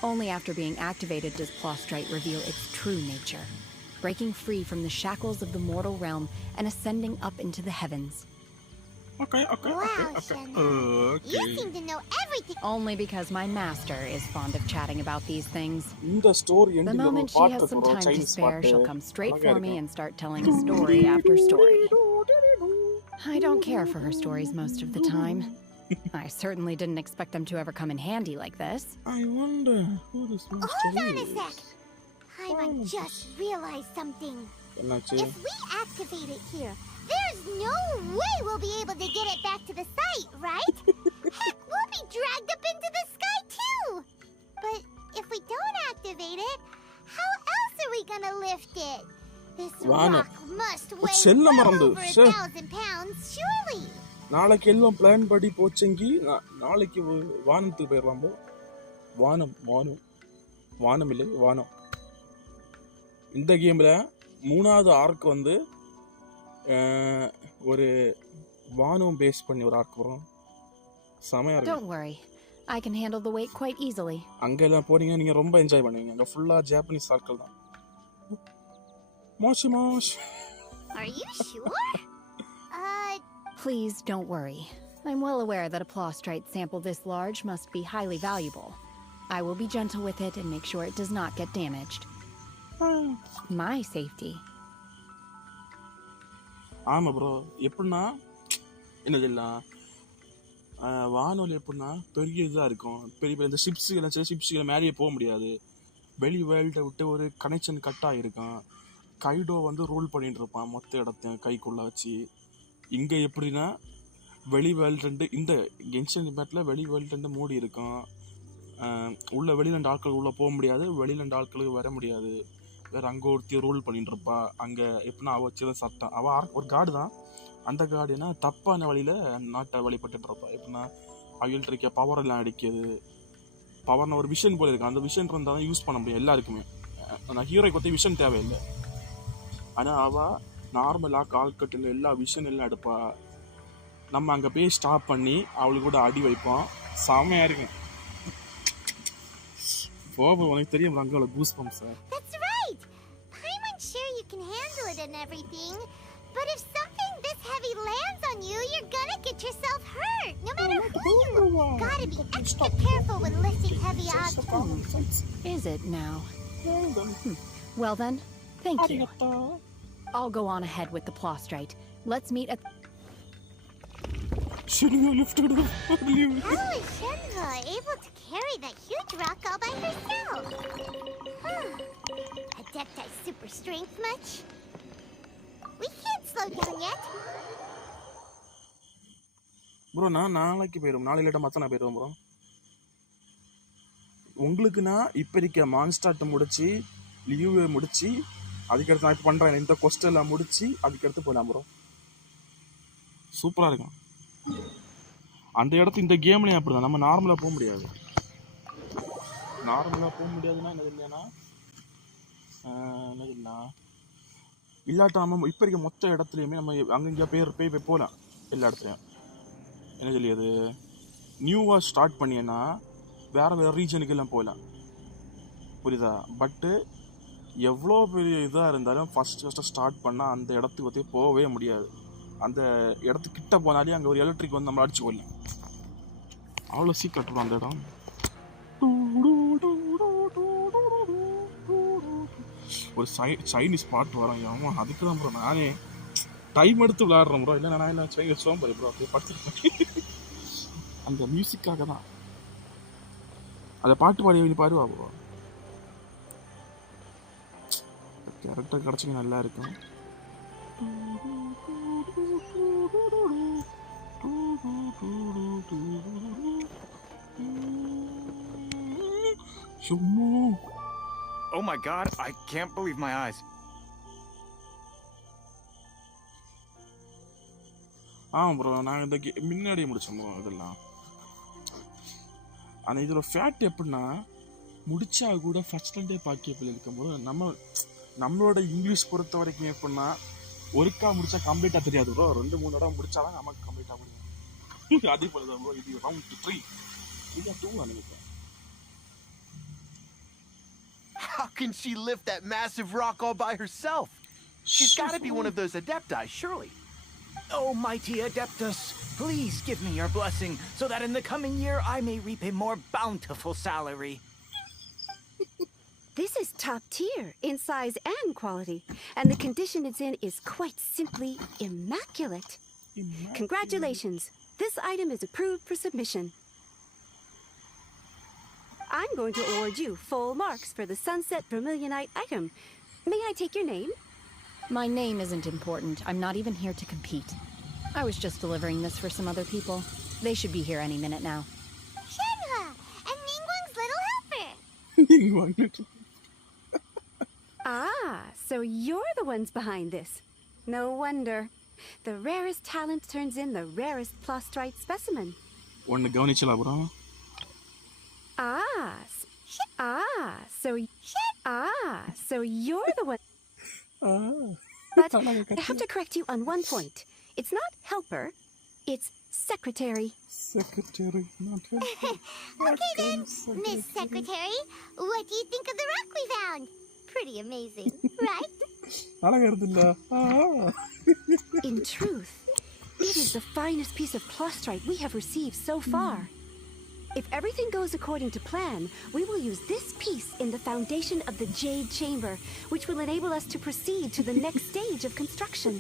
Only after being activated does prostrate reveal its true nature, breaking free from the shackles of the mortal realm and ascending up into the heavens. Okay. You seem to know everything. Only because my master is fond of chatting about these things. The story The moment she has some time to spare, she'll come straight for me and start telling story after story. I don't care for her stories most of the time. I certainly didn't expect them to ever come in handy like this. I wonder who this master Hold on a is. sec. I just realized something. If we activate it here, there's no way we'll be able to get it back to the site, right? Heck, we'll be dragged up into the sky too. But if we don't activate it, how else are we gonna lift it? This rock must weigh well over 1,000 pounds, surely. நாளைக்கு எல்லாம் பிளான் படி போச்செங்கி நாளைக்கு வானத்துக்கு போயிடலாம் ப்ரோ. வானம் இல்லை வானம். இந்த கேமில் 3வது ஆர்க் வந்து ஒரு வானம் பேஸ் பண்ணி ஒரு ஆர்க் வரும். செமையா இருக்கு. Don't worry. I can handle the weight quite easily. அங்கெல்லாம் போனீங்க நீங்க ரொம்ப என்ஜாய் பண்ணுவீங்க. அங்க ஃபுல்லா ஜாப்பனீஸ் ஆட்கள் தான். Moshi. Are you sure? Please don't worry. I'm well aware that a prostrate sample this large must be highly valuable. I will be gentle with it and make sure it does not get damaged. My safety. ஆமா ப்ரோ. எப்படின்னா என்னதெல்லாம் வானொலி எப்படின்னா பெரிய இதாக இருக்கும். பெரிய இந்த ஷிப்ஸுகளை மேலேயே போக முடியாது. வெளி வேர்ல்டை விட்டு ஒரு கனெக்ஷன் கட் ஆகிருக்கான். கைடோ வந்து ரூல் பண்ணிட்டு இருப்பான் மொத்த இடத்தையும் கைக்குள்ளே வச்சு. இங்கே எப்படின்னா வெளி வேர்ல்டு இந்த கென்ஷன் இம்பேக்டில் வெளி வேர்ல்டு மூடி இருக்கும். உள்ள வெளியிலண்டு ஆட்கள் உள்ளே போக முடியாது. வெளியிலண்டு ஆட்களுக்கு வர முடியாது. வேறு அங்கே ஒருத்தி ரூல் பண்ணிட்டு இருப்பா. அங்கே எப்படின்னா அவள் வச்சுதான் சட்டம். அவள் ஒரு காடு தான். அந்த காடுனா தப்பான வழியில் நாட்டை வழிபட்டு இருப்பா. எப்படின்னா அவள்கிட்ட இருக்க பவர் எல்லாம் அடிக்கிறது. பவர்னு ஒரு விஷன் போல இருக்கு. அந்த விஷன் இருந்தால் தான் யூஸ் பண்ண முடியும் எல்லாருக்குமே. அந்த ஹீரோய்க்கு பற்றி விஷன் தேவையில்லை. ஆனால் அவள் நார்மலாக கால்கட்டில் எல்லா விஷன் எல்லாம் எடுப்பா. நம்ம அங்கே போய் ஸ்டாப் பண்ணி அவளுக்கு கூட அடி வைப்போம். செமையாக இருக்கும். உனக்கு தெரியும் அங்கே பூஸ் pump sir. That's right. I'm sure you can handle it and everything, but if something this heavy lands on you, you're gonna get yourself hurt, no matter who you are. Gotta be extra careful when lifting heavy objects. Is it now? Well then, thank you. I'll go on ahead with the prostrate. Let's meet at... How is Shenhe able to carry that huge rock all by herself? Adepti's super strength much? We can't slow down yet. Bro நான் நாளைக்கு போயிடும். நாளை இல்லாட்ட மற்ற நான் போயிடுவேன் ப்ரோ. உங்களுக்கு நான் இப்போ இருக்க மான்ஸ்டார்ட்டை முடிச்சு லீவை முடிச்சு அதுக்கடுத்து நான் இப்போ பண்ணுறேன். இந்த கொஸ்டெல்லாம் முடிச்சு அதுக்கடுத்து போகலாம் ப்ரோ. சூப்பராக இருக்கும். அந்த இடத்து இந்த கேம்லேயும் அப்படி தான். நம்ம நார்மலாக போக முடியாது. என்னது இல்லைன்னா என்னது இல்லை இல்லாட்ட நம்ம இப்போ இருக்க மொத்த இடத்துலையுமே நம்ம அங்கங்கே போய் போகலாம். எல்லா இடத்துலையும் என்ன சொல்லியது நியூவாக ஸ்டார்ட் பண்ணியன்னா வேறு ரீஜனுக்கு எல்லாம் போகலாம். புரியுதா? பட்டு எவ்வளோ பெரிய இதாக இருந்தாலும் ஃபஸ்ட்டு ஸ்டார்ட் பண்ணால் அந்த இடத்துக்கு பற்றி போகவே முடியாது. அந்த இடத்துக்கிட்ட போனாலே அங்கே ஒரு எலக்ட்ரிக் வந்து நம்மளை அடிச்சு கொள்ளும். அவ்வளோ சீக்கிரம் அந்த இடம். ஒரு சைனீஸ் பாட்டு வரும். ஆமா அதுக்கு தான் ப்ரோ நானே டைம் எடுத்து விளையாடுறேன் ப்ரோ. இல்லை நான் என்ன சோம்பேறி ப்ரோ, அப்படியே படிச்சிருக்கேன். அந்த மியூசிக்காக தான் அதை பாட்டு பாடி நீ பாடுவா ப்ரோ. கேரக்டர் கிடச்சிங்க நல்லா இருக்கும். Oh my god, I can't believe my eyes. Bro நாங்கள் இந்த முன்னாடியே முடிச்சோம் ப்ரோ இதெல்லாம். ஆனால் இதில் ஃபேக்ட் எப்படின்னா முடிச்சா கூட ஃபர்ஸ்ட் டே பாக்கியப்பில் இருக்கும்போது நம்மளோட இங்கிலீஷ் பொறுத்த வரைக்கும் எப்படின்னா ஒருக்கா முடிச்சா கம்ப்ளீட்டாக தெரியாது ப்ரோ. 2-3 இடம் முடிச்சாதான் நமக்கு கம்ப்ளீட்டாக முடியும். அதே போல தான் ப்ரோ இது ரவுண்ட் 3 இல்லை 2 நினைக்கிறேன். How can she lift that massive rock all by herself? She's got to be one of those adepti, surely. Oh, mighty Adeptus, please give me your blessing so that in the coming year I may reap a more bountiful salary. This is top tier in size and quality, and the condition it's in is quite simply immaculate. Congratulations, this item is approved for submission. I'm going to award you full marks for the Sunset Vermilionite item. May I take your name? My name isn't important. I'm not even here to compete. I was just delivering this for some other people. They should be here any minute now. Shenhua, and Ningguang's little helper. So you're the ones behind this. No wonder. The rarest talent turns in the rarest Plostrite specimen. ஒன்னு கவனிச்சல bro. So you're the one. But I have to correct you on one point. It's not helper, it's secretary. Secretary, not helper. Okay then, Miss Secretary, what do you think of the rock we found? Pretty amazing, right? In truth, it is the finest piece of Plostrite we have received so far. If everything goes according to plan, we will use this piece in the foundation of the Jade Chamber, which will enable us to proceed to the next stage of construction.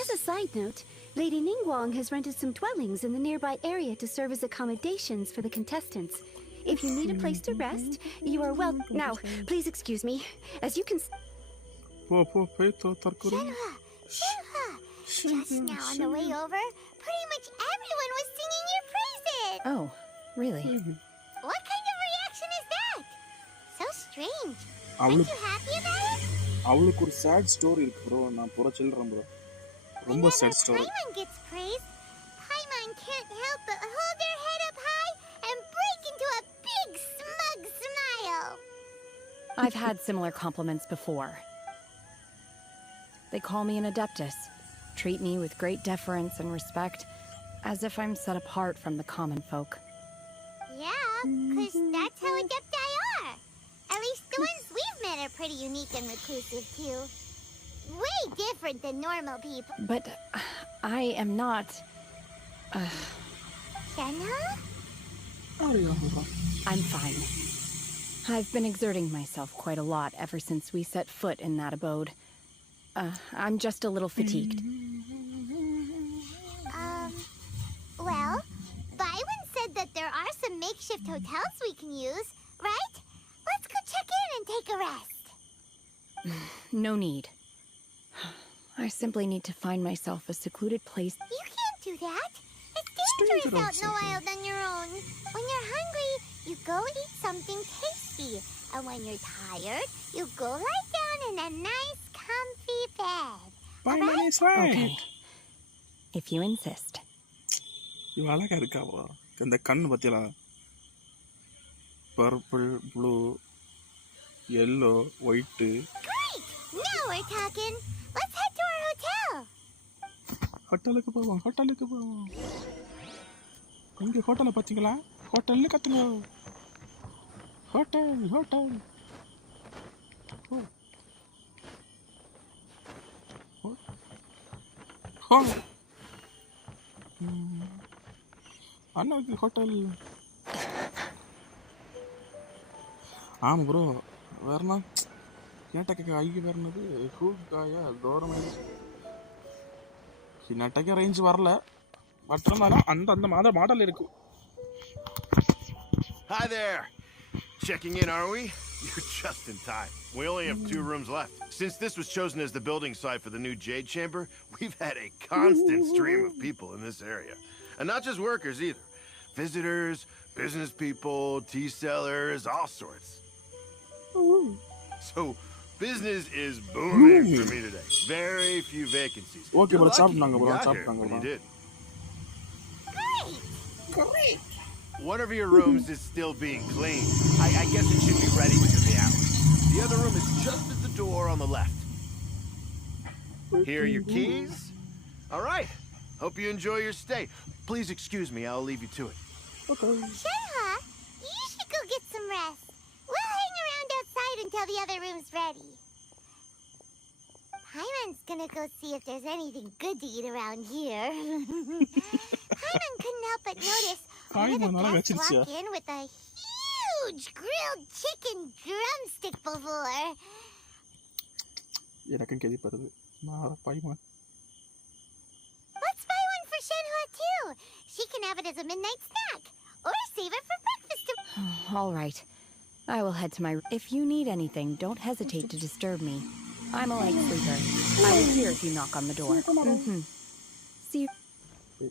As a side note, Lady Ningguang has rented some dwellings in the nearby area to serve as accommodations for the contestants. If you need a place to rest, you are welcome. Now, please excuse me. As you can... Shenhua! Just now on the way over, pretty much everyone was singing your praises! Oh, really? What kind of reaction is that? So strange. Aren't you happy about it? அவளுக்கு ஒரு sad story இருக்கு bro. நான் புற சொல்றேன் bro. ரொம்ப sad story. Paimon gets praised. Paimon can't help but hold their head up high and break into a big smug smile. I've had similar compliments before. They call me an adeptus, treat me with great deference and respect, as if I'm set apart from the common folk. Yeah, 'cause that's how adepti are. At least the ones we've met are pretty unique and reclusive too. Way different than normal people. But I am not... Shenhua? I'm fine. I've been exerting myself quite a lot ever since we set foot in that abode. I'm just a little fatigued. Well, Byron said that there are some makeshift hotels we can use, right? Let's go check in and take a rest. No need. I simply need to find myself a secluded place. You can't do that. It's dangerous out in the wild on your own. When you're hungry, you go eat something tasty. And when you're tired, you go lie down in a nice, comfy bed. Okay. If you insist. இவ அழகா இருக்கா bro. இந்த கண்ணு பத்தியா purple, blue, yellow, white. Great! Now we're talking. Let's head to our hotel. ஹோட்டலுக்கு போவோம். இங்க ஹோட்டலை பாத்தீங்களா? ஹோட்டல்னு கத்துங்க. ஹோட்டல். அண்ணாக்கு ஹோட்டல். ஆமாம் ப்ரோ. வேறனா கேட்டக்க ஐக்கு வேறனது கூக்காயா தூரமாக சின்னட்டக்க ரேஞ்ச் வரல. பட் இருந்தாலும் அந்த மாடல் இருக்கு. Hi there. Checking in, are we? You're just in time. We only have 2 rooms left. Since this was chosen as the building site for the new Jade Chamber, we've had a constant stream of people in this area. And not just workers either. Visitors, business people, tea sellers, all sorts. So, business is booming for me today. Very few vacancies. Okay, You're bro, lucky சாப்பிட்டாங்க you bro, got here சாப்பிட்டாங்க when bro. you did. Great! One of your rooms is still being cleaned. I guess it should be ready within the hour. The other room is just at the door on the left. Here are your keys. All right. Hope you enjoy your stay. Please excuse me. I'll leave you to it. Okay. Shenhe, you should go get some rest. We'll hang around outside until the other room's ready. Paimon's gonna go see if there's anything good to eat around here. Paimon couldn't help but notice one of the guests walk in with a huge grilled chicken drumstick before. எனக்கும் கேள்விப்படுது. நான் பைமான். Let's buy one for Shenhe too. She can have it as a midnight snack, or save it for breakfast. All right. I will head to my... If you need anything, don't hesitate to disturb me. I'm a light sleeper. I will hear if you knock on the door. See you... Hey,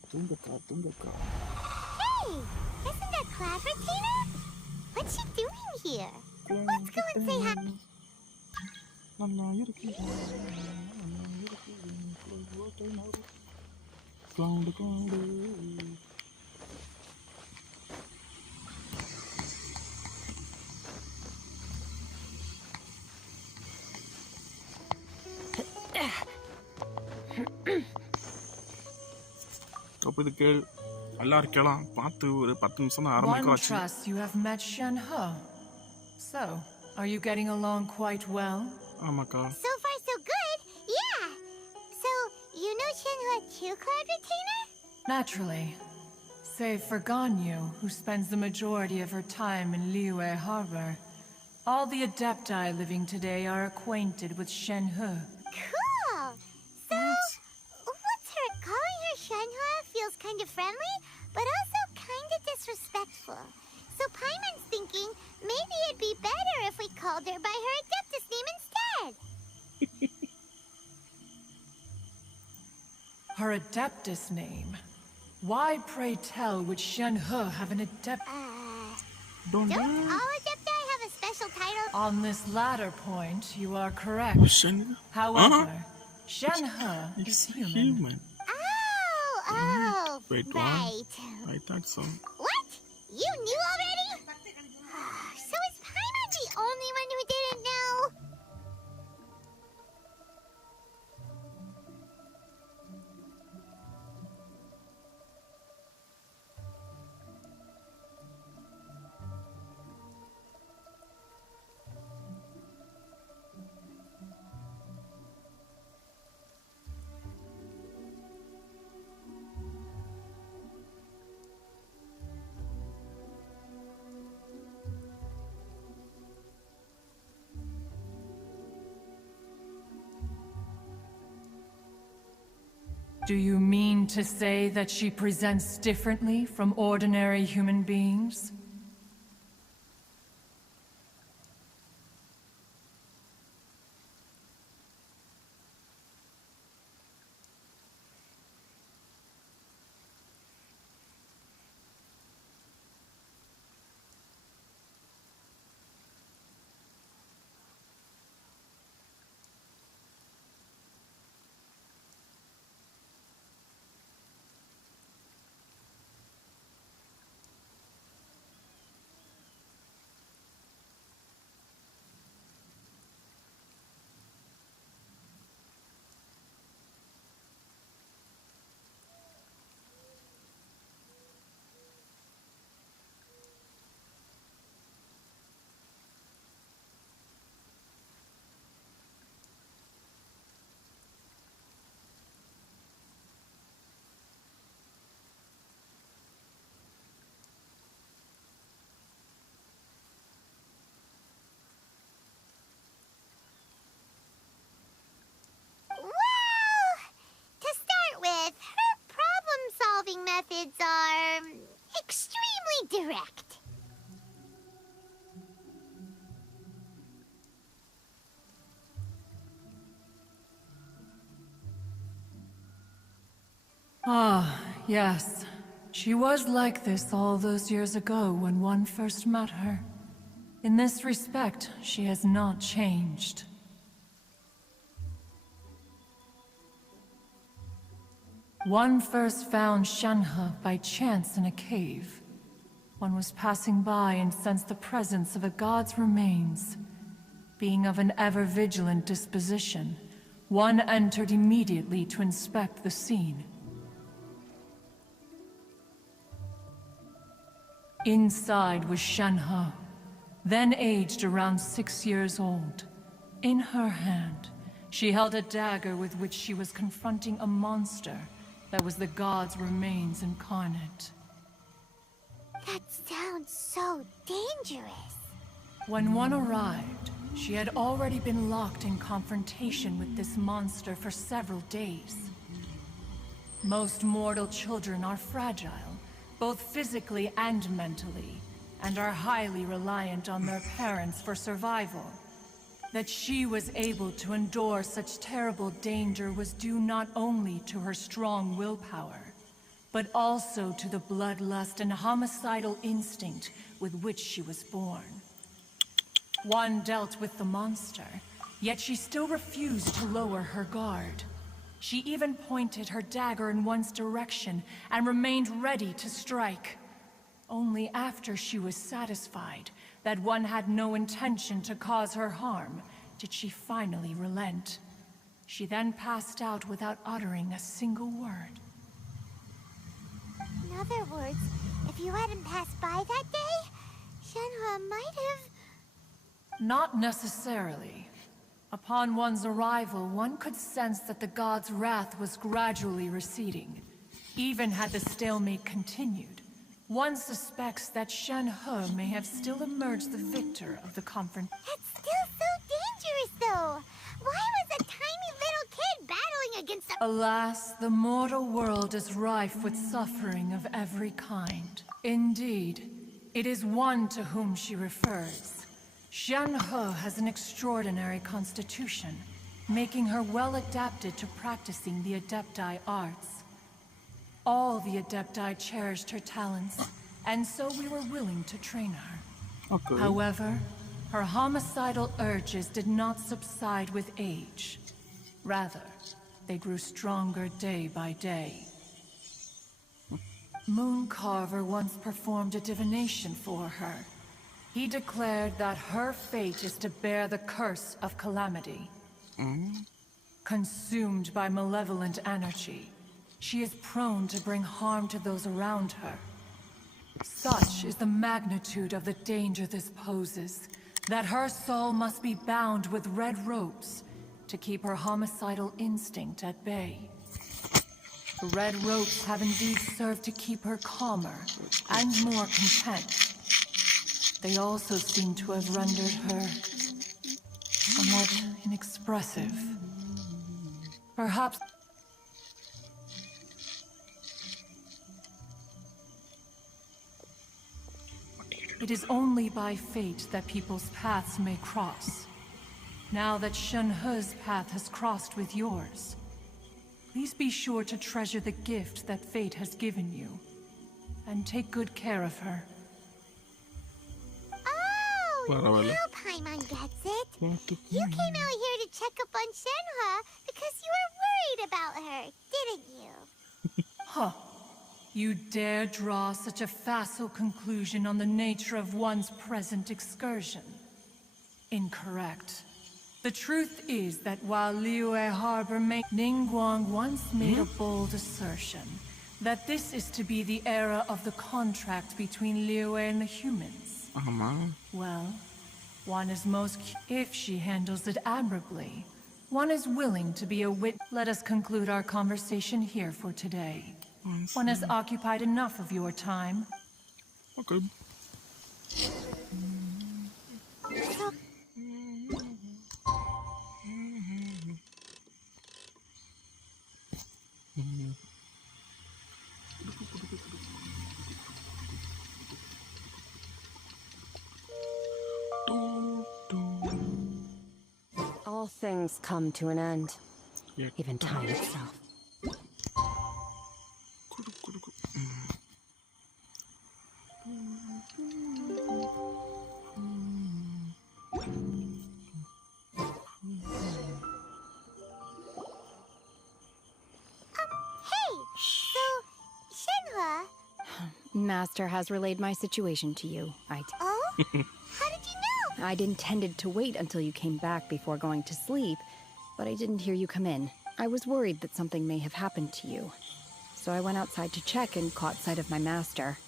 isn't that Claveratina? What's she doing here? Let's go and say hi. அப்போ இது கேள் நல்லா இருக்கலாம். பார்த்து ஒரு 10 நிமிஷம் தான் One ஆரம்பிக்காச்சு. trusts you have met Shenhe. So, are you getting along quite well? ஆமாக்கா. So far, so good. Yeah. So, you know Shenhe too, Claveratina? Naturally. Save for Ganyu, who spends the majority of her time in Liyue Harbor. All the Adepti living today are acquainted with Shenhe. Cool. So, what's her calling her Shenhe feels kind of friendly, but also kind of disrespectful. So Paimon's thinking maybe it'd be better if we called her by her Adeptus name instead. Her Adeptus name? Why, pray tell, would Shenhe have an Adept... Don't all Adepti have a special title? On this latter point, you are correct. However, Shenhe is human. Oh, Wait, right. what? I thought so. What? You knew already? So is Paimon the only one who didn't know? Do you mean to say that she presents differently from ordinary human beings? Correct. Ah, yes. She was like this all those years ago when one first met her. In this respect, she has not changed. One first found Shenhe by chance in a cave. One was passing by and sensed the presence of a god's remains. Being of an ever-vigilant disposition, one entered immediately to inspect the scene. Inside was Shenhe, then aged around 6 years old. In her hand, she held a dagger with which she was confronting a monster that was the god's remains incarnate. That sounds so dangerous. When one arrived, she had already been locked in confrontation with this monster for several days. Most mortal children are fragile, both physically and mentally, and are highly reliant on their parents for survival. That she was able to endure such terrible danger was due not only to her strong willpower, but also to the bloodlust and homicidal instinct with which she was born. One dealt with the monster, yet she still refused to lower her guard. She even pointed her dagger in one's direction and remained ready to strike. Only after she was satisfied that one had no intention to cause her harm did she finally relent. She then passed out without uttering a single word. In other words, if you hadn't passed by that day, Shenhe might have... Not necessarily. Upon one's arrival, one could sense that the god's wrath was gradually receding. Even had the stalemate continued, one suspects that Shenhe may have still emerged the victor of the confrontation. That's still so dangerous, though. Why was a tiny little kid battling against a... Alas, the mortal world is rife with suffering of every kind. Indeed, it is one to whom she refers. Shenhe has an extraordinary constitution, making her well adapted to practicing the Adepti arts. All the Adepti cherished her talents, and so we were willing to train her. Okay. However, her homicidal urges did not subside with age. Rather, they grew stronger day by day. Mooncarver once performed a divination for her. He declared that her fate is to bear the curse of calamity. Consumed by malevolent energy, she is prone to bring harm to those around her. Such is the magnitude of the danger this poses, that her soul must be bound with red ropes to keep her homicidal instinct at bay. The red ropes have indeed served to keep her calmer and more content. They also seem to have rendered her somewhat inexpressive. Perhaps... It is only by fate that people's paths may cross. Now that Shenhe's path has crossed with yours, please be sure to treasure the gift that fate has given you, and take good care of her. Oh, now Paimon gets it. You came out here to check up on Shenhe because you were worried about her, didn't you? Huh. You dare draw such a facile conclusion on the nature of one's present excursion? Incorrect. The truth is that while Liyue Harbor Ningguang once made a bold assertion that this is to be the era of the contract between Liyue and the humans. Well, one is if she handles it admirably, one is willing to be a Let us conclude our conversation here for today. One has occupied enough of your time. Okay. things come to an end. Even time itself. Hey! So, Shenhua... Master has relayed my situation to you. Oh? How did you know? I'd intended to wait until you came back before going to sleep, but I didn't hear you come in. I was worried that something may have happened to you. So I went outside to check and caught sight of my master.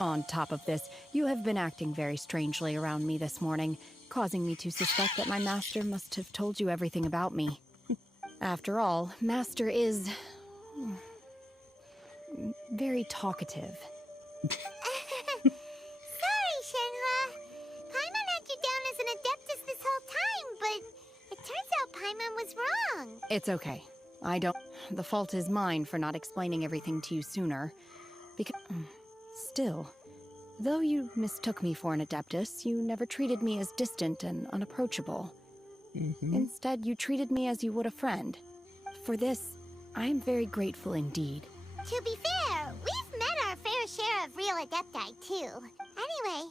On top of this, you have been acting very strangely around me this morning, causing me to suspect that my master must have told you everything about me. After all, Master is... very talkative. Sorry, Shenhua. Paimon had you down as an adeptus this whole time, but it turns out Paimon was wrong. It's okay. I don't... The fault is mine for not explaining everything to you sooner. Because... Still, though you mistook me for an adeptus, you never treated me as distant and unapproachable. Instead, you treated me as you would a friend. For this, I am very grateful indeed. To be fair, we've met our fair share of real adepti, too. Anyway,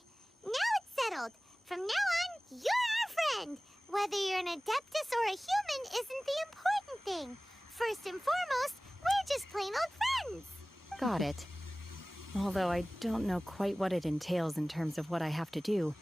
now it's settled. From now on, you're our friend. Whether you're an adeptus or a human isn't the important thing. First and foremost, we're just plain old friends. Got it. Although I don't know quite what it entails in terms of what I have to do,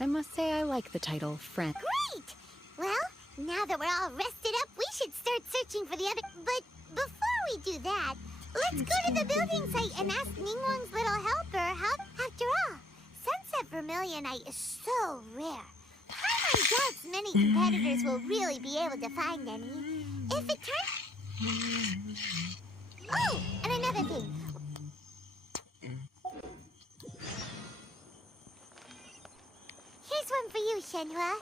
I must say I like the title friend. Great! Well, now that we're all rested up, we should start searching for the other... But before we do that, let's go to the building site and ask Ningguang's little helper how... After all, sunset vermilionite is so rare. Paimon doubts many competitors will really be able to find any. If it turns... Oh, and another thing. Here's one for you, Shenhua.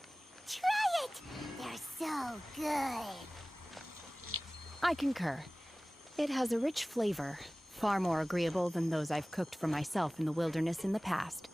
Try it! They're so good. I concur. It has a rich flavor, far more agreeable than those I've cooked for myself in the wilderness in the past.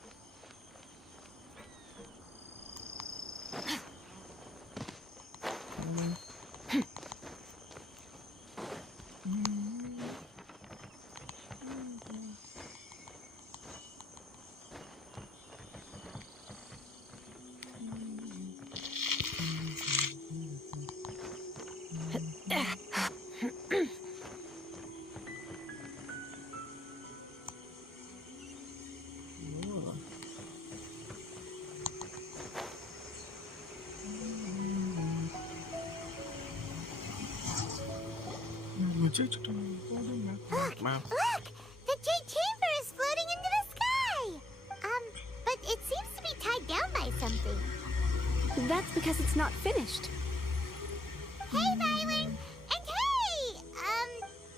Look! The jade chamber is floating into the sky! But it seems to be tied down by something. That's because it's not finished. Hey, Byron! And hey!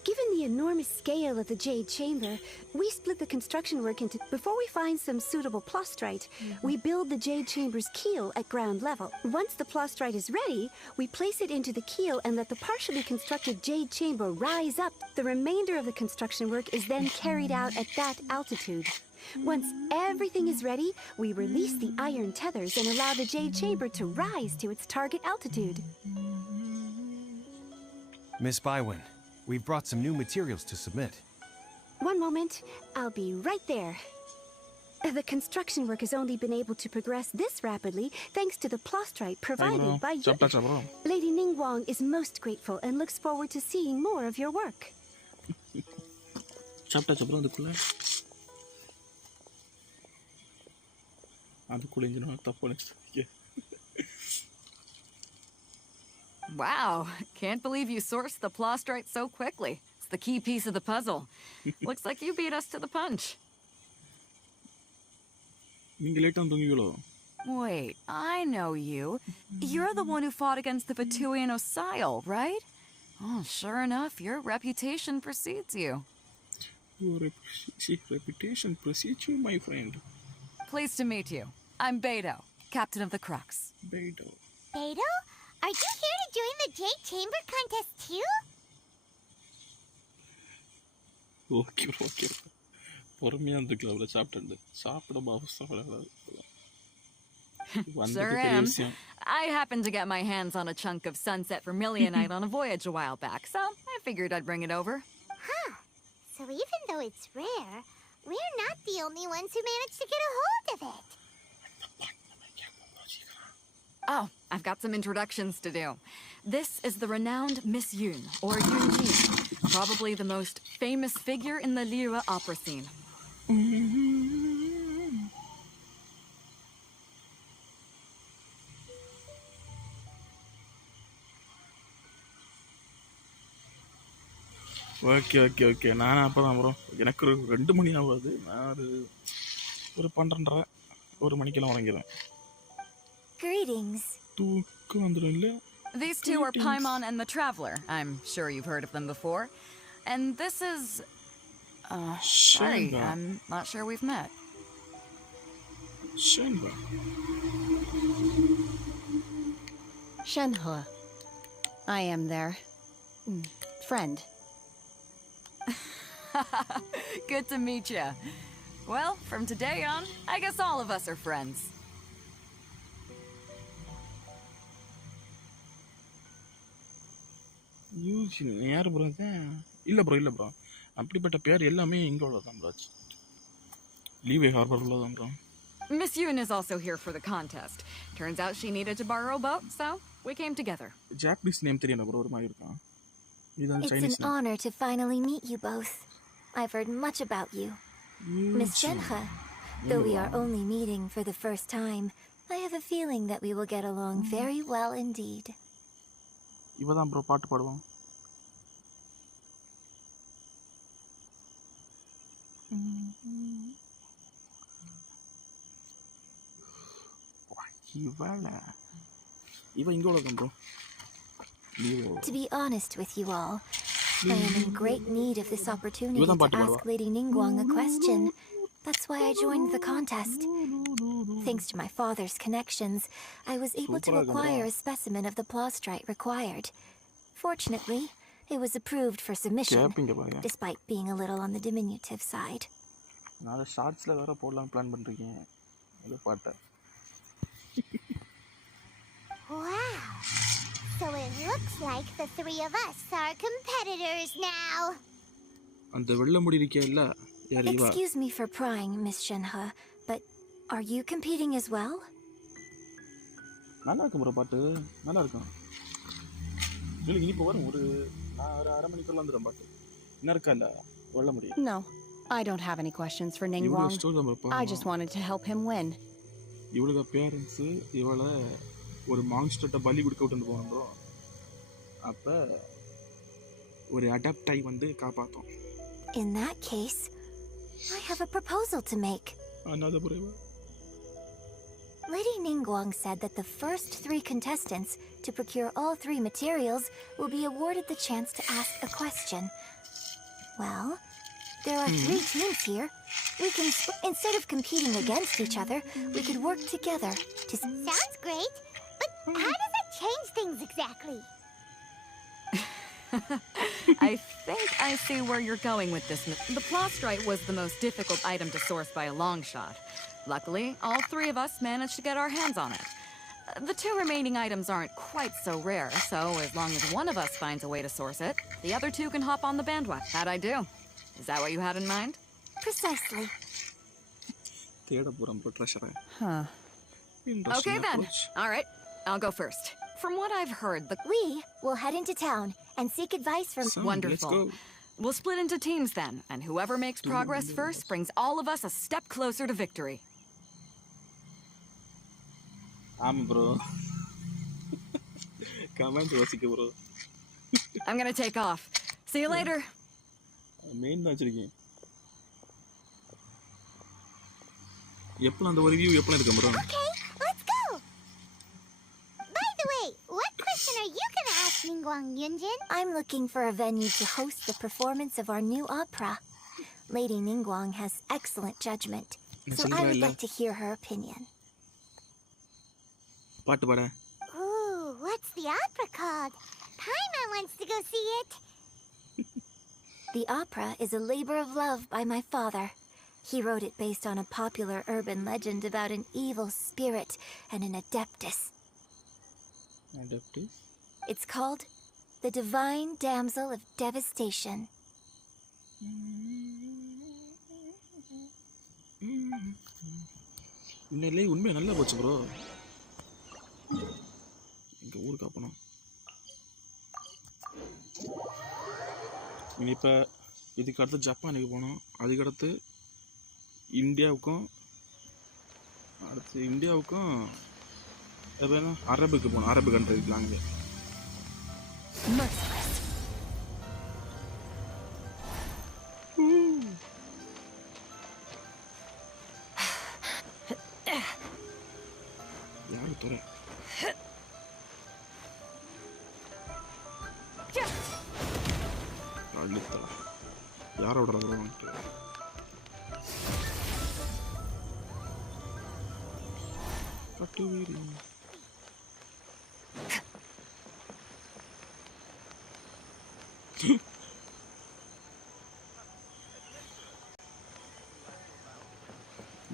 Given the enormous scale of the jade chamber, we split the construction work into... Before we find some suitable plastrite, we build the jade chamber's keel at ground level. Once the plastrite is ready, we place it into the keel and let the partially constructed jade chamber rise up. The remainder of the construction work is then carried out at that altitude. Once everything is ready, we release the iron tethers and allow the jade chamber to rise to its target altitude. Miss Bywin, we've brought some new materials to submit. One moment. I'll be right there. The construction work has only been able to progress this rapidly thanks to the plastrite provided by you. Lady Ningguang is most grateful and looks forward to seeing more of your work. Wow, can't believe you sourced the plastrite so quickly. It's the key piece of the puzzle. Looks like you beat us to the punch. Wait, I know you. You're the one who fought against the Fatuian Osile, right? Oh, sure enough, your reputation precedes you. Your reputation precedes you, my friend. Pleased to meet you. I'm Beidou, captain of the Crux. Beidou? Are you here to join the Jade Chamber contest too? Okay. Sure am. I happened to get my hands on a chunk of sunset vermilionite on a voyage a while back, so I figured I'd bring it over. Huh. So even though it's rare, we're not the only ones who managed to get a hold of it. Oh, I've got some introductions to do. This is the renowned Miss Yoon, or Yoonjin, probably the most famous figure in the Liyue opera scene. Okay நான் அப்பதான் ப்ரோ எனக்கு ஒரு 2 மணி ஆகாது. நான் ஒரு 12:30 1 மணிக்கெல்லாம் உறங்கிடுவேன். Greetings. தூக்கம் வந்துடும் இல்ல. These two are Paimon and the Traveler. I'm sure you've heard of them before. And this is... sorry, I'm not sure we've met. Shenhe. Shenhe. I am their friend. Good to meet you. Well, from today on, I guess all of us are friends. யார் ப்ரோ அது? இல்ல ப்ரோ அப்படிப்பட்ட பேர் எல்லாமே இங்க உள்ளதான் ப்ரோ. லீவே ஹார்பர் உள்ளதான் bro. Miss Yoon is also here for the contest. Turns out she needed to borrow a boat, so we came together. Japanese name தெரியல ப்ரோ, ஒரு மாதிரி இருக்கான். இதுதான் It's Chinese an name. honor to finally meet you both. I've heard much about you. Miss Shenhe, though we are only meeting for the first time, I have a feeling that we will get along very well indeed. இவதான் ப்ரோ பாட்டு பாடுவான். இவன் இங்க உள்ளதான் bro. To be honest with you all, I am in great need of this opportunity to ask Lady Ningguang a question. That's why I joined the contest. Thanks to my father's connections, I was able to acquire a specimen of the plaustrite required. Fortunately, it was approved for submission, despite being a little on the diminutive side. நான் ஷார்ட்ஸ்ல வேற போடலாம் பிளான் பண்றீங்க. இது பாட்ட. Wow. So it looks like the three of us are competitors now. அந்த வெள்ள முடி இருக்கே இல்ல. Excuse me for prying, Miss Shenhe, but are you competing as well? நல்லா இருக்கு ப்ரோ பாட்டு. நல்லா இருக்கும். இல்ல இனி போற ஒரு அரை மணிக்குள்ள வந்துரும் பாட்டு. என்ன இருக்கல வெள்ள முடி. No, I don't have any questions for Ningguang. I just wanted to help him win. இவளுக்கு பேரண்ட்ஸ் இவள ஒரு மான்ஸ்டர்ட்ட பலி கொடுக்க விட்டு போறோம் ப்ரோ. அப்ப ஒரு அடாப்ட் ஆகி வந்து காப்பாத்தோம். In that case, I have a proposal to make. Another brave. Lady Ningguang said that the first 3 contestants to procure all 3 materials will be awarded the chance to ask a question. Well, there are 3 teams here. We can, instead of competing against each other, we could work together to... Sounds great, but how does that change things exactly? I think I see where you're going with this. The plaustrite was the most difficult item to source by a long shot. Luckily, all 3 of us managed to get our hands on it. The 2 remaining items aren't quite so rare, so as long as one of us finds a way to source it, the other 2 can hop on the bandwagon. How'd I do? Is that what you had in mind? Precisely. Huh. Okay then. All right, I'll go first. From what I've heard, we will head into town and seek advice from... Wonderful. We'll split into teams then, and whoever makes progress first brings all of us a step closer to victory. I'm bro. Come on, bro. I'm gonna take off. See you later. Main தான் வச்சிருக்கேன். எப்பலாம் அந்த ஒரு ரிவ்யூ எப்பலாம் இருக்கு bro? Okay, let's go. By the way, what question are you going to ask Ningguang, Yunjin? I'm looking for a venue to host the performance of our new opera. Lady Ningguang has excellent judgment, so I would like to hear her opinion. பாட்டு பாட. Ooh, what's the opera called? Paimon wants to go see it. The opera is a labor of love by my father. He wrote it based on a popular urban legend about an evil spirit and an adeptus. Adaptive. It's called the Divine Damsel of Devastation. இன்னையிலே உண்மையா நல்லா போச்சு ப்ரோ. எங்க ஊருக்கு அப்பணும். இப்போ இதுக்கு அடுத்து ஜப்பானுக்கு போனோம். அதுக்கடுத்து இந்தியாவுக்கும் அரபுக்கு போகணும். அரபு கண்ட்ரிக்கு அங்கே யாரு தர யாரோட வந்துட்டு கட்டுவீரி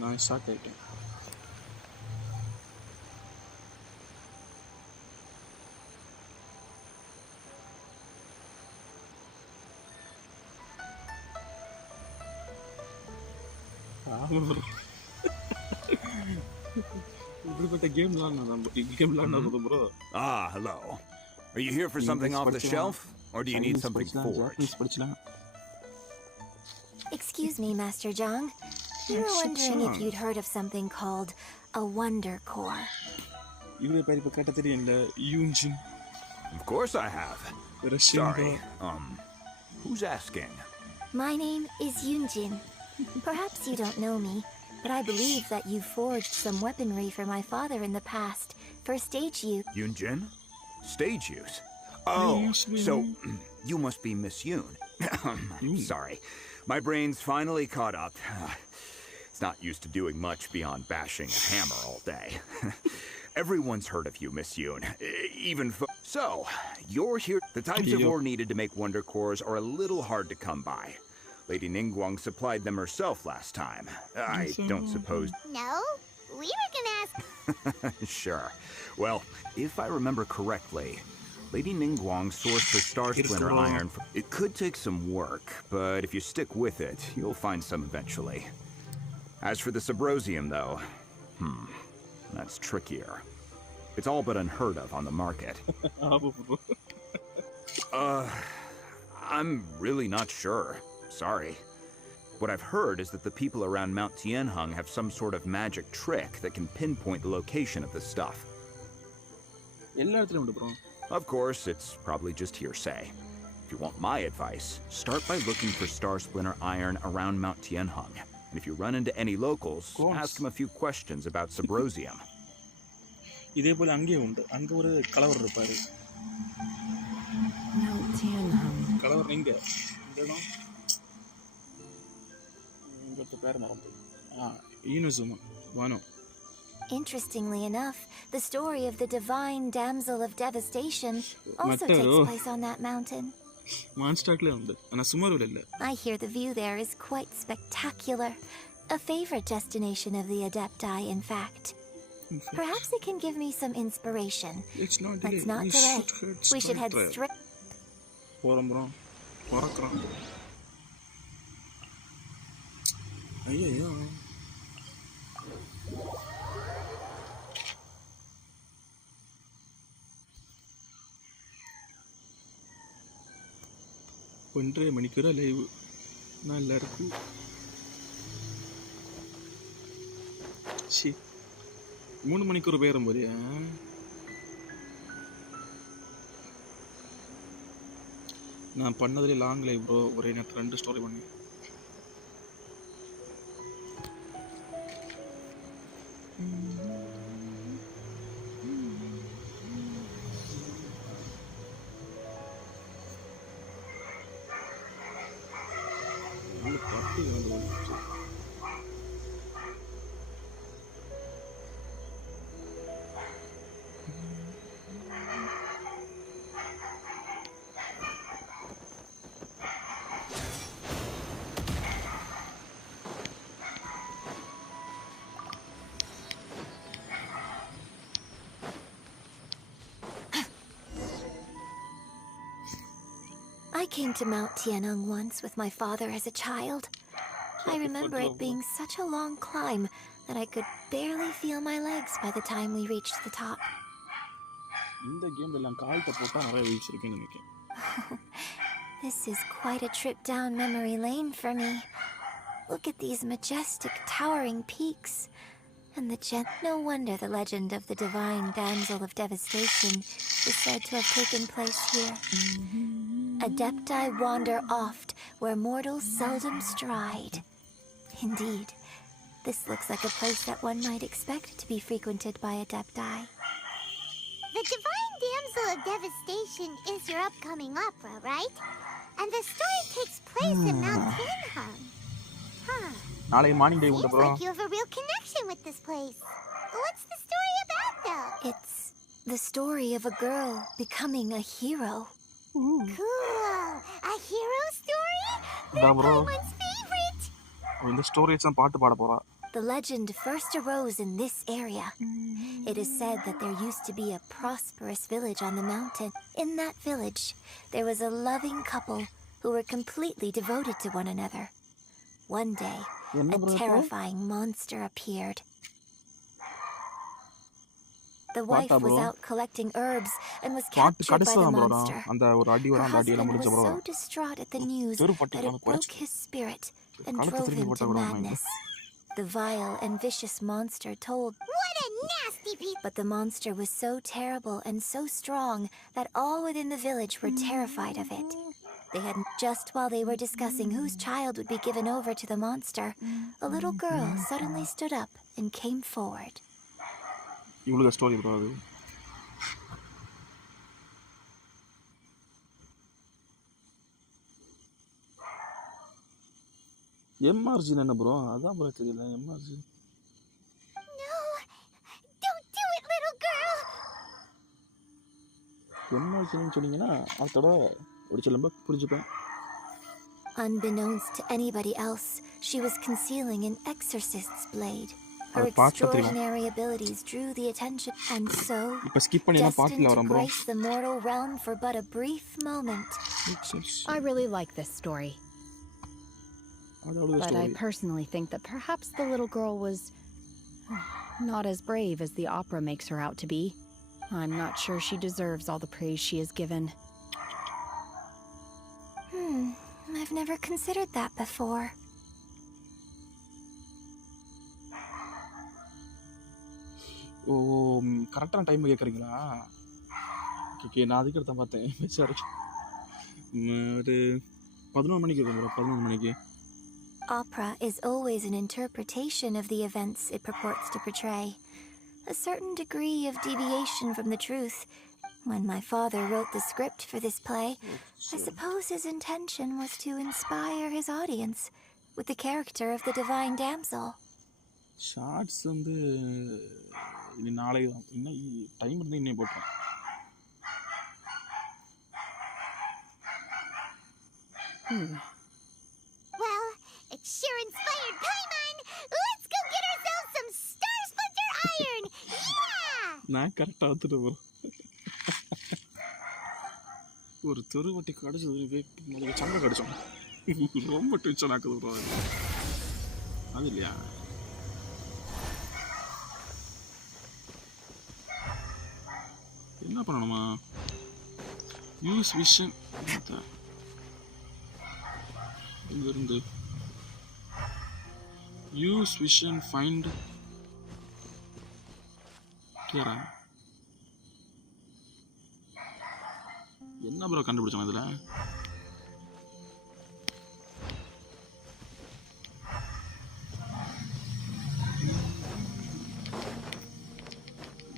நான் ஷாக் ஆயிட்டேன். Ah, hello. Are you here for something off the shelf, or do you need something forged? Excuse me, Master Zhang. We were wondering if you'd heard of something called a Wonder Core. Of course I have. Sorry, who's asking? My name is Yunjin. Perhaps you don't know me, but I believe that you forged some weaponry for my father in the past for stage use. Yunjin? Stage use? Oh, so you must be Miss Yoon. Sorry. My brain's finally caught up. It's not used to doing much beyond bashing a hammer all day. Everyone's heard of you, Miss Yoon. Even so, you're here. The types of ore needed to make Wonder Cores are a little hard to come by. Lady Ningguang supplied them herself last time. I don't suppose... No, we were gonna ask... Sure. Well, if I remember correctly, Lady Ningguang sourced her Star Splinter iron. It could take some work, but if you stick with it, you'll find some eventually. As for the Subrosium, though, that's trickier. It's all but unheard of on the market. I'm really not sure. Sorry. What I've heard is that the people around Mount Tianheng have some sort of magic trick that can pinpoint the location of the stuff. Of course, it's probably just hearsay. If you want my advice, start by looking for Star Splinter iron around Mount Tianheng. And if you run into any locals, ask them a few questions about Subrosium. Mount Tianheng. Interestingly enough, the story of the Divine Damsel of Devastation also takes place on that mountain. I hear the view there is quite spectacular. A favorite destination of the Adepti, in fact. Perhaps it can give me some inspiration. Let's not delay. We should head straight. ஒன்றரை மணிக்கூட லைவ் நல்லா இருக்கும். சி 3 மணிக்கூர் பேரும் போறியா? நான் பண்ணதுலேயே long live bro. ஒரே நேரத்தில் 2 ஸ்டோரி பண்ணி I came to Mount Tianeng once with my father as a child. I remember it being such a long climb that I could barely feel my legs by the time we reached the top. இந்த கேம்ல எல்லாம் கால்ட்ட போட்டா நிறைய வீக்ஸ் இருக்குன்னு நினைக்கிறேன். This is quite a trip down memory lane for me. Look at these majestic, towering peaks. And no wonder the legend of the divine damsel of devastation is said to have taken place here. Adepti wander oft where mortals seldom stride. Indeed, this looks like a place that one might expect to be frequented by Adepti. The divine damsel of devastation is your upcoming opera, right? And the story takes place in Mount Tianeng. Huh. நாளைக்கு மார்னிங் டே உண்டு Seems bro. like you have a real connection with this place. What's the story about, though? It's the story of a girl becoming a hero. Cool. A hero story? Yeah, bro. Everyone's favorite. இந்த ஸ்டோரிஸ் தான் பாட்டு பாட போறா. The legend first arose in this area. It is said that there used to be a prosperous village on the mountain. In that village, there was a loving couple who were completely devoted to one another. One day, a terrifying monster appeared. The wife was out collecting herbs and was captured by the monster. Her husband was so distraught at the news that it broke his spirit and drove him to madness. The vile and vicious monster told, "What a nasty piece!" But the monster was so terrible and so strong that all within the village were terrified of it. They had just while they were discussing whose child would be given over to the monster, a little girl suddenly stood up and came forward. இவ்வளவு story bro அது. MRG என்ன bro? அதான் bro தெரியல MRG. No. Don't do it, little girl. MRG ன்னு சொன்னீங்கன்னா அதோட ஒரு சிலம்ப புரிஞ்சுப்பேன். Unbeknownst to anybody else, she was concealing an exorcist's blade. Her extraordinary abilities drew the attention, and so, destined to grace the mortal realm for but a brief moment. I really like this story. But I personally think that perhaps the little girl was not as brave as the opera makes her out to be. I'm not sure she deserves all the praise she is given. I've never considered that before. ஓ கரெக்டான டைம் கேக்குறீங்களா? ஓகே நான் அதுக்கு தான் பார்த்தேன். சரி. ஒரு 11 மணிக்கு இருக்கும் bro, 11 மணிக்கு. Opera is always an interpretation of the events it purports to portray. A certain degree of deviation from the truth. When my father wrote the script for this play, I suppose his intention was to inspire his audience with the character of the divine damsel. Shorts வந்து இனி நாளைக்கு தான். இன்னும் டைம் இருந்து இன்னே போட்டேன். Well, it sure inspired Paimon. Let's go get ourselves some Star Splinter Iron. Yeah! நான் கரெக்டாக வந்துட்டு bro. ஒரு தெருவட்டி கடிச்சது சண்டை கடிச்சோம். ரொம்ப டென்ஷன் ஆக்குது bro. அது இல்லையா? என்ன பண்ணணுமா? யூஸ் விஷன் இருந்து யூஸ் விஷன் ஃபைண்ட் கேரா என்ன ப்ரோ கண்டுபிடிச்சோம் இதுல?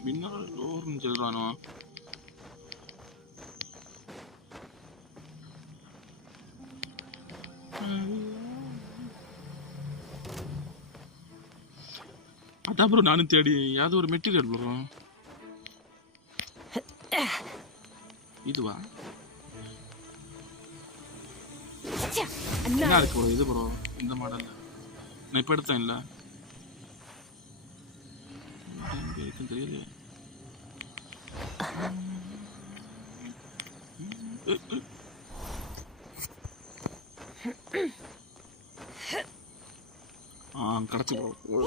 மின்னல் ஓர்னு சொல்றானோ? அதான் ப்ரோ நானும் தேடி ஏதோ ஒரு மெட்டீரியல் ப்ரோ. இதுவா என்ன இருக்கு ப்ரோ? இது ப்ரோ இந்த மாடல் நான் இப்ப எடுத்தேன் இல்ல, தெரியல.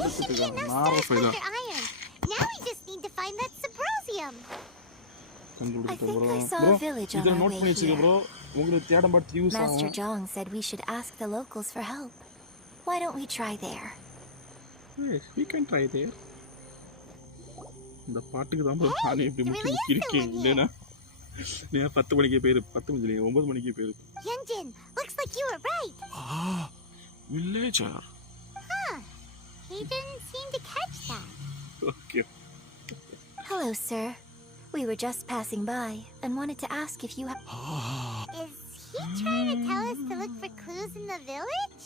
Since we get no stars with your iron, now we just need to find that Subrosium. I think I saw a village on our way here. Master Zhang said we should ask the locals for help. Why don't we try there? Yes, we can try there. இந்த பாட்டுக்கு தான் bro நானே இப்படி இருக்கேன் இல்லனா நீ 10 மணிக்கு பேரு 10 மணிக்கு 9 மணிக்கு பேரு Yunjin, looks like you were right. Villager. Huh. He didn't seem to catch that. Okay. Hello, sir. We were just passing by and wanted to ask if you have... Is he trying to tell us to look for clues in the village?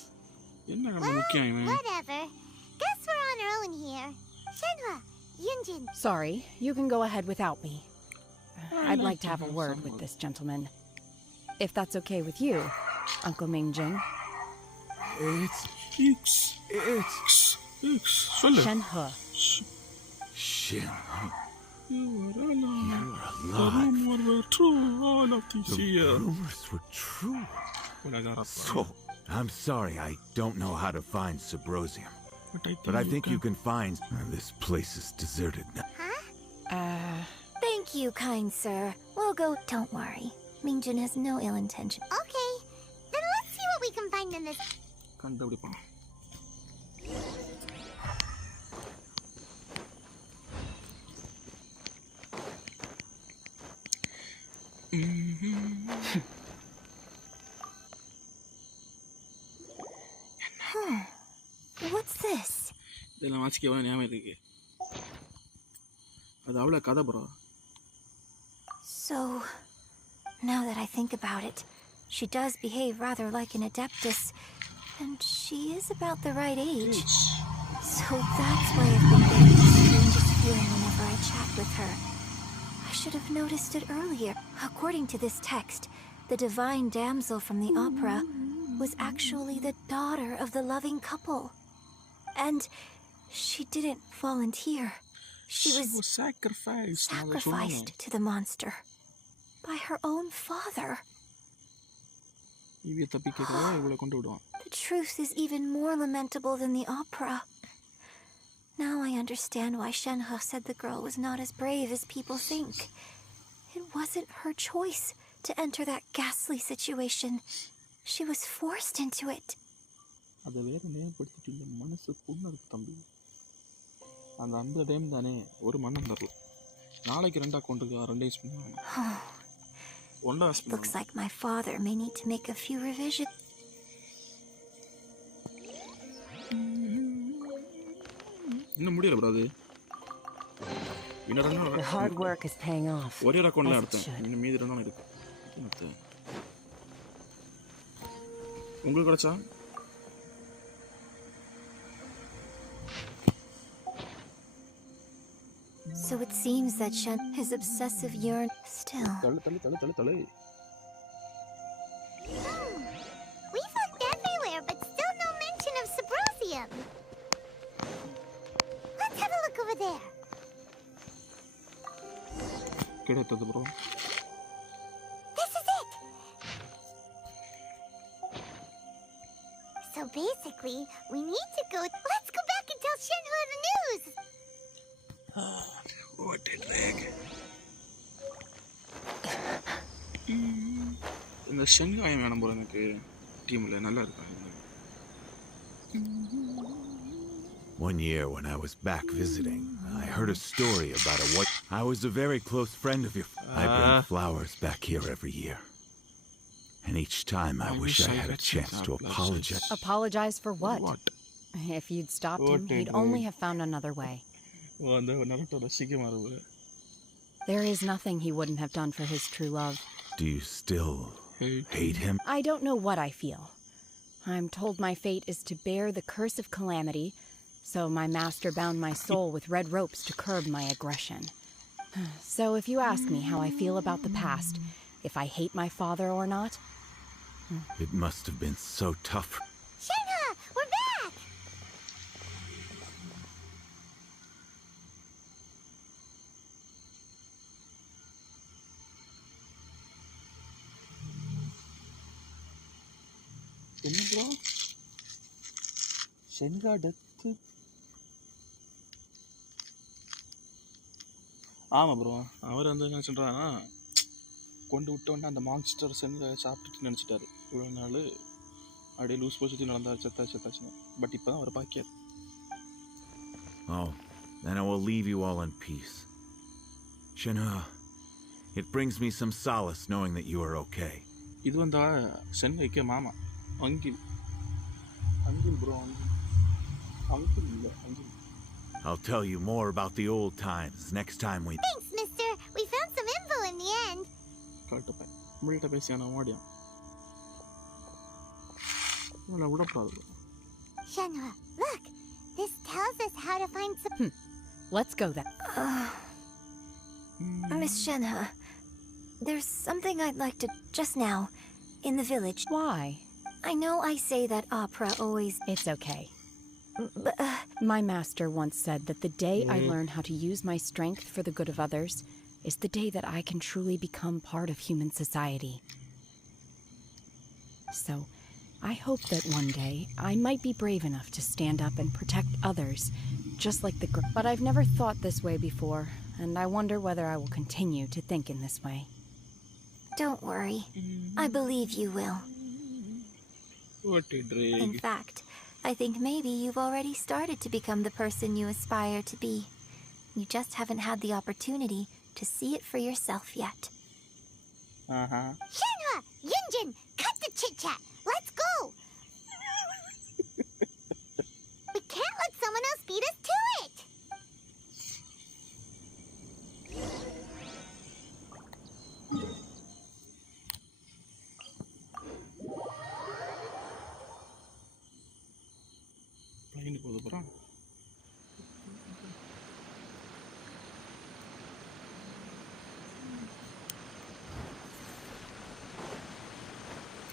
Whatever. Guess we're on our own here. Shenhua, Yunjin. Sorry, you can go ahead without me. I'd like to have a word with this gentleman. If that's okay with you, Uncle Mingjing. It's Shenhe. Shenhe. You're alive. The rumors were true. So, I'm sorry, I don't know how to find Subrosium. But I think you can find... This place is deserted now. Thank you, kind sir. We'll go... Don't worry. Mingjin has no ill intention. Okay. Then let's see what we can find in this... What's this? இதெல்லாம் வாசிக்க எவ்வளோ ஞாபகம் இருக்கு அது அவ்வளோ கதை bro So, now that I think about it, she does behave rather like an adeptus, and she is about the right age. So that's why I've been getting the strangest feeling whenever I chat with her. I should have noticed it earlier. According to this text, the divine damsel from the opera was actually the daughter of the loving couple. And she didn't volunteer. She was sacrificed to the monster by her own father. The truth is even more lamentable than the opera. Now I understand why Shenhe said the girl was not as brave as people think. It wasn't her choice to enter that ghastly situation. She was forced into it. அதை வேற நேர்படுத்திட்டு இல்லை மனசு புண்ணு இருக்கு தம்பி அந்த டைம் தானே ஒரு மண்ணம் தரல நாளைக்கு 2 அக்கௌண்ட் இருக்கு 2 யூஸ் பண்ணுவாங்க Looks like my father may need to make a few revisions. இன்னும் முடியல bro அது The hard work is paying off. ஒரே அக்கௌண்ட்ல எடுத்தேன் இன்னும் மீதி 2 நாள் இருக்கு உங்களுக்கு கிடைச்சா So it seems that his obsessive yearn still. We've looked everywhere, but still no mention of Subrosium. Let's have a look over there. கிடைத்தது bro. This is it. So basically, we need to go. Let's go back and tell Shenhua the news. What a leg. இந்த செங்காயம் வேணும் போல எனக்கு டீம்ல நல்லா இருக்கும் One year when I was back visiting, I heard a story about a what I was a very close friend of yours. I bring flowers back here every year. And each time I wish I had a chance to apologize. Apologize for what? If you'd stopped him, he'd only have found another way. There is nothing he wouldn't have done for his true love. Do you still hate him? I don't know what I feel. I'm told my fate is to bear the curse of calamity, so my master bound my soul with red ropes to curb my aggression. So if you ask me how I feel about the past, if I hate my father or not... It must have been so tough. Shenhe, we're back! என்ன ப்ரோ சென்கா டெத்து ஆமாம் ப்ரோ அவர் வந்து என்ன சொல்கிறாங்கன்னா கொண்டு விட்டோன்னே அந்த மான்ஸ்டர் சென்கா சாப்பிட்டுட்டு நினச்சிட்டாரு இவ்வளோ நாள் அப்படியே லூஸ் போச்சு நடந்தா செத்தாச்சுன்னு பட் இப்போ தான் அவர் பாக்கியார். Oh, then I will leave you all in peace. Shenhe, it brings me some solace knowing that you are okay. இது வந்தா சென்னைக்கு மாமா அங்கில் ப்ரோ அங்கில் இல்லை அங்கில். I'll tell you more about the old times next time we... Thanks, mister. We found some info in the end. கரெக்டாக உங்கள்கிட்ட பேசியான ஓடியான் இல்லை விடக்கூடாது. Shenhe, look. This tells us how to find some... Let's go then. Miss Shenhe, there's something I'd like to... just now, in the village. Why? I know I say that opera always... It's okay. But, my master once said that the day I learn how to use my strength for the good of others is the day that I can truly become part of human society. So, I hope that one day I might be brave enough to stand up and protect others, just like the girl. But I've never thought this way before, and I wonder whether I will continue to think in this way. Don't worry. I believe you will. In fact, I think maybe you've already started to become the person you aspire to be. You just haven't had the opportunity to see it for yourself yet. Shenhe! Yunjin! Cut the chit-chat! Let's go! We can't let someone else beat us to it! Plane போகுது ப்ரோ.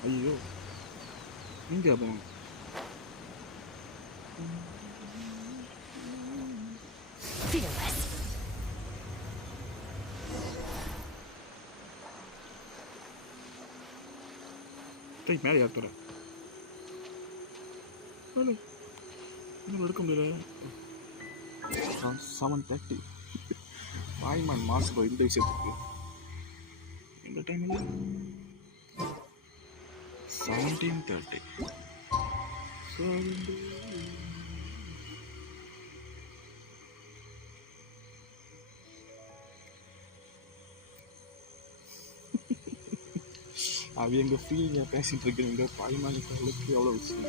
ஐயோ இங்கே போகணும். Fearless. டேய் மேலே யார் தர இன்னும் எடுக்க முடியல. 7:30 வாய்மான் மாசம் இந்த விஷயத்துக்கு இந்த டைமில் 17:30. அவங்க ஃபீலிங்க பேசிட்டு இருக்கிறீங்க. பாய்மானுக்கு எவ்வளோ விஷயம்.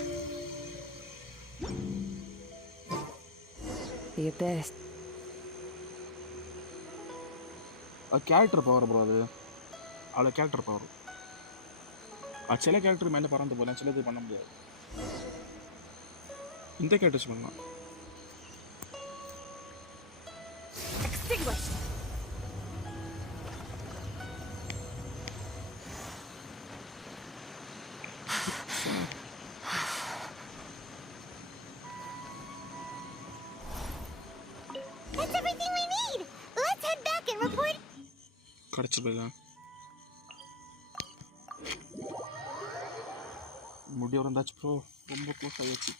அது கேரக்டர் பவர் ப்ரோ. அது அவ்வளோ கேரக்டர் பவர். அது சில கேரக்டர் மேலே பறந்து போகலாம், சிலது பண்ண முடியாது. இந்த கேரக்டர்ஸ் பண்ணலாம். That's everything we need! Let's head back and report... கடைச்சி போயிடலாம். முடிய வந்தாச்சு ப்ரோ. ரொம்ப க்ளோஸ் ஆகிடுச்சு.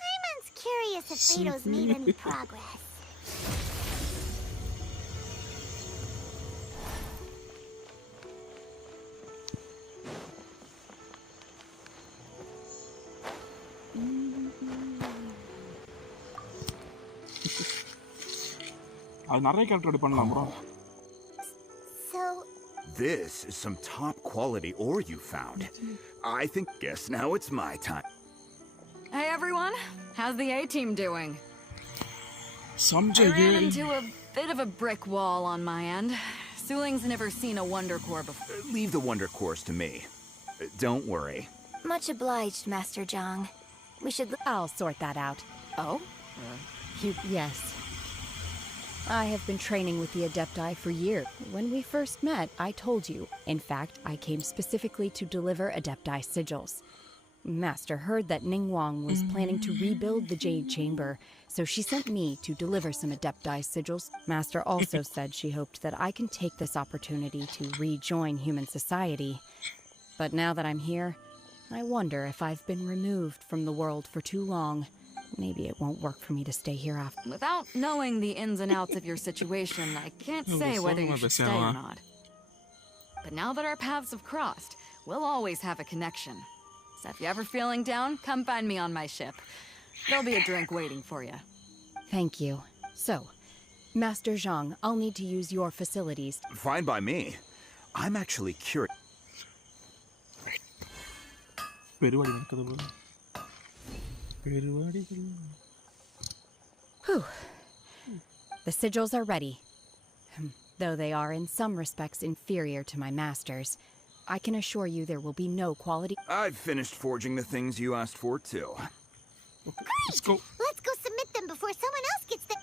Paimon's curious if Beto's made any progress. அது நிறைய கேரக்டர் ரெடி பண்ணலாம் bro. So... This is some top quality ore you found. I guess now it's my time. Hey everyone, how's the A-team doing? I ran into a bit of a brick wall on my end. Suling's never seen a Wonder Core before. Leave the Wonder Cores to me. Don't worry. Much obliged, Master Zhang. We should... I'll sort that out. Oh? Yes. I have been training with the Adepti for years. When we first met, I told you. In fact, I came specifically to deliver Adepti sigils. Master heard that Ningguang was planning to rebuild the Jade Chamber, so she sent me to deliver some Adepti sigils. Master also said she hoped that I can take this opportunity to rejoin human society. But now that I'm here, I wonder if I've been removed from the world for too long. Maybe it won't work for me to stay here after. Without knowing the ins and outs of your situation, I can't say whether you should stay or not. But now that our paths have crossed, we'll always have a connection. So if you're ever feeling down, come find me on my ship. There'll be a drink waiting for you. Thank you. So, Master Zhang, I'll need to use your facilities. Fine by me. I'm actually curious. Whew. The sigils are ready. Though they are in some respects inferior to my master's, I can assure you there will be no quality. I've finished forging the things you asked for, too. Great! Let's go submit them before someone else gets them.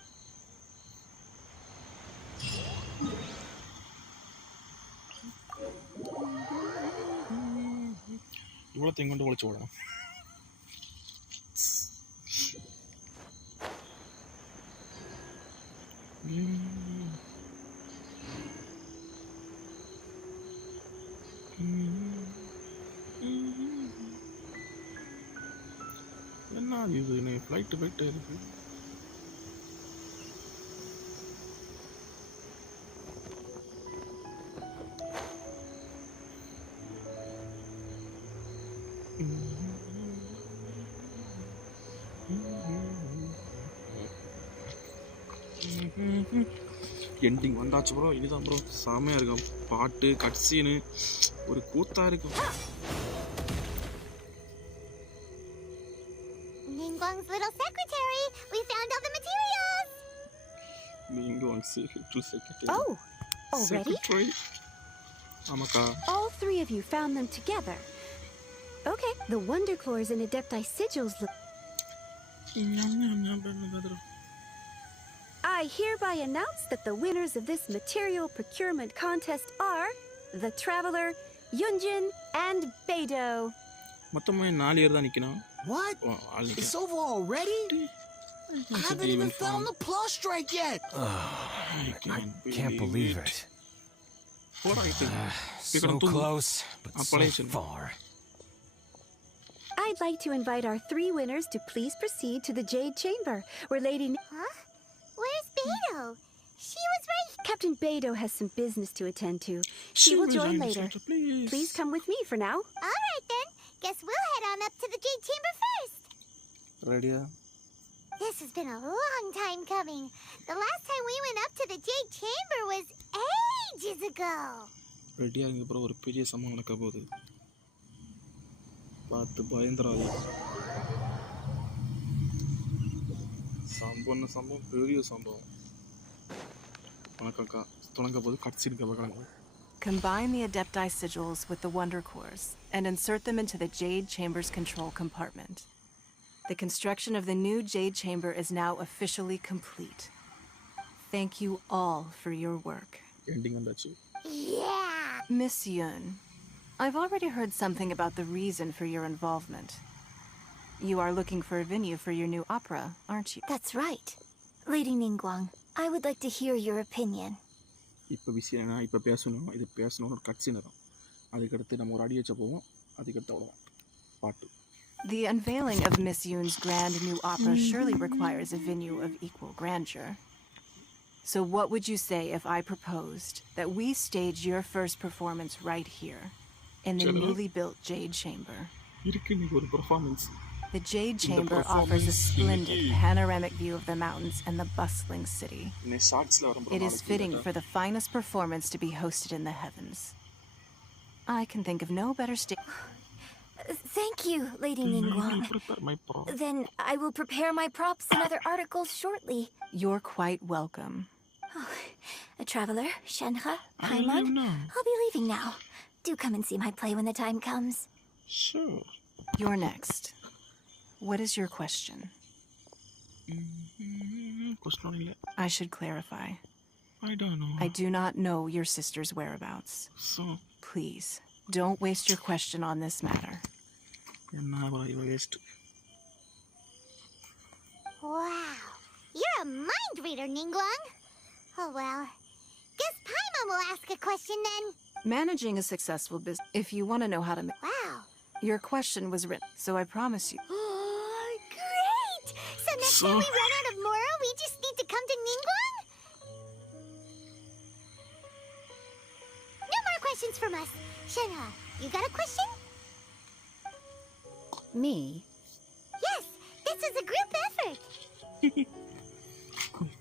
ഇവളെത്തേം കൊണ്ട് വിളിച്ചു പോകണം. என்ன இது ஃப்ளைட்டு போயிட்டு இருக்கு. எண்டிங் வந்தாச்சு ப்ரோ. இதுதான் ப்ரோ செமையாக இருக்கும். பாட்டு கட்சீனு ஒரு கூத்தா இருக்கும். Ningguang's little secretary! We found all the materials! Ningguang's little secretary. Oh! Already? Secretary? Amaka. All three of you found them together. Okay, the Wonder Claws and Adepti sigils look... I hereby announce that the winners of this material procurement contest are the Traveler, Yunjin, and Beidou. மொத்தமாக 4 பேர் தான் நிற்கணும். What? It's over already? I haven't even found the plus strike yet. I can't believe it. So close, but so far. I'd like to invite our 3 winners to please proceed to the Jade Chamber, where Lady... Huh? Where's Beidou? She was right... Captain Beidou has some business to attend to. She will join later. Please come with me for now. All right, then. Guess we'll head on up to the Jade Chamber first. Ready? This has been a long time coming. The last time we went up to the Jade Chamber was ages ago. Ready? இங்க ப்ரோ ஒரு பெரிய சம்பவம் நடக்க போகுது. பார்த்து பயந்துறாதீங்க. சம்பவம் பெரிய சம்பவம். வணக்கம்க்கா. தொடங்க போது கட்சிக்கு பார்க்கறாங்க. Combine the Adepti sigils with the Wonder Cores and insert them into the Jade Chamber's control compartment. The construction of the new Jade Chamber is now officially complete. Thank you all for your work. Ending on that. Yeah! Miss Yun, I've already heard something about the reason for your involvement. You are looking for a venue for your new opera, aren't you? That's right. Lady Ningguang, I would like to hear your opinion. இப்போ விஷயம் என்ன, இப்போ பேசணும், இது பேசணும்னு ஒரு கட்சி நேரம். அதுக்கடுத்து நம்ம ஒரு அடி வச்ச போவோம். அதுக்கடுத்து அவ்வளோதான் பாட்டு. The unveiling of Miss Yun's grand new opera surely requires a venue of equal grandeur. So what would you say if I proposed that we stage your first performance right here, in the newly built Jade Chamber? ஒரு performance. The Jade Chamber offers a splendid panoramic view of the mountains and the bustling city. It is fitting for the finest performance to be hosted in the heavens. I can think of no better stage. Thank you, Lady Ningguang. Then I will prepare my props and other articles shortly. You're quite welcome. A traveler, Shenhe, Paimon, I'll be leaving now. Do come and see my play when the time comes. Sure. You're next. What is your question? I should clarify. I don't know. I do not know your sister's whereabouts. So? Please, don't waste your question on this matter. என்ன bro இவ waste. Wow, you're a mind reader, Ningguang. Oh well, guess Paimon will ask a question then. Managing a successful business. If you want to know how to make. Wow. Your question was written, so I promise you. Oh, great! So next time we run out of Moro, we just need to come to Ningguang? No more questions from us. Shenhe, you got a question? Me? Yes, this is a group effort.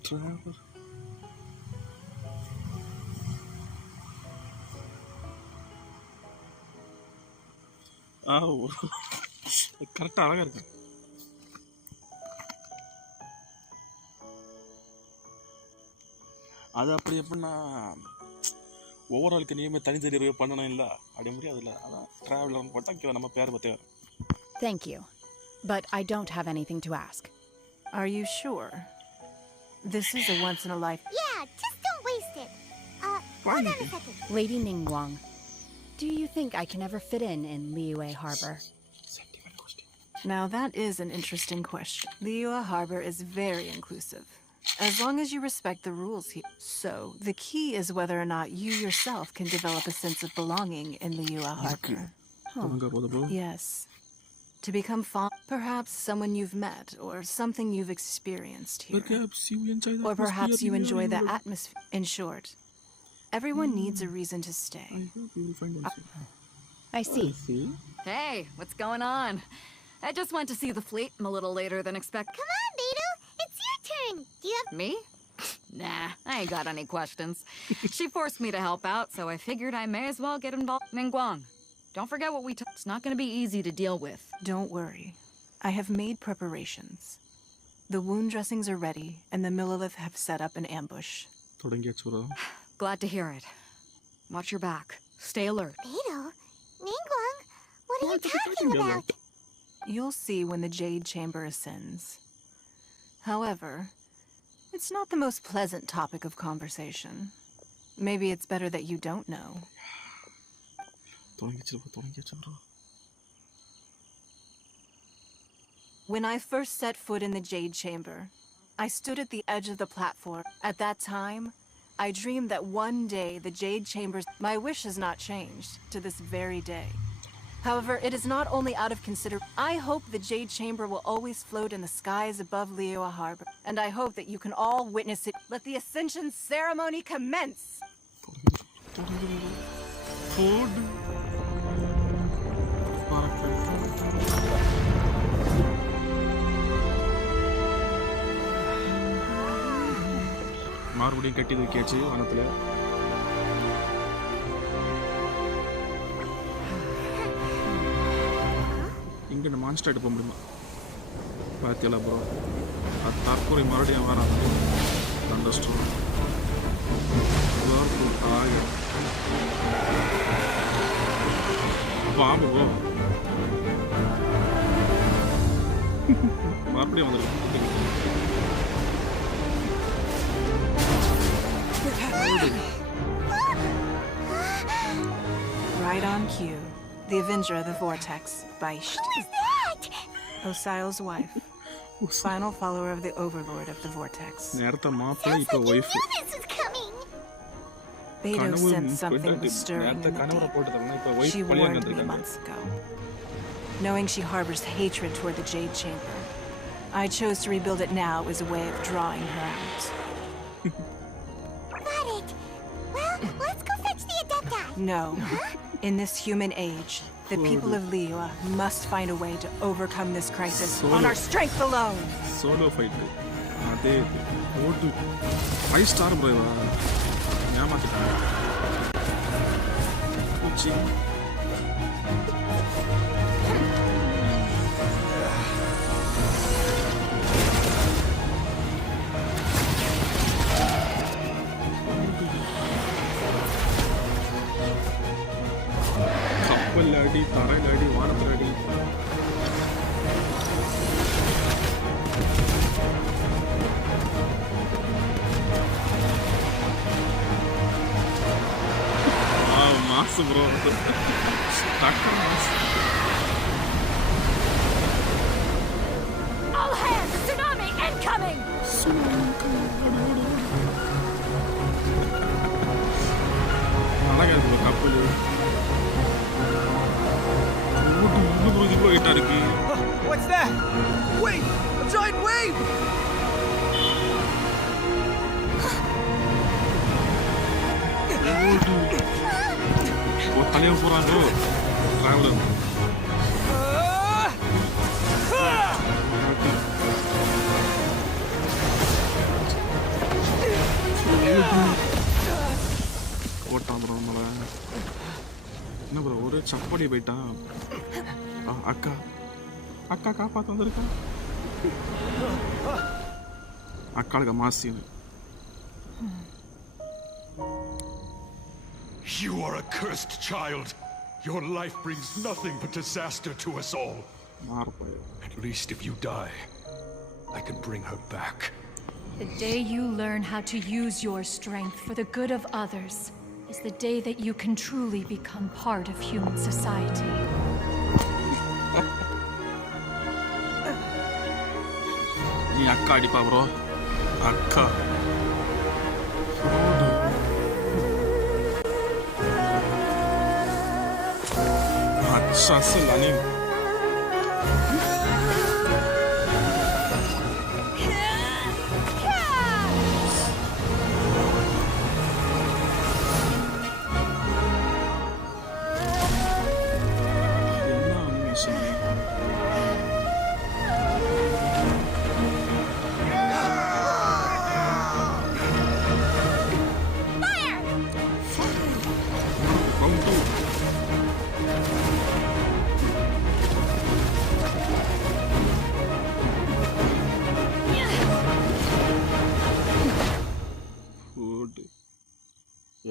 Traveler. கரெக்டா அழகா இருக்கு. அது அப்படி எப்படின்னா ஒவ்வொரு ஆளுக்கு நீயுமே தனித்தனி ரிவ்யூ பண்ணணும் இல்லை அப்படி முடியாதுல்ல. அதான் ட்ராவலர்னு போட்டால் நம்ம பேர் பற்றி வரும். Thank you, but I don't have anything to ask. Are you sure? This is a once in a life. Yeah, just don't waste it. Hold on a second. Lady Ningguang, do you think I can ever fit in Liyue Harbor? Now that is an interesting question. Liyue Harbor is very inclusive, as long as you respect the rules here. So, the key is whether or not you yourself can develop a sense of belonging in Liyue Harbor. Yes. To become perhaps someone you've met, or something you've experienced here. Or perhaps you enjoy the atmosphere. In short, everyone needs a reason to stay. I see. Hey, what's going on? I just went to see the fleet. I'm a little later than expected. Come on, Beidou. It's your turn. Do you have... Me? Nah, I ain't got any questions. She forced me to help out, so I figured I may as well get involved. Ningguang, don't forget what we talked. It's not going to be easy to deal with. Don't worry. I have made preparations. The wound dressings are ready, and the Millilith have set up an ambush. Glad to hear it. Watch your back. Stay alert. Beidou? Ningguang? What are you talking about? You'll see when the Jade Chamber ascends. However, it's not the most pleasant topic of conversation. Maybe it's better that you don't know. When I first set foot in the Jade Chamber, I stood at the edge of the platform. At that time, I dreamed that one day the Jade Chambers... My wish has not changed to this very day. However, it is not only out of I hope the Jade Chamber will always float in the skies above Liyue Harbor, and I hope that you can all witness it. Let the Ascension ceremony commence! மறுபடியும் கட்டி தூக்கியாச்சு வனத்துல. இங்கே இந்த மான்ஸ்டர் எடுக்க முடியுமா பார்த்தியல ப்ரோ? அது தற்கொலை மறுபடியும் வரான். அண்டர்ஸ்டோர் பாம்பு ப்ரோ மறுபடியும் வந்துருக்கு. Right on cue. The Avenger of the Vortex by Who is that? Osial's wife. Final follower of the Overlord of the Vortex. நேரத்த மாப்பிள்ளை இப்ப wife. Beidou sensed something was stirring in the deep. She warned me months ago. Knowing she harbors hatred toward the Jade Chamber, I chose to rebuild it now as a way of drawing her out. Got it. Well, let's go fetch the Adepti. No. In this human age, the people of Liyue must find a way to overcome this crisis on our strength alone. Solo fight. Ade odu 5 star bro. ஏமாத்திட்டாங்க. பூச்சி கப்பல் அடி, தரையில் அடி, வானத்தில் அடி. மாசு ப்ரோ, டக்கர் மாசு. coming! What's that? Wait! A giant wave! என்ன ப்ரோ ஒரு சப்படி போயிட்டான். அக்கா அக்கா காப்பாத்த வந்திருக்கா. அக்காளுக்கு மாசின்னு. You are a cursed child. Your life brings nothing but disaster to us all. At least if you die, I can bring her back. The day you learn how to use your strength for the good of others is the day that you can truly become part of human society. நீ அக்கா அடிப்பா ப்ரோ. அக்கா अच्छा से लाने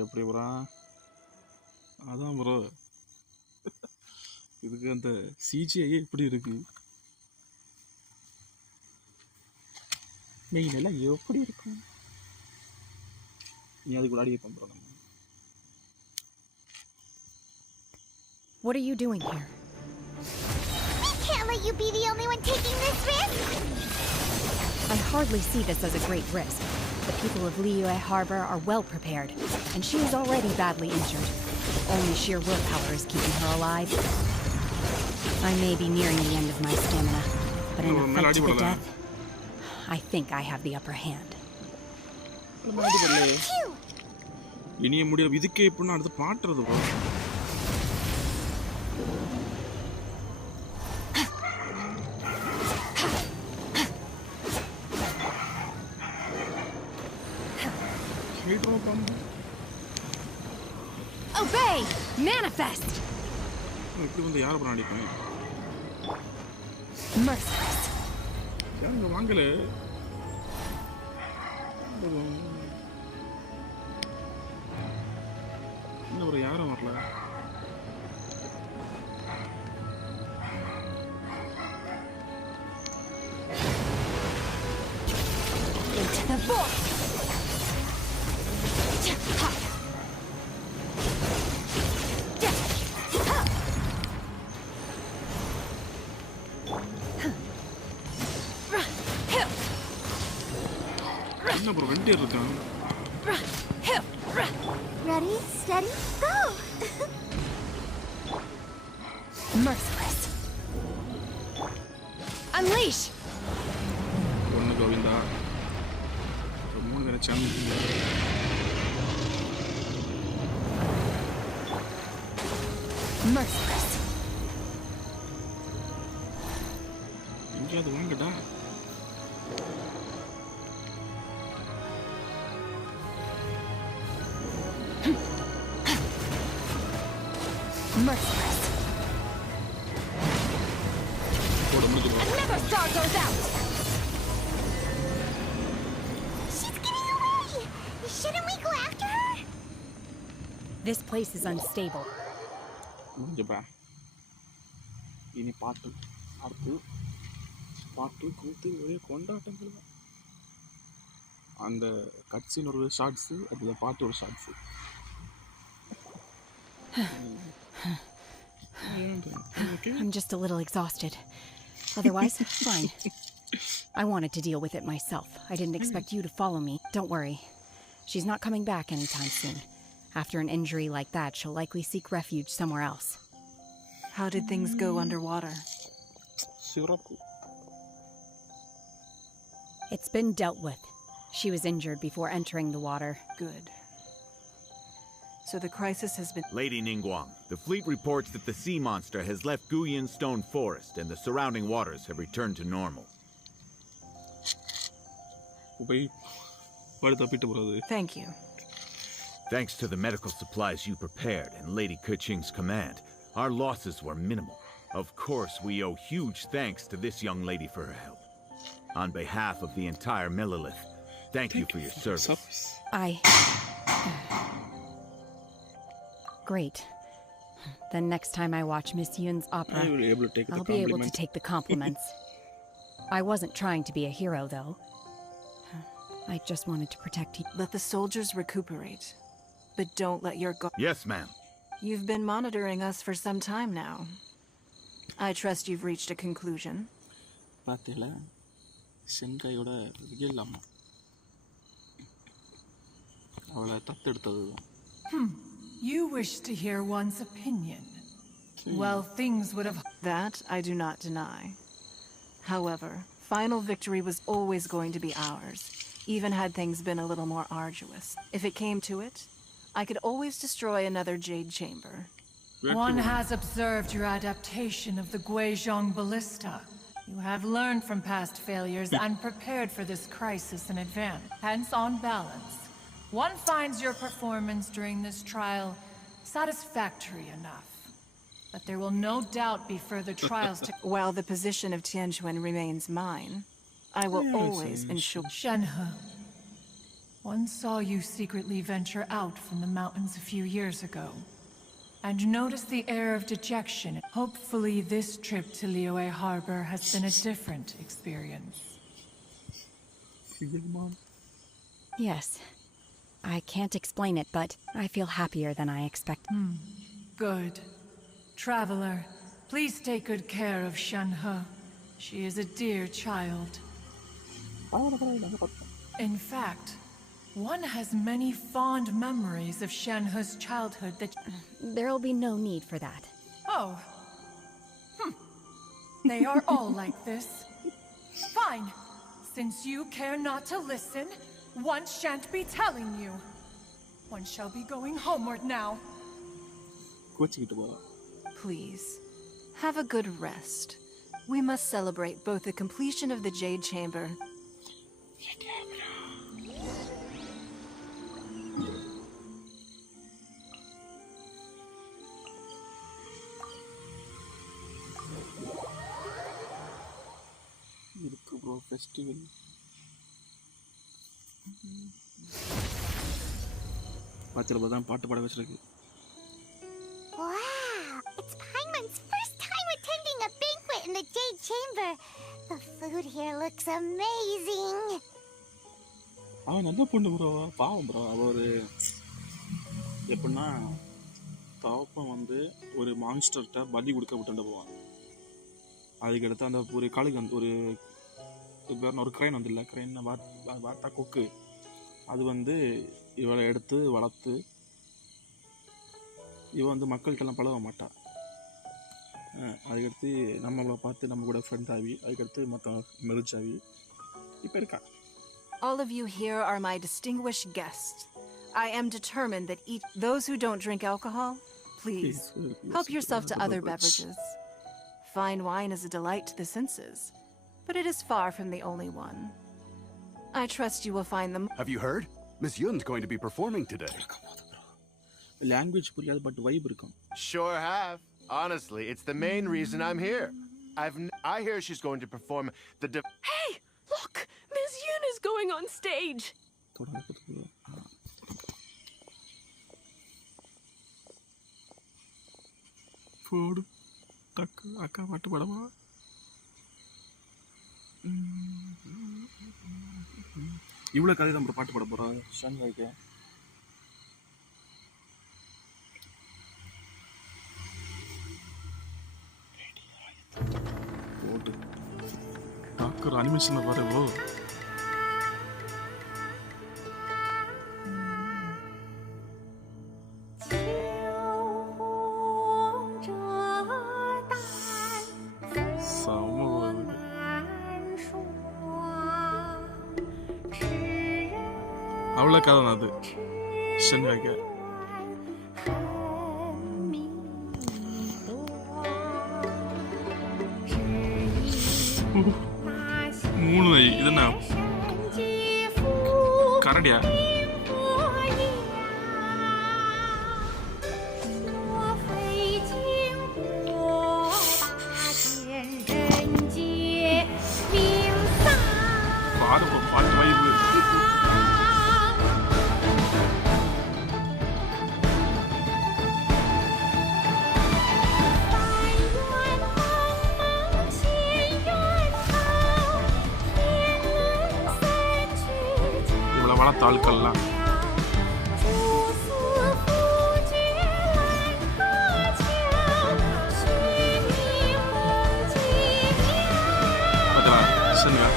எப்படி ப்ரோ? அதான் ப்ரோ இதுக்கு அந்த சிஜிஐயே எப்படி இருக்கு, மெயின் எல்லாம் எப்படி இருக்கும்? நீ அதுக்கு விளையாடி ப்ரோ. நம்ம What are you doing here? We can't let you be the only one taking this risk! I hardly see this as a great risk. The people of Liyue Harbor are well prepared, and she is already badly injured. Only sheer willpower is keeping her alive. I may be nearing the end of my stamina, but in a fight to the death, I think I have the upper hand. இனிய முடியும் இதுக்கே எப்படின்னா அடுத்து பாட்டுறது bro. Obey! Manifest! இப்படி வந்து யாரை பண்ண அடிப்பேன்? Merciless. யாருங்க வாங்கல? என்ன ஒரு யாரும் வரல. Into the void! என்ன ப்ரோ ரெண்டு பேர் இருக்கான். Ready, steady, go! Merciless. Unleash! ஒன்னு கோவிந்தா. மூணு பேரை சாம்பியன். Merciless. எங்கேயாவது வாங்கடா. Merciless. Another star goes out! She's getting away! Shouldn't we go after her? This place is unstable. முடிஞ்சப்பா. இனி பாட்டு அடுத்து பாட்டு கூத்து ஒரே கொண்டாட்டங்கள். அந்த கட்சின் ஒரு ஷார்ட்ஸு, அதில் பாட்டு ஒரு shorts. I'm just a little exhausted. Otherwise, fine. I wanted to deal with it myself. I didn't expect you to follow me. Don't worry. She's not coming back anytime soon. After an injury like that, she'll likely seek refuge somewhere else. How did things go underwater? It's been dealt with. She was injured before entering the water. Good. So the crisis has been... Lady Ningguang, the fleet reports that the sea monster has left Guyan Stone Forest and the surrounding waters have returned to normal. Thank you. Thanks to the medical supplies you prepared and Lady Keqing's command, our losses were minimal. Of course, we owe huge thanks to this young lady for her help. On behalf of the entire Millelith, thank you for your service. Great. Then next time I watch Miss Yun's opera, I'll be able to take the compliments. I wasn't trying to be a hero, though. I just wanted to protect you. Let the soldiers recuperate. But don't let your guard... Yes, ma'am. You've been monitoring us for some time now. I trust you've reached a conclusion. You wish to hear one's opinion. Well, things would have... That I do not deny. However, final victory was always going to be ours, even had things been a little more arduous. If it came to it, I could always destroy another Jade Chamber. One has observed your adaptation of the Guizhong Ballista. You have learned from past failures and prepared for this crisis in advance. Hence, on balance, one finds your performance during this trial satisfactory enough. But there will no doubt be further trials to... While the position of Tianquan remains mine, I will always ensure... Shenhe, one saw you secretly venture out from the mountains a few years ago, and noticed the air of dejection. Hopefully this trip to Liyue Harbor has been a different experience. Yes. I can't explain it, but I feel happier than I expected. Good. Traveler, please take good care of Shenhe. She is a dear child. In fact, one has many fond memories of Shenhe's childhood that... There'll be no need for that. Oh. They are all like this. Fine. Since you care not to listen, one shan't be telling you. One shall be going homeward now. Please, have a good rest. We must celebrate both the completion of the Jade Chamber... Festival. Wow, it's Paimon's first time attending a banquet in the Jade Chamber. The food here looks amazing. அவன் நல்ல பொண்ணு ப்ரோ, பாவம் ப்ரோ. அவ ஒரு எப்படின்னா தவப்பம் வந்து ஒரு மான்ஸ்டர்கிட்ட பலி கொடுக்க விட்டுட்டு போவான். அதுக்கடுத்து அந்த ஒரு காலுக்கு வந்து ஒரு கிரைன் வந்து இல்லை, கிரைன் வார்த்தா கொக்கு, அது வந்து இவளை எடுத்து வளர்த்து இவன் வந்து மக்கள்கிட்டலாம் பழக மாட்டான். அதுக்கடுத்து நம்மளை பார்த்து நம்ம கூட ஃப்ரெண்ட் ஆகி அதுக்கடுத்து மொத்தம் மெரிச் ஆகி இப்போ இருக்கா. All of you here are my distinguished guests. I am determined that those who don't drink alcohol, please, help yourself to other beverages. Fine wine is a delight to the senses, but it is far from the only one. I trust you will find them. Have you heard? Miss Yun's going to be performing today. Language புரியாது, but vibe இருக்கும். Sure have. Honestly, it's the main reason I'm here. I hear she's going to perform the... Hey! Look! Miss Yun is going on stage! Food. அக்கா பாட்டு பாடவா? இவ்வளோ கதை நம்ம பாட்டு பாட போகிறோம் ஷான்காய்க்கு. போட்டு ஒரு அனிமேஷன் பாரு ப்ரோ. அவ்வளோ கதை அது சென் வைக்க மூணு இது என்ன கரடியா? பாட்டு வைப்பு இவ்வளோ வளர்த்த ஆட்கள்லாம் சரியா?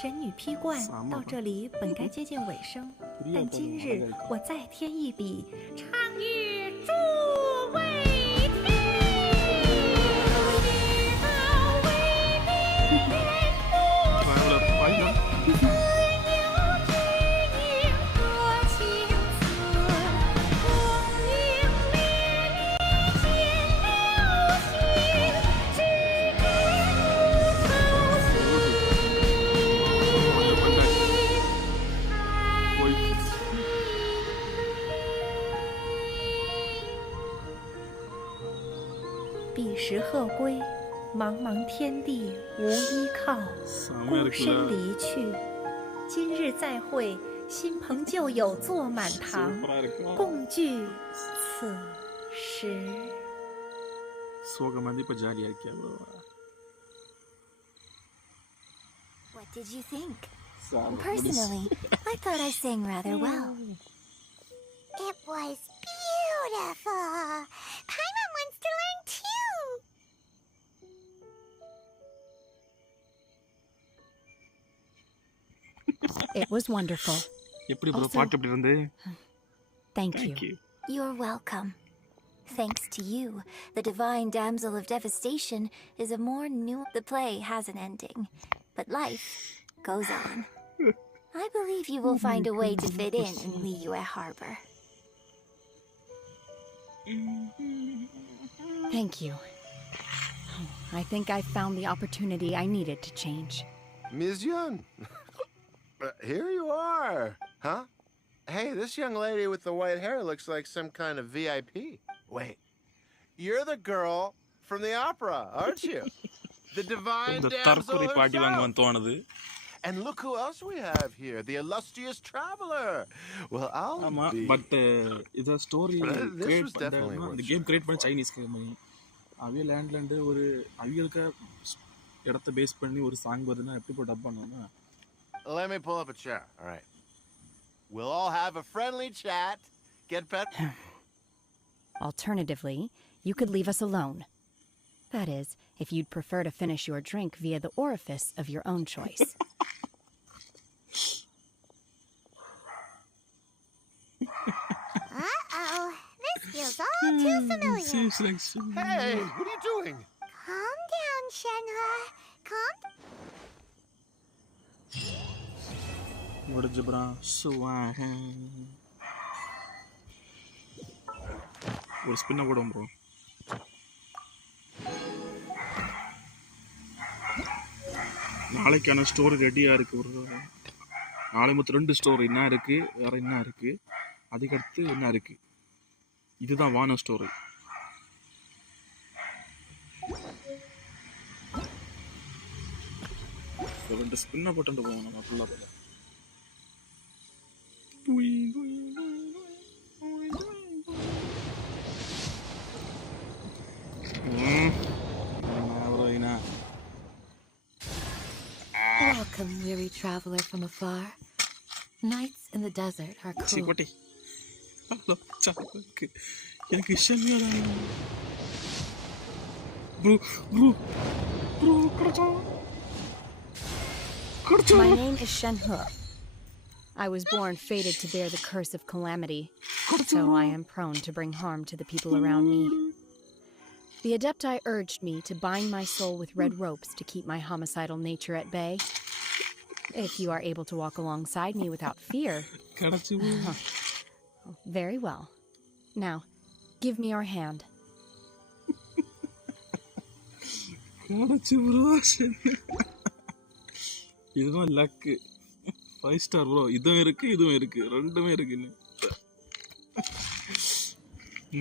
神女劈罐到这里本该接近尾声，但今日我再添一笔，唱与诸位听，知道为民不自有知音多情思，功名烈烈见了心，只知无操心。彼时鹤归，茫茫天地无依靠，孤身离去。今日再会，新朋旧友坐满堂，共聚此时。What did you think? Personally, I thought I sang rather well. It was beautiful. Paimon wants to learn too. It was wonderful. Thank you. You're welcome. Thanks to you, the divine damsel of devastation is a more new... The play has an ending, but life goes on. I believe you will find a way to fit in Liyue Harbor. Thank you. I think I found the opportunity I needed to change. Ms. Yun, here you are, huh? Hey, this young lady with the white hair looks like some kind of VIP. Wait, you're the girl from the opera, aren't you? The divine damsel herself. And look who else we have here, the illustrious traveler. Well, I'll be... But it's a story created by the game created by Chinese company. Avi land ஒரு அவியலுக்கு இடத்தை பேஸ் பண்ணி ஒரு சாங் வருதுன்னா எப்படி போய் டப் பண்ணுவாங்க? Let me pull up a chair. All right. We'll all have a friendly chat. Get better. Alternatively, you could leave us alone. That is, if you'd prefer to finish your drink via the orifice of your own choice. Uh-oh. This feels all too familiar. Seems like hey, what are you doing? Calm down, Shenhe. Calm down. முடிஞ்சு ப்ரா சுவாக ஒரு ஸ்பின்ன கூட ப்ரோ. நாளைக்கான ஸ்டோரி ரெடியா இருக்கு ப்ரோ. நாளை மொத்தம் 2 ஸ்டோரி என்ன இருக்கு, வேற என்ன இருக்கு, அதுக்கடுத்து என்ன இருக்கு. இதுதான் வான ஸ்டோரி. ரெண்டு ஸ்பின்ன போட்டு போவோம் நம்ம ஃபுல்லா போல. Welcome, weary traveler from afar. Nights in the desert are cool. Chicote. எனக்கு ஷன்யா bro My name is Shenhe. I was born fated to bear the curse of calamity, so I am prone to bring harm to the people around me. The Adepti urged me to bind my soul with red ropes to keep my homicidal nature at bay. If you are able to walk alongside me without fear... Very well. Now, give me your hand. இதுதான் லக்கு 5 star bro. இதுவும் இருக்கு ரெண்டுமே இருக்கு.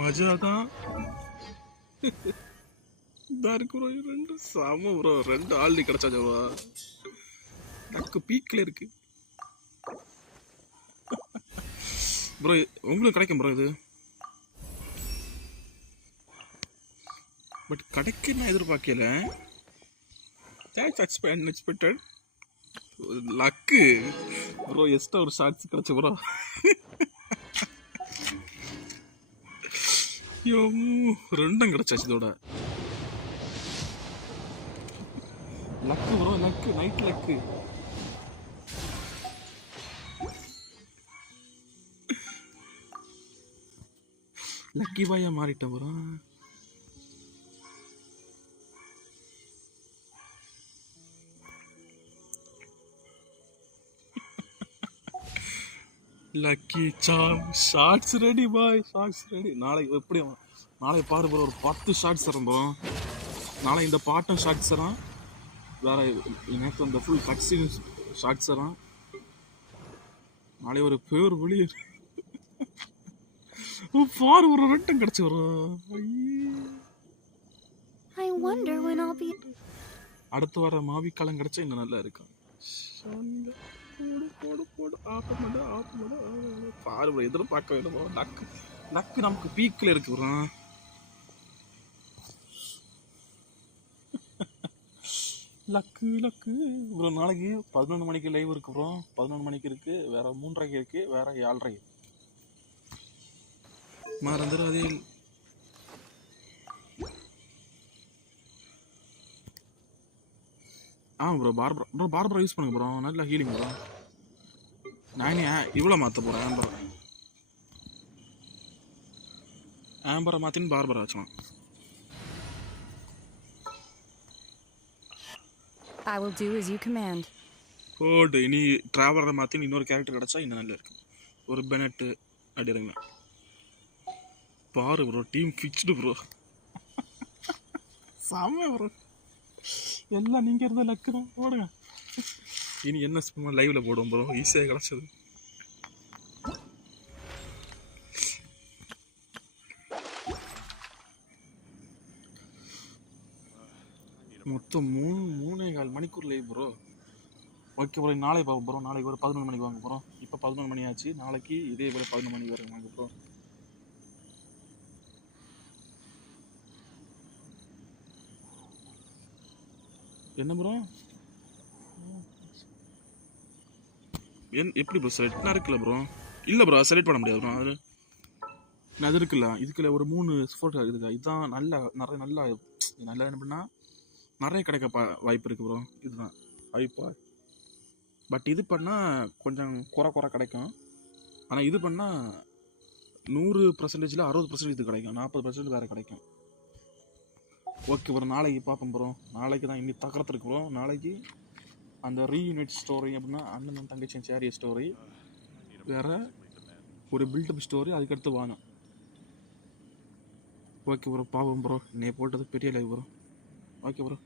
மஜா தான் இருக்கு ப்ரோ. ரெண்டு சாம ப்ரோ. ரெண்டு ஆல்ரெடி கிடைச்சாச்சா ப்ரோ. லக்கு பீக்ல இருக்கு ப்ரோ. உங்களுக்கு கிடைக்கும் ப்ரோ இது. பட் கிடைக்க நான் எதிர்பார்க்கல. That's unexpected. Luck bro. Extra ஒரு ஷார்ட்ஸ் கிடைச்ச ப்ரோ. ரெண்டும் கிடைச்சாச்சு இதோட. Luck bro. Luck night luck. Lucky பாயா மாறிட்டேன் ப்ரோ. லக்கி சாம் shards ready boy. Shards ready. நாளைக்கு எப்படி நாளைக்கு பாரு ப்ரோ. ஒரு 10 ஷார்ட்ஸ் தரோம் ப்ரோ. நாளை இந்த பாட்டும் ஷார்ட்ஸ் தரான். வேற எனக்கு அந்த ஃபுல் கட்ஸின் ஷார்ட்ஸ் தரான். நாளை ஒரு பேர் வெளியே பாரு ஒரு ரெட்டம் கிடைச்சி வரும். I wonder when I'll be... அடுத்து வர மாவிக்காலம் கிடைச்சா இன்னும் நல்லா இருக்கும். பாரு ப்ரோ. எதிர்பார்க்க வேணும். லக்கு நமக்கு பீக்ல இருக்கு ப்ரோ. Luck bro. நாளைக்கு 11 மணிக்கு லைவ் இருக்கு ப்ரோ. 11 மணிக்கு இருக்கு. வேற 3:30 இருக்கு. வேற 7:30 மறந்துடாதே. ப்ரோ பார்பரா யூஸ் பண்ணுங்க ப்ரோ. நல்லா ஹீலிங் ப்ரோ. நான் இவ்வளோ மாற்ற போகிறேன். ஆம்பரை மாற்றின்னு பார்பரா வச்சலாம். I will do as you command. கோடு இனி டிராவலரை மாற்றி இன்னொரு கேரக்டர் கிடச்சா இன்னும் நல்லா இருக்கு. ஒரு பெனட்டு அடிடுங்க. பாரு ப்ரோ. Team fixed bro. சாம ப்ரோ. எல்லாம் நீங்கள் இருந்த லக்கு தான். போடுங்க. இனி என்ன சும்மா லைவ்ல போடுவோம் ப்ரோ. ஈஸியாக கிடச்சது. மொத்தம் 3.25 மணிக்கூர் லைவ் ப்ரோ. Okay bro. நாளைக்கு பார்ப்போம் ப்ரோ. நாளைக்கு ஒரு 11 மணிக்கு வாங்க ப்ரோ. இப்போ 11 மணி ஆச்சு. நாளைக்கு இதே போல் 11 மணி வரைக்கும் வாங்க ப்ரோ. என்ன ப்ரோ? எப்படி ப்ரோ செலக்ட்னா இருக்குல்ல ப்ரோ? இல்லை ப்ரோ செலக்ட் பண்ண முடியாது ப்ரோ. அது இருக்குல்ல. இதுக்குள்ள ஒரு 3 ஃபோட்டோ இருக்குதுக்கா. இதுதான் நல்லா என்ன பண்ணால் நிறைய கிடைக்க வாய்ப்பு இருக்குது ப்ரோ. இதுதான் வாய்ப்பா. பட் இது பண்ணால் கொஞ்சம் குறை கிடைக்கும். ஆனால் இது பண்ணால் 100%ல் 60% இது கிடைக்கும். 40% வேறு கிடைக்கும். Okay bro. நாளைக்கு பார்ப்போம் ப்ரோ. நாளைக்கு தான் இன்னி தக்கரத்து இருக்கு ப்ரோ. நாளைக்கு அந்த ரீயூனிட் ஸ்டோரி அப்படின்னா அண்ணன் தங்கச்சி சேரிய ஸ்டோரி, வேற ஒரு பில்டப் ஸ்டோரி, அதுக்கடுத்து வாங்க. Okay bro. பாவம் ப்ரோ. நீ போட்டது பெரிய லைவ் ப்ரோ. Okay bro.